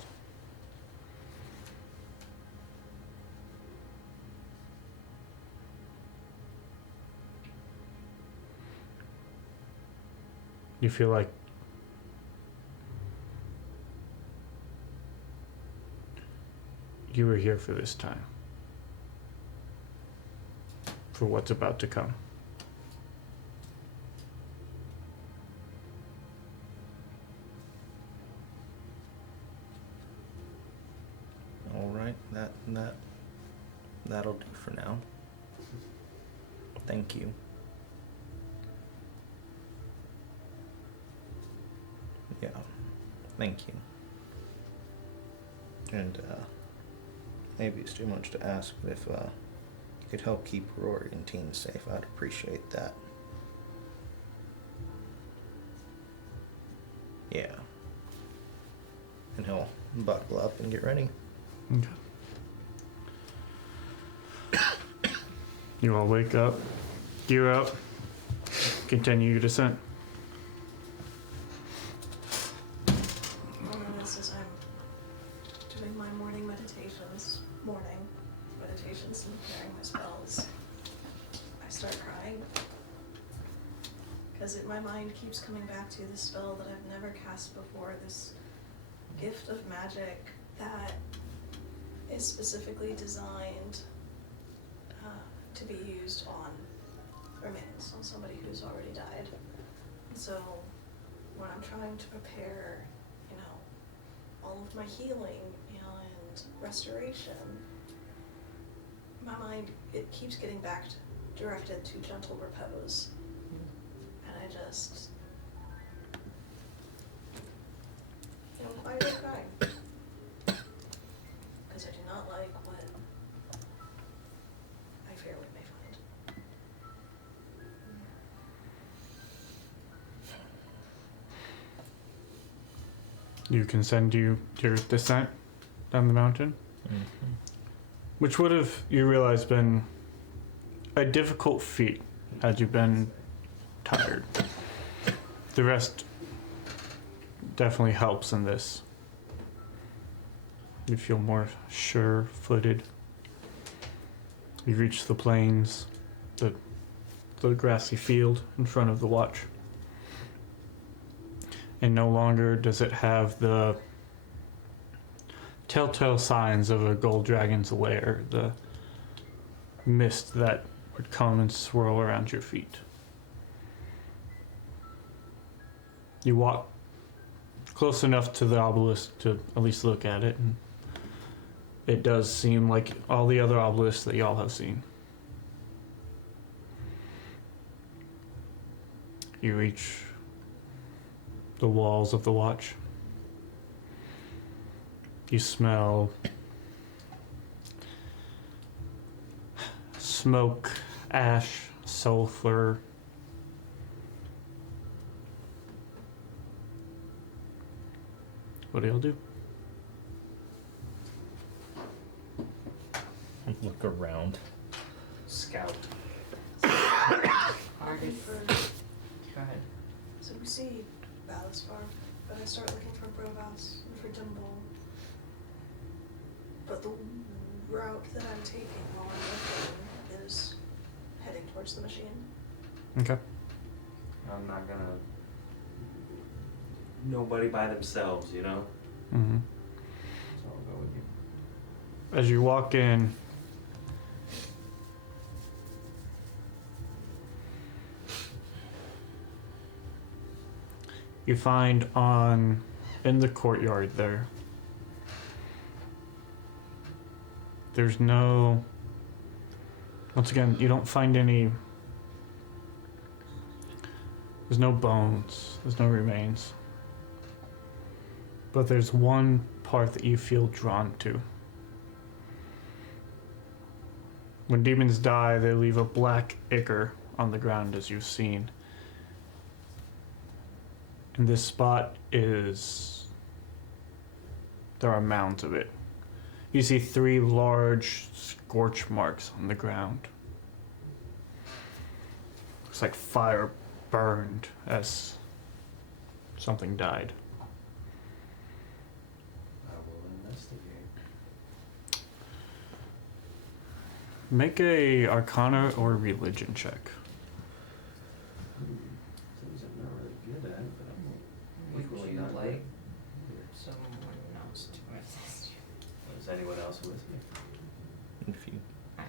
You feel like you were here for this time, for what's about to come. All right, that'll do for now. Thank you. Yeah, thank you. And maybe it's too much to ask, but if you could help keep Rory and teens safe, I'd appreciate that. Yeah. And he'll buckle up and get ready. Okay. You all wake up, gear up, continue your descent. This is I'm doing my morning meditations and preparing my spells. I start crying because my mind keeps coming back to this spell that I've never cast before, this gift of magic that is specifically designed to be used on remains, on somebody who's already died. And so when I'm trying to prepare, all of my healing and restoration, my mind, it keeps getting back directed to gentle repose. And I just, quietly crying. Because I do not like what I fear we may find. You can send your descent down the mountain, which would have, you realize, been a difficult feat had you been tired. The rest definitely helps in this. You feel more sure-footed. You reach the plains, the grassy field in front of the watch. And no longer does it have the telltale signs of a gold dragon's lair, the mist that would come and swirl around your feet. You walk close enough to the obelisk to at least look at it, and it does seem like all the other obelisks that y'all have seen. You reach the walls of the watch. You smell smoke, ash, sulfur. What do y'all do? Look around. Scout. Argus. Go ahead. So we see Balasvar, but I start looking for Brovas and for Dimble. But the route that I'm taking while I'm looking is heading towards the machine. Okay. I'm not gonna. Nobody by themselves, you know? Mm-hmm. So I'll go with you. As you walk in, you find in the courtyard there's no, once again, you don't find there's no bones, there's no remains. But there's one part that you feel drawn to. When demons die, they leave a black ichor on the ground, as you've seen. And this spot there are mounds of it. You see 3 large scorch marks on the ground. Looks like fire burned as something died. I will investigate. Make a Arcana or Religion check. Things I'm not really good at, but I'm Would equally you not like good. someone else to assist you? Is anyone else with me? If you I'm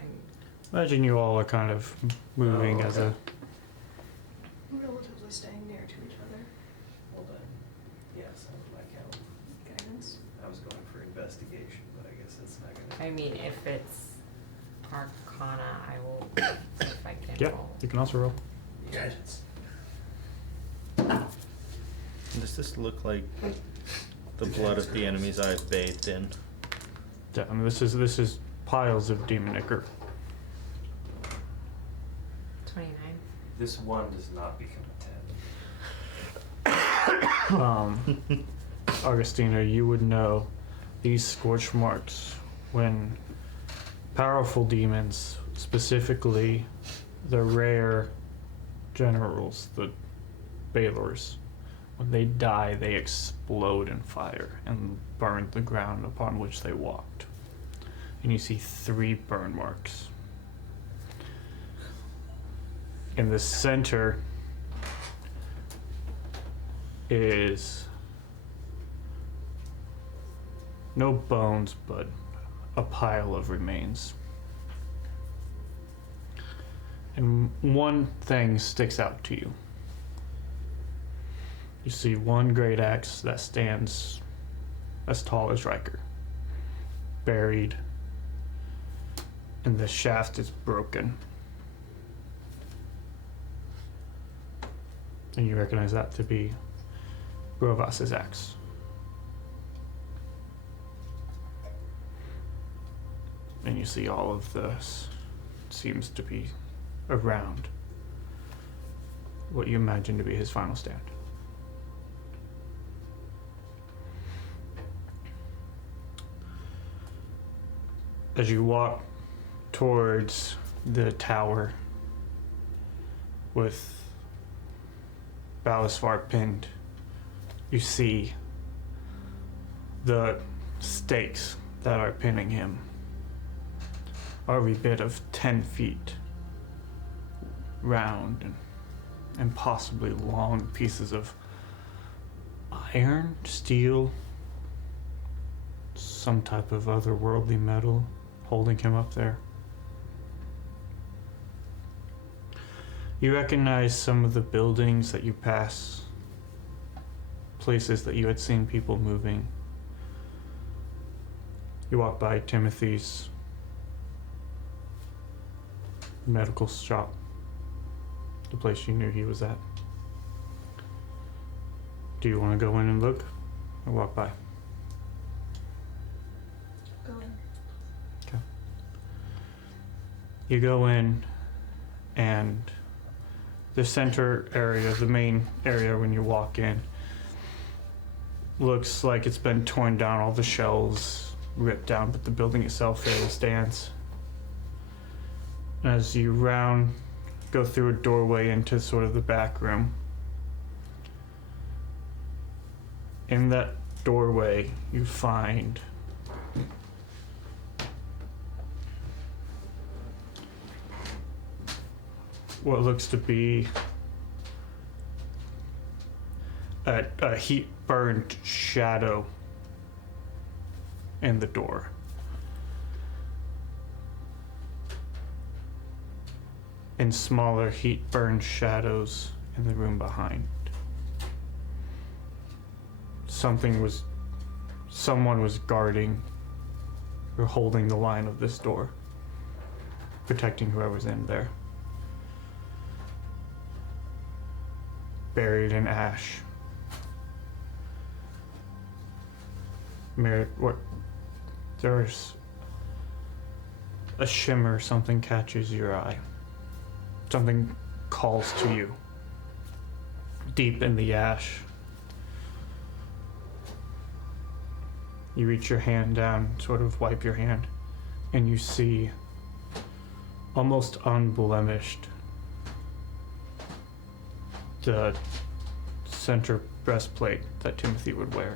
Imagine you all are kind of moving Oh, as okay. Relatively staying near to each other. Well then, yes, I would like help. Guidance. I was going for investigation, but I guess that's not gonna. I mean, if it's Arcana, I will see if I can Yeah, roll. you can also roll. Guidance. does this look like the blood of the enemies I've bathed in? Yeah, I mean, this is piles of demon ichor. 29. This one does not become a 10. Augustina, you would know these scorch marks when powerful demons, specifically the rare generals, the Balors, when they die, they explode in fire and burn the ground upon which they walked. And you see 3 burn marks. In the center is no bones, but a pile of remains. And one thing sticks out to you. You see one great axe that stands as tall as Riker, buried, and the shaft is broken. And you recognize that to be Brovas's axe. And you see all of this seems to be around what you imagine to be his final stand. As you walk towards the tower with Balasvar pinned, you see the stakes that are pinning him are every bit of 10 feet round and possibly long pieces of iron, steel, some type of otherworldly metal holding him up there. You recognize some of the buildings that you pass, places that you had seen people moving. You walk by Timothy's medical shop, the place you knew he was at. Do you want to go in and look or walk by? Go in. Okay. You go in, and the center area, the main area when you walk in, looks like it's been torn down, all the shells ripped down, but the building itself fairly stands. As you go through a doorway into sort of the back room, in that doorway you find what looks to be a heat burned shadow in the door. And smaller heat burned shadows in the room behind. Someone was guarding or holding the line of this door, protecting whoever's in there. Buried in ash. There's a shimmer, something catches your eye. Something calls to you. Deep in the ash. You reach your hand down, sort of wipe your hand, and you see, almost unblemished, the center breastplate that Timothy would wear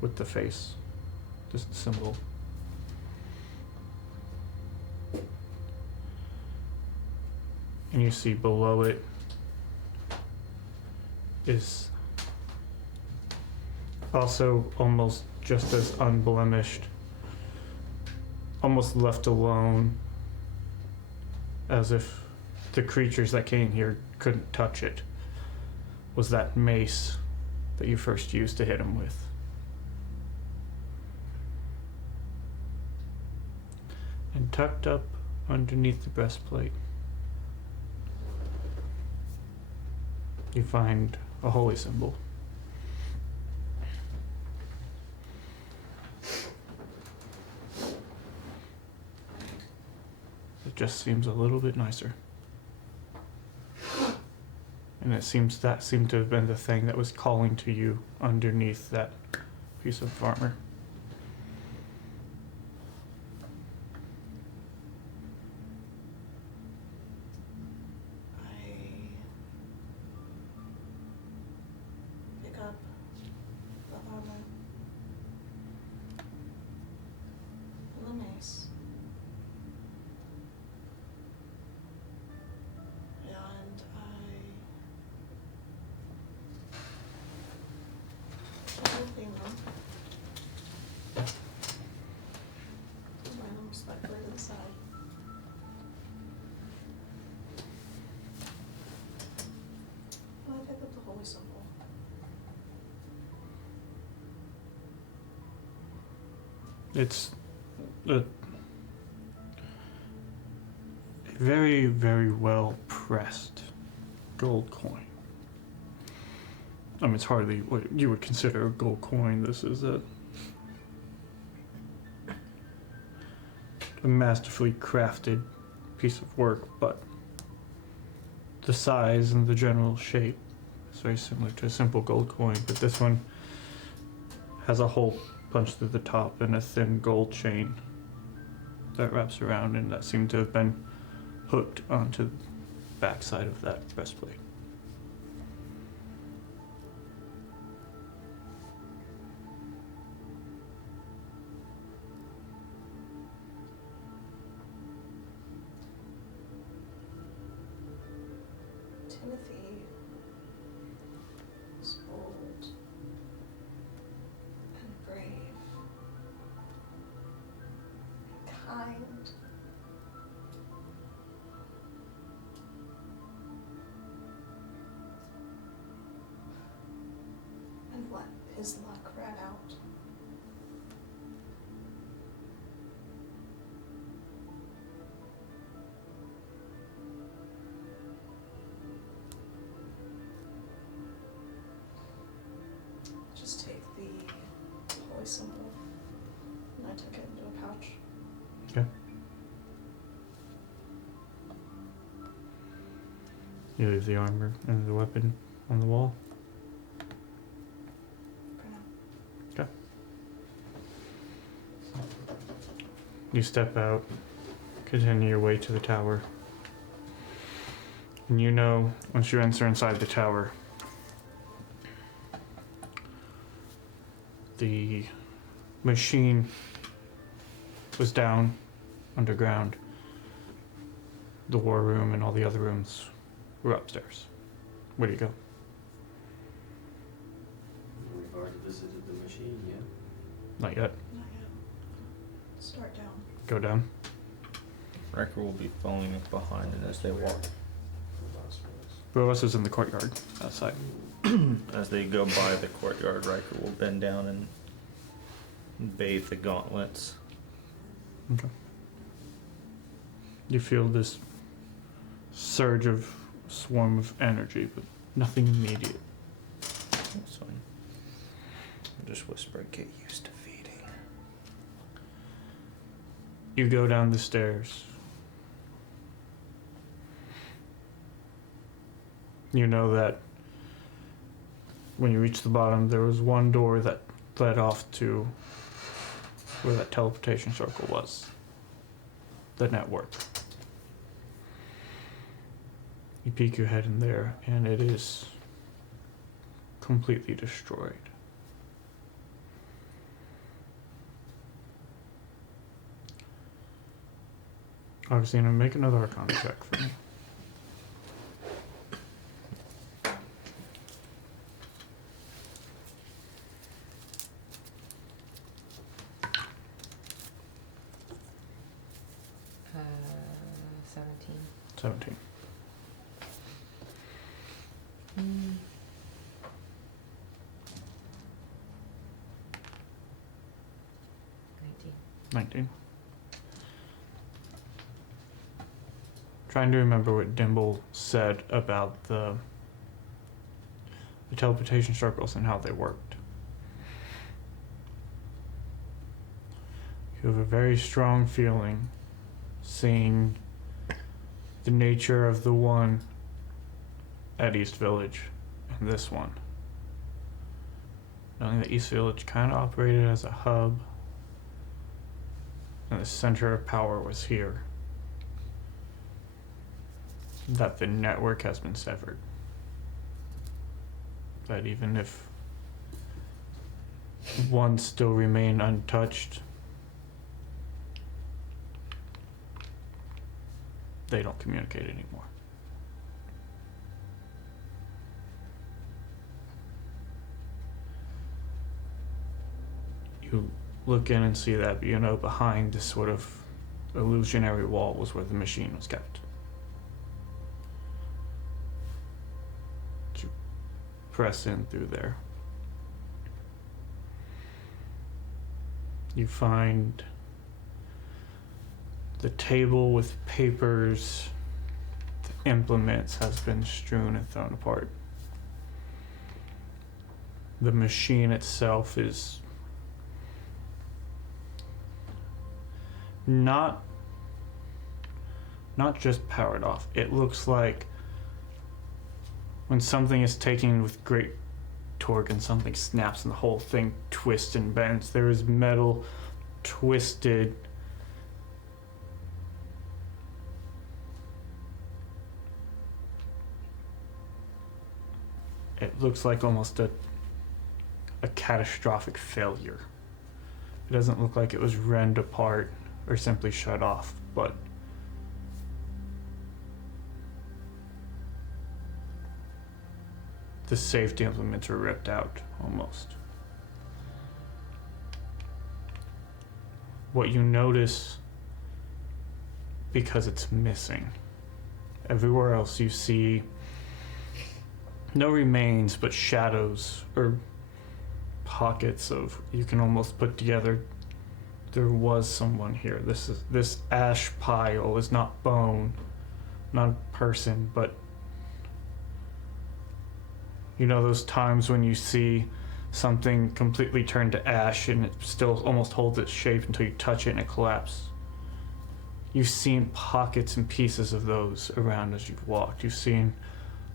with the face, this symbol. And you see below it is also almost just as unblemished, almost left alone, as if the creatures that came here couldn't touch it, was that mace that you first used to hit him with. And tucked up underneath the breastplate, you find a holy symbol. It just seems a little bit nicer. And it seemed to have been the thing that was calling to you underneath that piece of armor. Pick up the armor. The mace. And gently put them respectfully to the side. And I pick up the holy symbol. It's a very, very well pressed gold coin. I mean, it's hardly what you would consider a gold coin. This is a masterfully crafted piece of work, but the size and the general shape is very similar to a simple gold coin, but this one has a hole punched through the top and a thin gold chain that wraps around, and that seemed to have been hooked onto the backside of that breastplate. designed. And let his luck ran out. Just take the holy symbol, and I took it into a pouch. Okay. You leave the armor and the weapon on the wall. For now. Okay. You step out, continue your way to the tower. And you know, once you enter inside the tower, the machine was down underground. The war room and all the other rooms were upstairs. Where do you go? We've already visited the machine, yeah? Not yet. Not yet. Start down. Go down. Riker will be following up behind and as they walk. Boas is in the courtyard outside. As they go by the courtyard, Riker will bend down and bathe the gauntlets. Okay. You feel this surge of swarm of energy, but nothing immediate. That's fine. I'll just whisper, get used to feeding. You go down the stairs. You know that when you reach the bottom, there was one door that led off to where that teleportation circle was. The network. You peek your head in there, and it is completely destroyed. Augustina, make another Arcana check for me. Uh, 17. 17. Mm. 19. Trying to remember what Dimble said about the teleportation circles and how they worked. You have a very strong feeling seeing the nature of the one at East Village and this one. Knowing that East Village kind of operated as a hub and the center of power was here. That the network has been severed. That even if one still remained untouched, they don't communicate anymore. You look in and see that, you know, behind this sort of illusionary wall was where the machine was kept. You press in through there. You find the table with papers, the implements has been strewn and thrown apart. The machine itself is not just powered off. It looks like when something is taken with great torque and something snaps and the whole thing twists and bends. There is metal twisted. It looks like almost a catastrophic failure. It doesn't look like it was rent apart or simply shut off, but the safety implements were ripped out almost. What you notice because it's missing. Everywhere else you see no remains but shadows or pockets of, you can almost put together there was someone here. This ash pile is not bone, not a person, but you know those times when you see something completely turned to ash and it still almost holds its shape until you touch it and it collapses. You've seen pockets and pieces of those around as you've walked. You've seen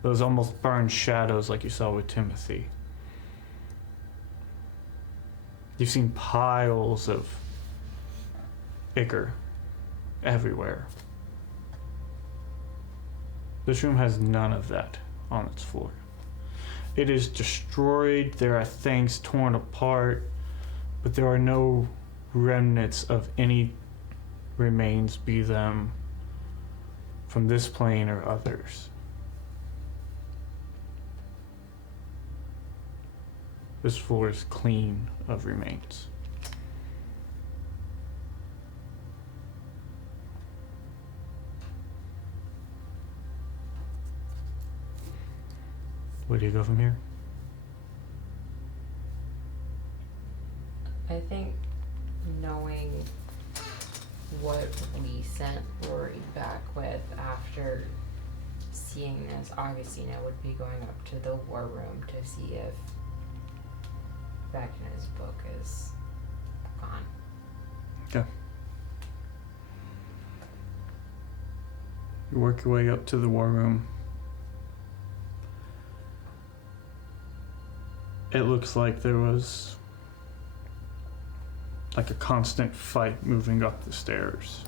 those almost burned shadows like you saw with Timothy. You've seen piles of ichor everywhere. This room has none of that on its floor. It is destroyed, there are things torn apart, but there are no remnants of any remains, be them from this plane or others. This floor is clean of remains. Where do you go from here? I think knowing what we sent Rory back with after seeing this, Augustina would be going up to the war room to see if Vecna's book is gone. Okay. You work your way up to the war room. It looks like there was like a constant fight moving up the stairs.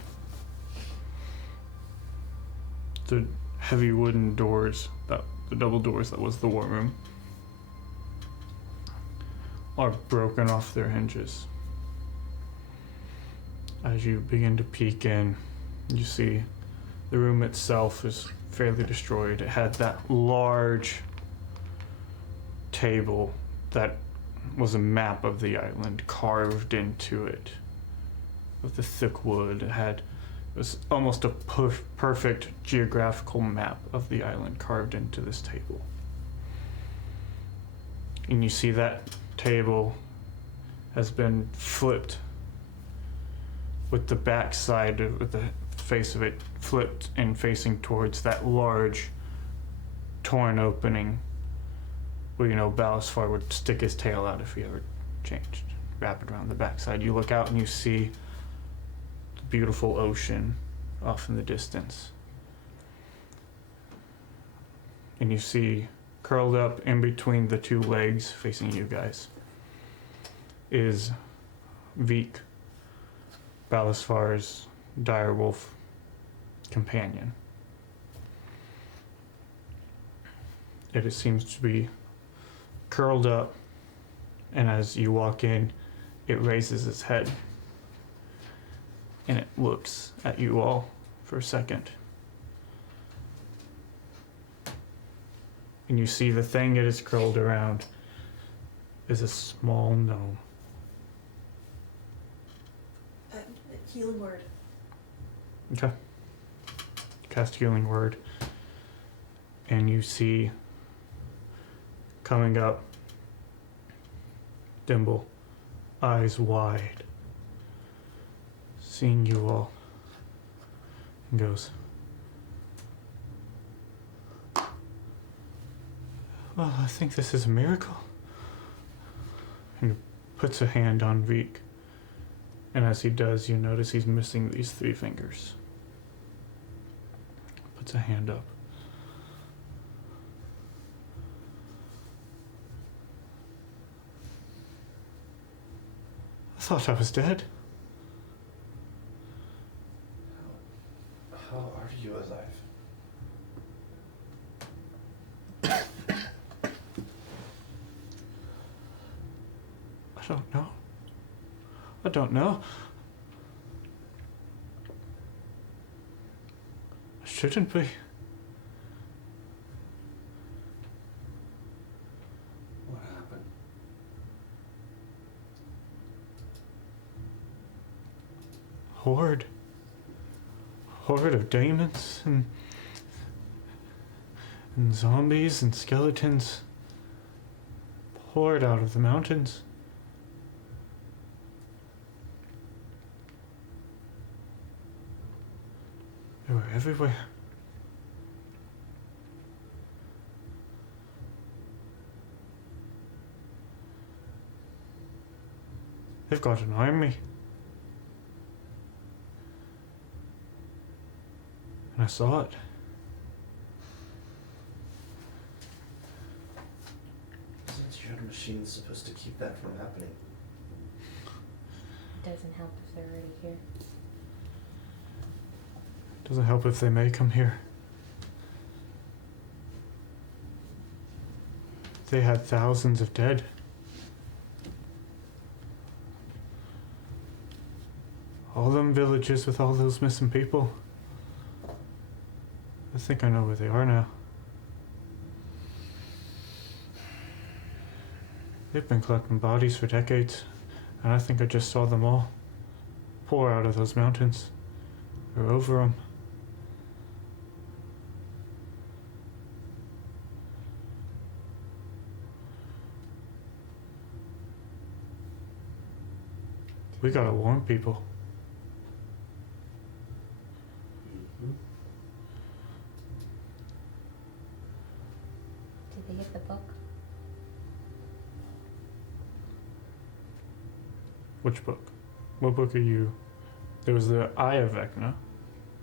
The heavy wooden doors, the double doors that was the war room, are broken off their hinges. As you begin to peek in, you see the room itself is fairly destroyed. It had that large table that was a map of the island carved into it with the thick wood. It was almost a perfect geographical map of the island carved into this table. And you see that table has been flipped with the back side with the face of it flipped and facing towards that large torn opening where, you know, Balasfar would stick his tail out if he ever changed. Wrap it around the backside. You look out and you see the beautiful ocean off in the distance. And you see, curled up in between the two legs facing you guys, is Veek, Balasfar's direwolf companion. It seems to be curled up, and as you walk in, it raises its head and it looks at you all for a second. And you see the thing it is curled around is a small gnome. Healing word. Okay. Cast healing word, and you see coming up Dimble, eyes wide, seeing you all, and goes, "Well, I think this is a miracle." And puts a hand on Veek, and as he does, you notice he's missing these 3 fingers. Puts a hand up. I thought I was dead. How are you alive? I don't know. I shouldn't be. What happened? horde of demons and zombies and skeletons poured out of the mountains. They were everywhere. They've got an army. And I saw it. Isn't your machine supposed to keep that from happening? It doesn't help if they're already here. Doesn't help if they may come here. They had thousands of dead. All them villages with all those missing people. I think I know where they are now. They've been collecting bodies for decades, and I think I just saw them all pour out of those mountains. Or over them. We gotta warn people. Did they get the book? Which book? What book are you? There was the Eye of Vecna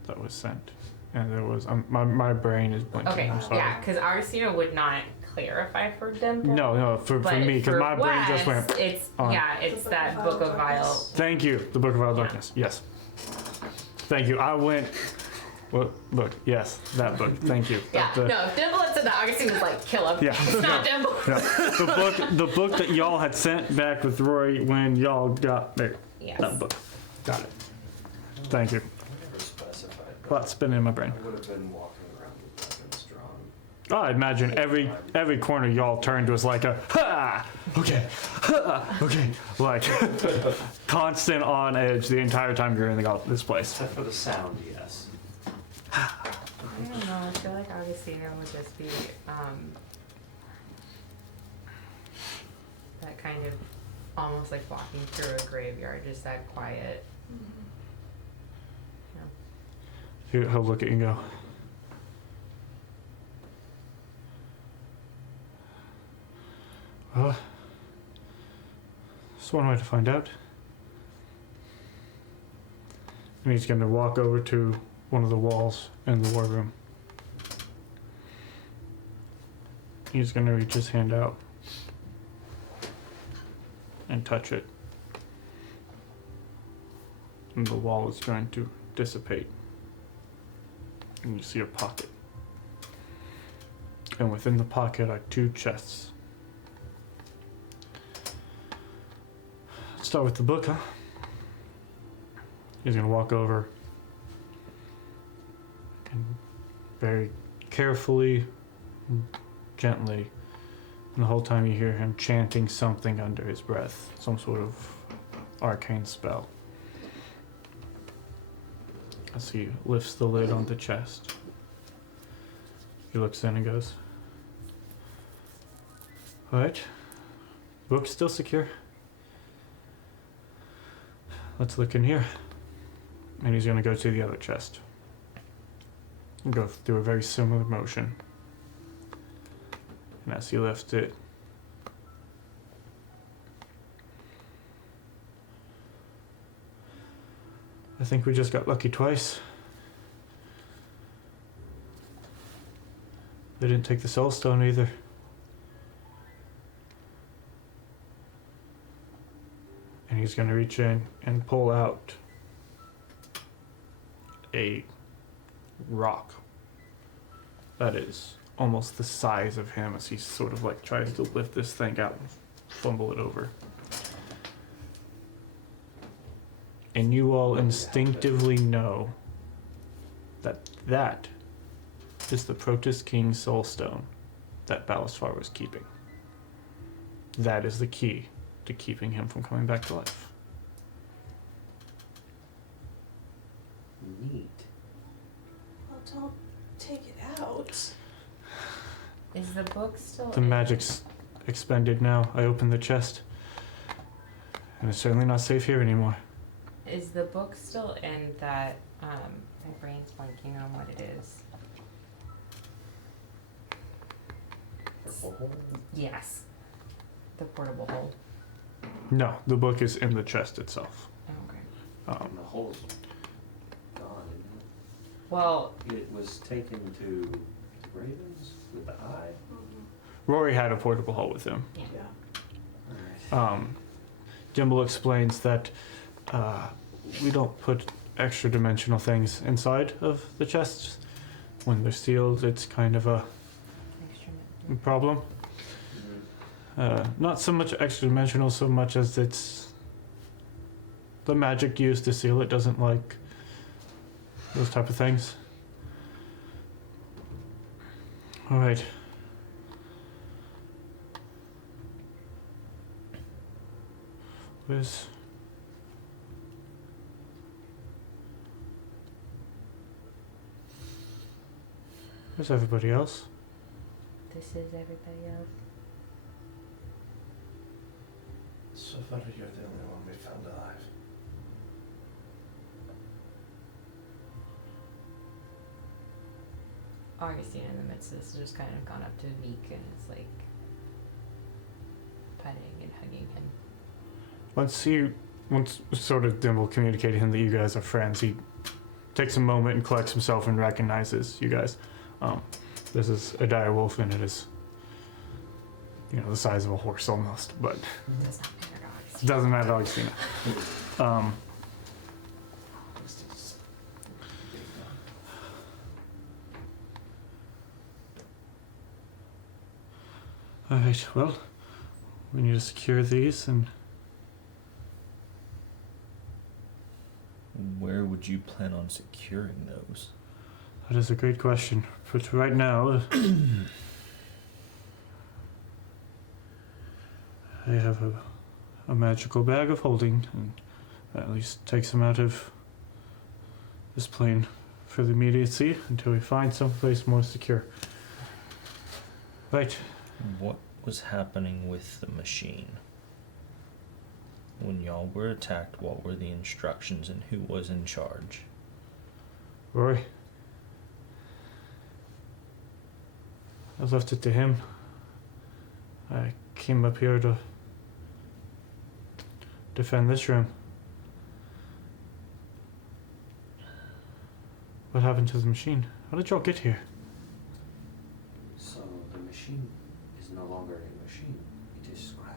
that was sent. And there was, my brain is blinking, Okay, I'm sorry. yeah, because Augustina would not clarify for Dimple. No, for me, because for my brain just went Wes, it's on. yeah, it's that Book of Vials. Thank you, the Book of Vile Darkness, yes. Thank you, I went, what book? Yes, that book, thank you. Yeah, The- no, if Dimple had said that, Augustine was like, kill him. Yeah. It's not Dimple. No, the book that y'all had sent back with Rory when y'all got there. Yes. That book. Got it. Thank you. I never specified. A lot spinning in my brain. I would have been walking around with weapons drawn. Oh, I imagine every corner y'all turned was like a ha, okay, ha, okay, like constant on edge the entire time you're in this place. Except for the sound, yes. I don't know, I feel like Augustina would just be that kind of almost like walking through a graveyard, just that quiet. He'll look at you and go, well, there's one way to find out. And he's going to walk over to one of the walls in the war room. He's going to reach his hand out and touch it. And the wall is going to dissipate. And you see a pocket. And within the pocket are 2 chests. Let's start with the book, huh? He's gonna walk over and very carefully, gently, and the whole time you hear him chanting something under his breath, some sort of arcane spell. As he lifts the lid on the chest, he looks in and goes, "Alright, book's still secure. Let's look in here." And he's going to go to the other chest. And go through a very similar motion. And as he lifts it, I think we just got lucky twice. They didn't take the soul stone either. And he's going to reach in and pull out a rock that is almost the size of him as he sort of like tries to lift this thing out and fumble it over. And you all instinctively know that that is the Protist King's soul stone that Balasfar was keeping. That is the key to keeping him from coming back to life. Neat. Is the book still The in? magic's expended now. I opened the chest. And it's certainly not safe here anymore. Is the book still in that, my brain's blanking on what it is. Yes. The portable hole. No, the book is in the chest itself. Okay. And the hole's gone, isn't Well, it? It was taken to the Ravens with the eye. Rory had a portable hole with him. Yeah. Jimble explains that we don't put extra dimensional things inside of the chests. When they're sealed, it's kind of a extra. problem. Not so much extra dimensional, so much as it's the magic used to seal it doesn't like those type of things. All right. Where's everybody else? This is everybody else. So far, you're the only one we found alive. Augustine in the midst of this has just kind of gone up to Meek and is like petting and hugging him. Once sort of Dimble communicated to him that you guys are friends, he takes a moment and collects himself and recognizes you guys. This is a dire wolf, and it is, the size of a horse almost, but Does not matter to Augustine. doesn't matter to Augustina. Alright, well, we need to secure these, and Where would you plan on securing those? that is a great question. But right now, I have a magical bag of holding, and that at least takes them out of this plane for the immediacy until we find someplace more secure. Right. What was happening with the machine? When y'all were attacked, what were the instructions and who was in charge? Rory. I left it to him. I came up here to defend this room. What happened to the machine? How did y'all get here? So the machine is no longer a machine. It is scrap.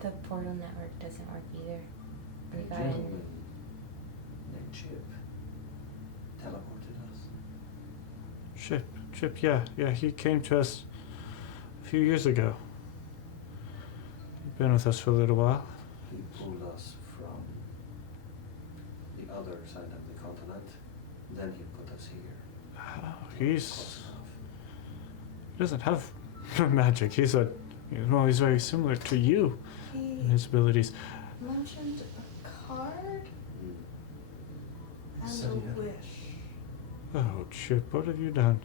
The portal network doesn't work either. We A got in. gentleman named Chip teleported us. Chip, yeah, he came to us a few years ago. He'd been with us for a little while. He pulled us from the other side of the continent. Then he put us here. Oh, Close he doesn't have magic. He's very similar to you He in his abilities. mentioned a card enough. and So, a yeah. wish. Oh, Chip, what have you done?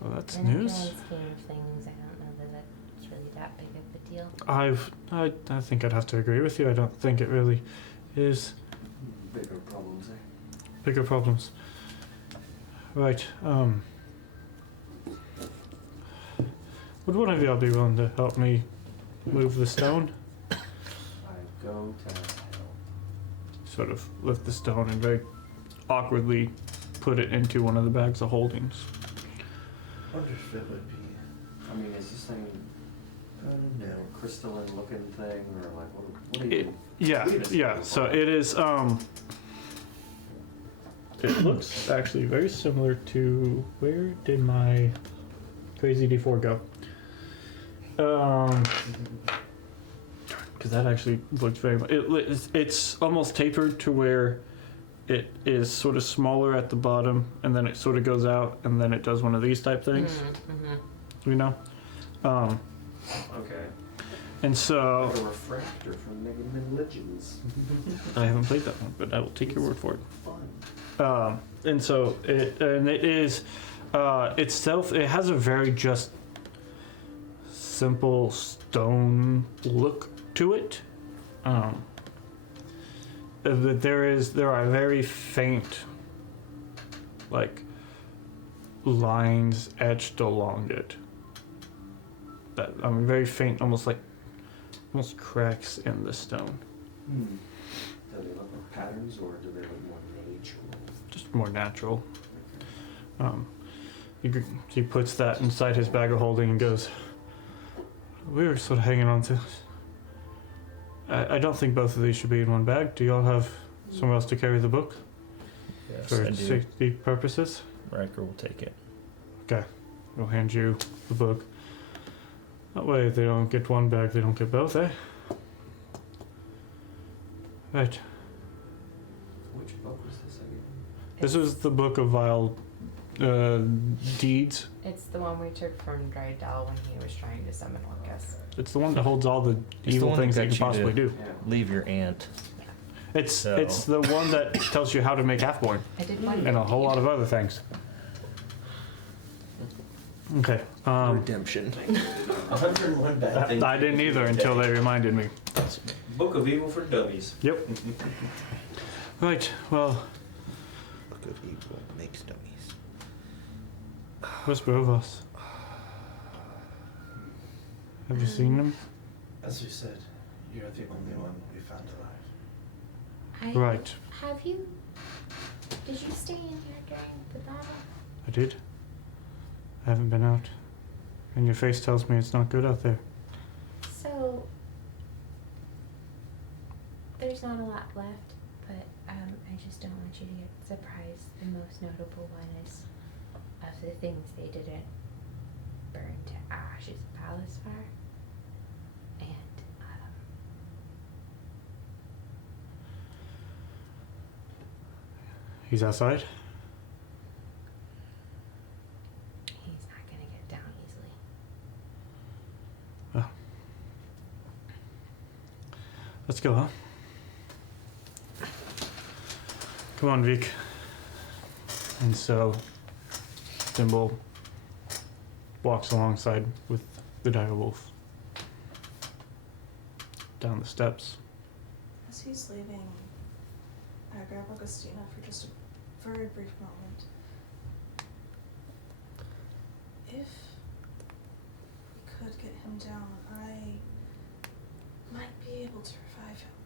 Well, that's In the news. grand scheme of things, I don't know that that's really that big of a deal. I think I'd have to agree with you. I don't think it really is. Bigger problems there. Bigger problems. Right, would one of y'all be willing to help me move the stone? I go to hell. Sort of lift the stone and very awkwardly put it into one of the bags of holdings. Wonder if it would be. I mean, is this thing I don't know. crystalline looking thing, or like what do you do? Yeah, so it is, it looks actually very similar to, where did my crazy D4 go? Because that actually looked very much, it's almost tapered to where it is sort of smaller at the bottom, and then it sort of goes out, and then it does one of these type things, Mm-hmm. you know? Okay. And so Like a refractor from Mega Man Legends. I haven't played that one, but I will take your word for it. Fun. And so it is itself. It has a very just simple stone look to it. There are very faint, like, lines etched along it. That very faint, almost cracks in the stone. Do they look like patterns or do they look more natural? Just more natural. He puts that inside his bag of holding and goes, we were sort of hanging on to this. I don't think both of these should be in one bag. Do y'all have somewhere else to carry the book Yes, for I do. safety purposes? Riker will take it. Okay. We'll hand you the book. That way, if they don't get one bag, they don't get both, eh? Right. Which book was this again? This is the book of vile deeds. It's the one we took from Drydell when he was trying to summon Orcus. It's the one that holds all the the evil one that things that you got can you possibly to- do. Yeah. Leave your aunt. It's So- it's the one that tells you how to make Halfborn I did one. and a whole lot of other things. Okay. Redemption. 101 bad things. I didn't either until they reminded me. Book of Evil for Dummies. Yep. Right. Well, Book of Evil makes dummies. Whisper of Us. Have you seen them? As you said, you're the only one we found alive. Right. Have you? Did you stay in here during the battle? I did. I haven't been out. And your face tells me it's not good out there. So there's not a lot left, but I just don't want you to get surprised. The most notable one is of the things they didn't burn to ash is Palace Fire. And He's outside? he's not gonna get down easily. Let's go, huh? Come on, Vic. And so, Thimble walks alongside with the direwolf down the steps. As he's leaving, I grab Augustina for just a very brief moment. If we could get him down, I might be able to revive him.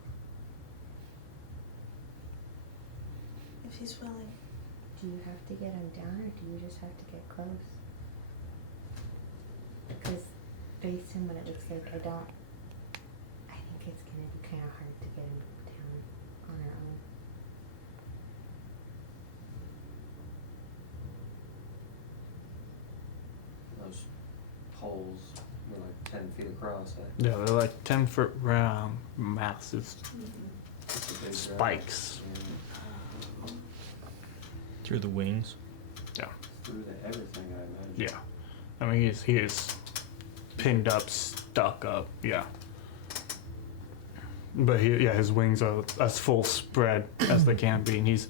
If he's willing. Do you have to get him down, or do you just have to get close? Because based on what it looks like, I think it's gonna be kind of hard to get him down on our own. Those poles were like 10 feet across. Yeah, they're like 10-foot round, massive Just a big spikes. Yeah. Through the wings. Through the everything, I imagine. Yeah. I mean, he is pinned up, stuck up, yeah. But his wings are as full spread as they can be, and he's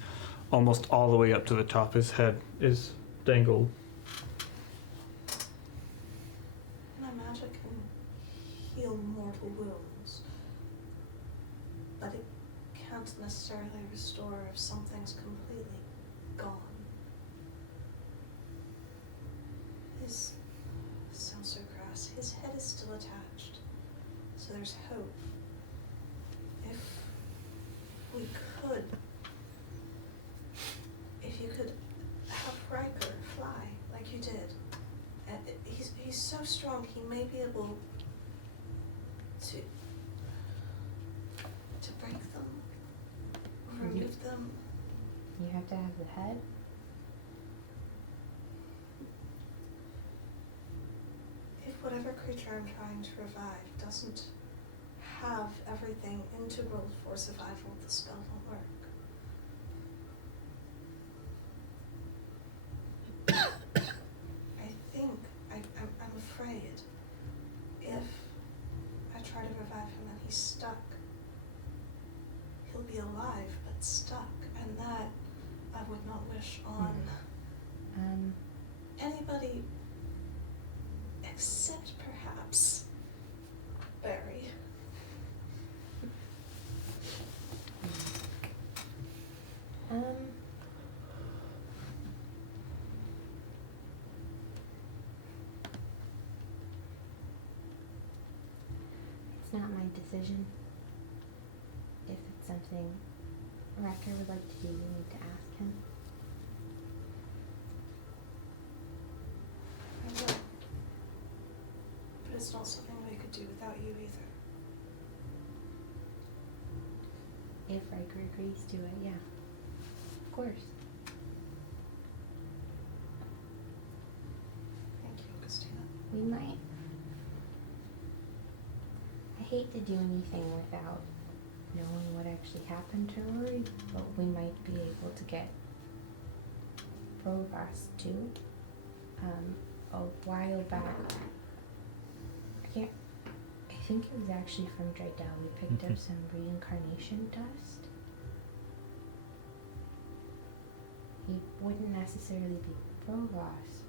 almost all the way up to the top. His head is dangled. My magic can heal mortal wounds, but it can't necessarily restore if something's completely gone. His sounds so crass. His head is still attached, so there's hope. If we could, if you could have Riker fly like you did. And he's so strong, he may be able to break them, remove them. You have to have the head. If whatever creature I'm trying to revive doesn't have everything integral for survival, the spell won't work. I'm afraid if I try stuck. He'll be alive, but stuck, and that I would not wish on anybody except perhaps Barry. It's not my decision. If it's something Wrecker would like to do, you need to ask him. I will. But it's not something we could do without you either. If Riker agrees to it, yeah. Of course. Thank you, Christina. We might. I hate to do anything without knowing what actually happened to Rory, but we might be able to get Provost too. A while back, I think it was actually from Drydell, we picked up some reincarnation dust. He wouldn't necessarily be Provost,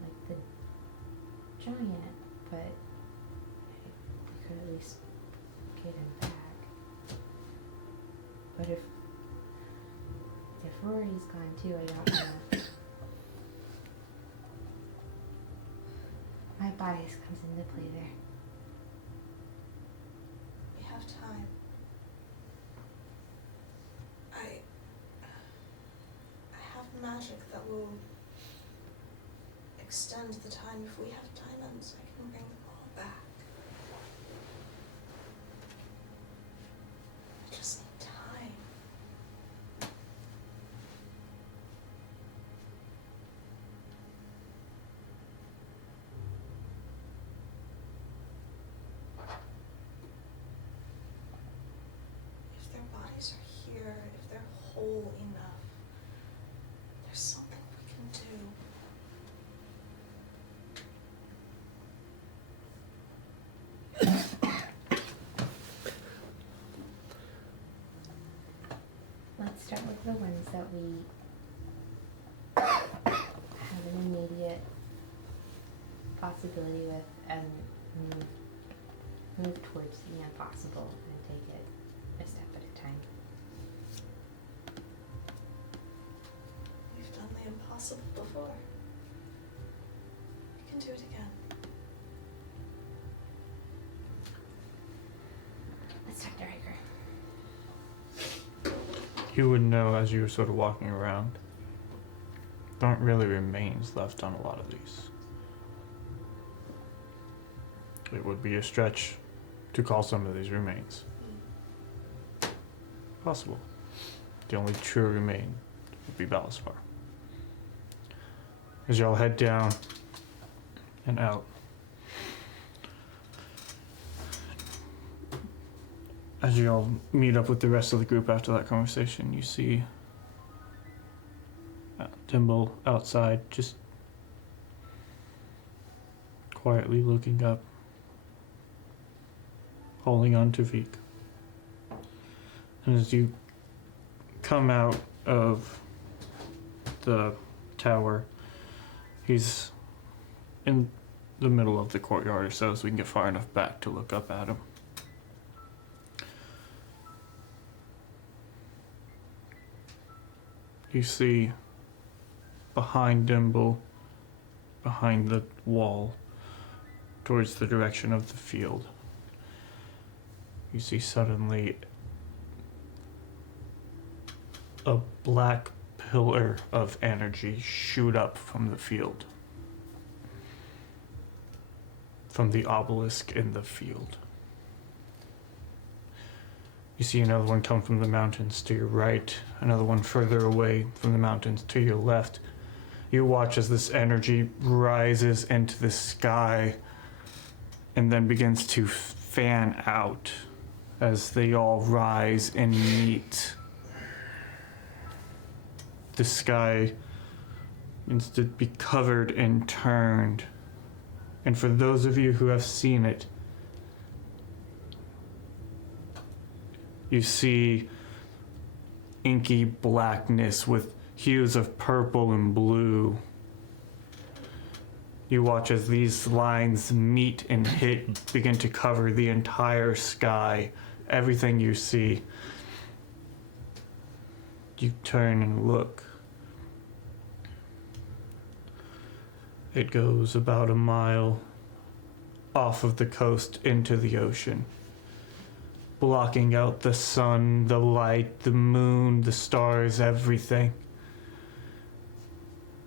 like the giant, but we could at least get him back. But if Rory's gone too, I don't know. My bias comes into play there. We have time. I have magic that will extend the time. If we have diamonds, I can bring them all back. I just need time. If their bodies are here, if they're whole enough, there's something we can do. Let's start with the ones that we have an immediate possibility with and move towards the impossible and take it a step at a time. We've done the impossible before. We can do it again. Let's talk to Riker. You would know as you were sort of walking around. There aren't really remains left on a lot of these. It would be a stretch to call some of these remains. Possible. The only true remain would be Balasfar. As y'all head down and out, as you all meet up with the rest of the group after that conversation, you see Timble outside, just quietly looking up, holding on to Veek. And as you come out of the tower, he's in the middle of the courtyard or so we can get far enough back to look up at him. You see behind Dimble, behind the wall, towards the direction of the field, you see suddenly a black pillar of energy shoot up from the field, from the obelisk in the field. You see another one come from the mountains to your right, another one further away from the mountains to your left. You watch as this energy rises into the sky and then begins to fan out as they all rise and meet. The sky begins to be covered and turned. And for those of you who have seen it, You see inky blackness with hues of purple and blue. You watch as these lines meet and hit, begin to cover the entire sky, everything you see. You turn and look. It goes about a mile off of the coast into the ocean, blocking out the sun, the light, the moon, the stars, everything.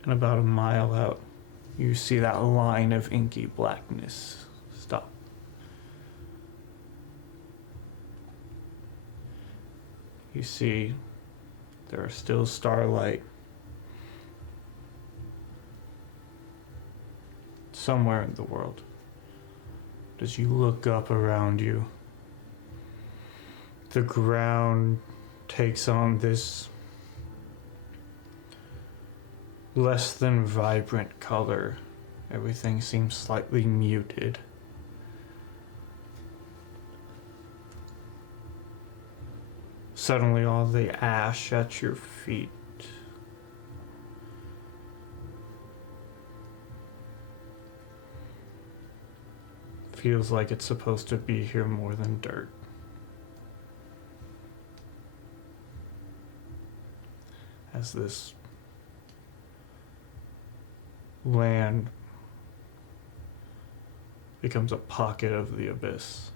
And about a mile out, you see that line of inky blackness stop. You see there are still starlight somewhere in the world. As you look up around you, the ground takes on this less than vibrant color. Everything seems slightly muted. Suddenly, all the ash at your feet feels like it's supposed to be here more than dirt. As this land becomes a pocket of the abyss.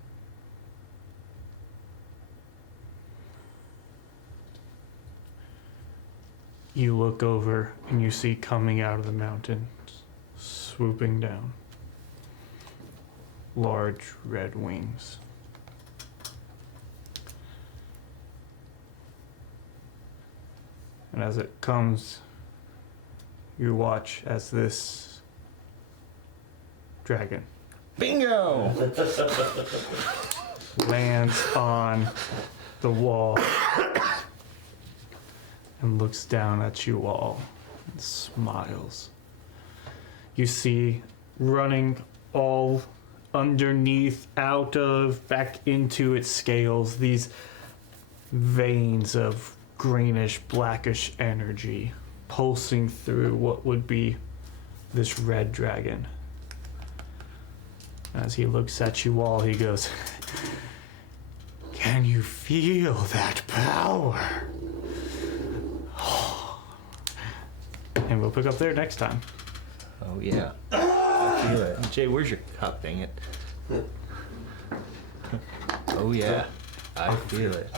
You look over and you see coming out of the mountains, swooping down, large red wings. And as it comes, you watch as this dragon Bingo! lands on the wall and looks down at you all and smiles. You see running all underneath, out of, back into its scales, these veins of greenish, blackish energy pulsing through what would be this red dragon. As he looks at you all, he goes, "Can you feel that power?" And we'll pick up there next time. Oh yeah. I feel it. Jay, where's your cup, dang it? Oh yeah. I feel it.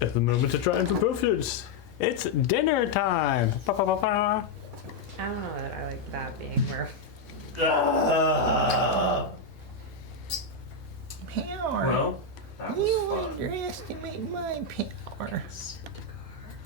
At the moment to try and proportions. It's dinner time. Ba, ba, ba, ba. I don't know that I like that being where. Power. Well, that was You fun. underestimate my power.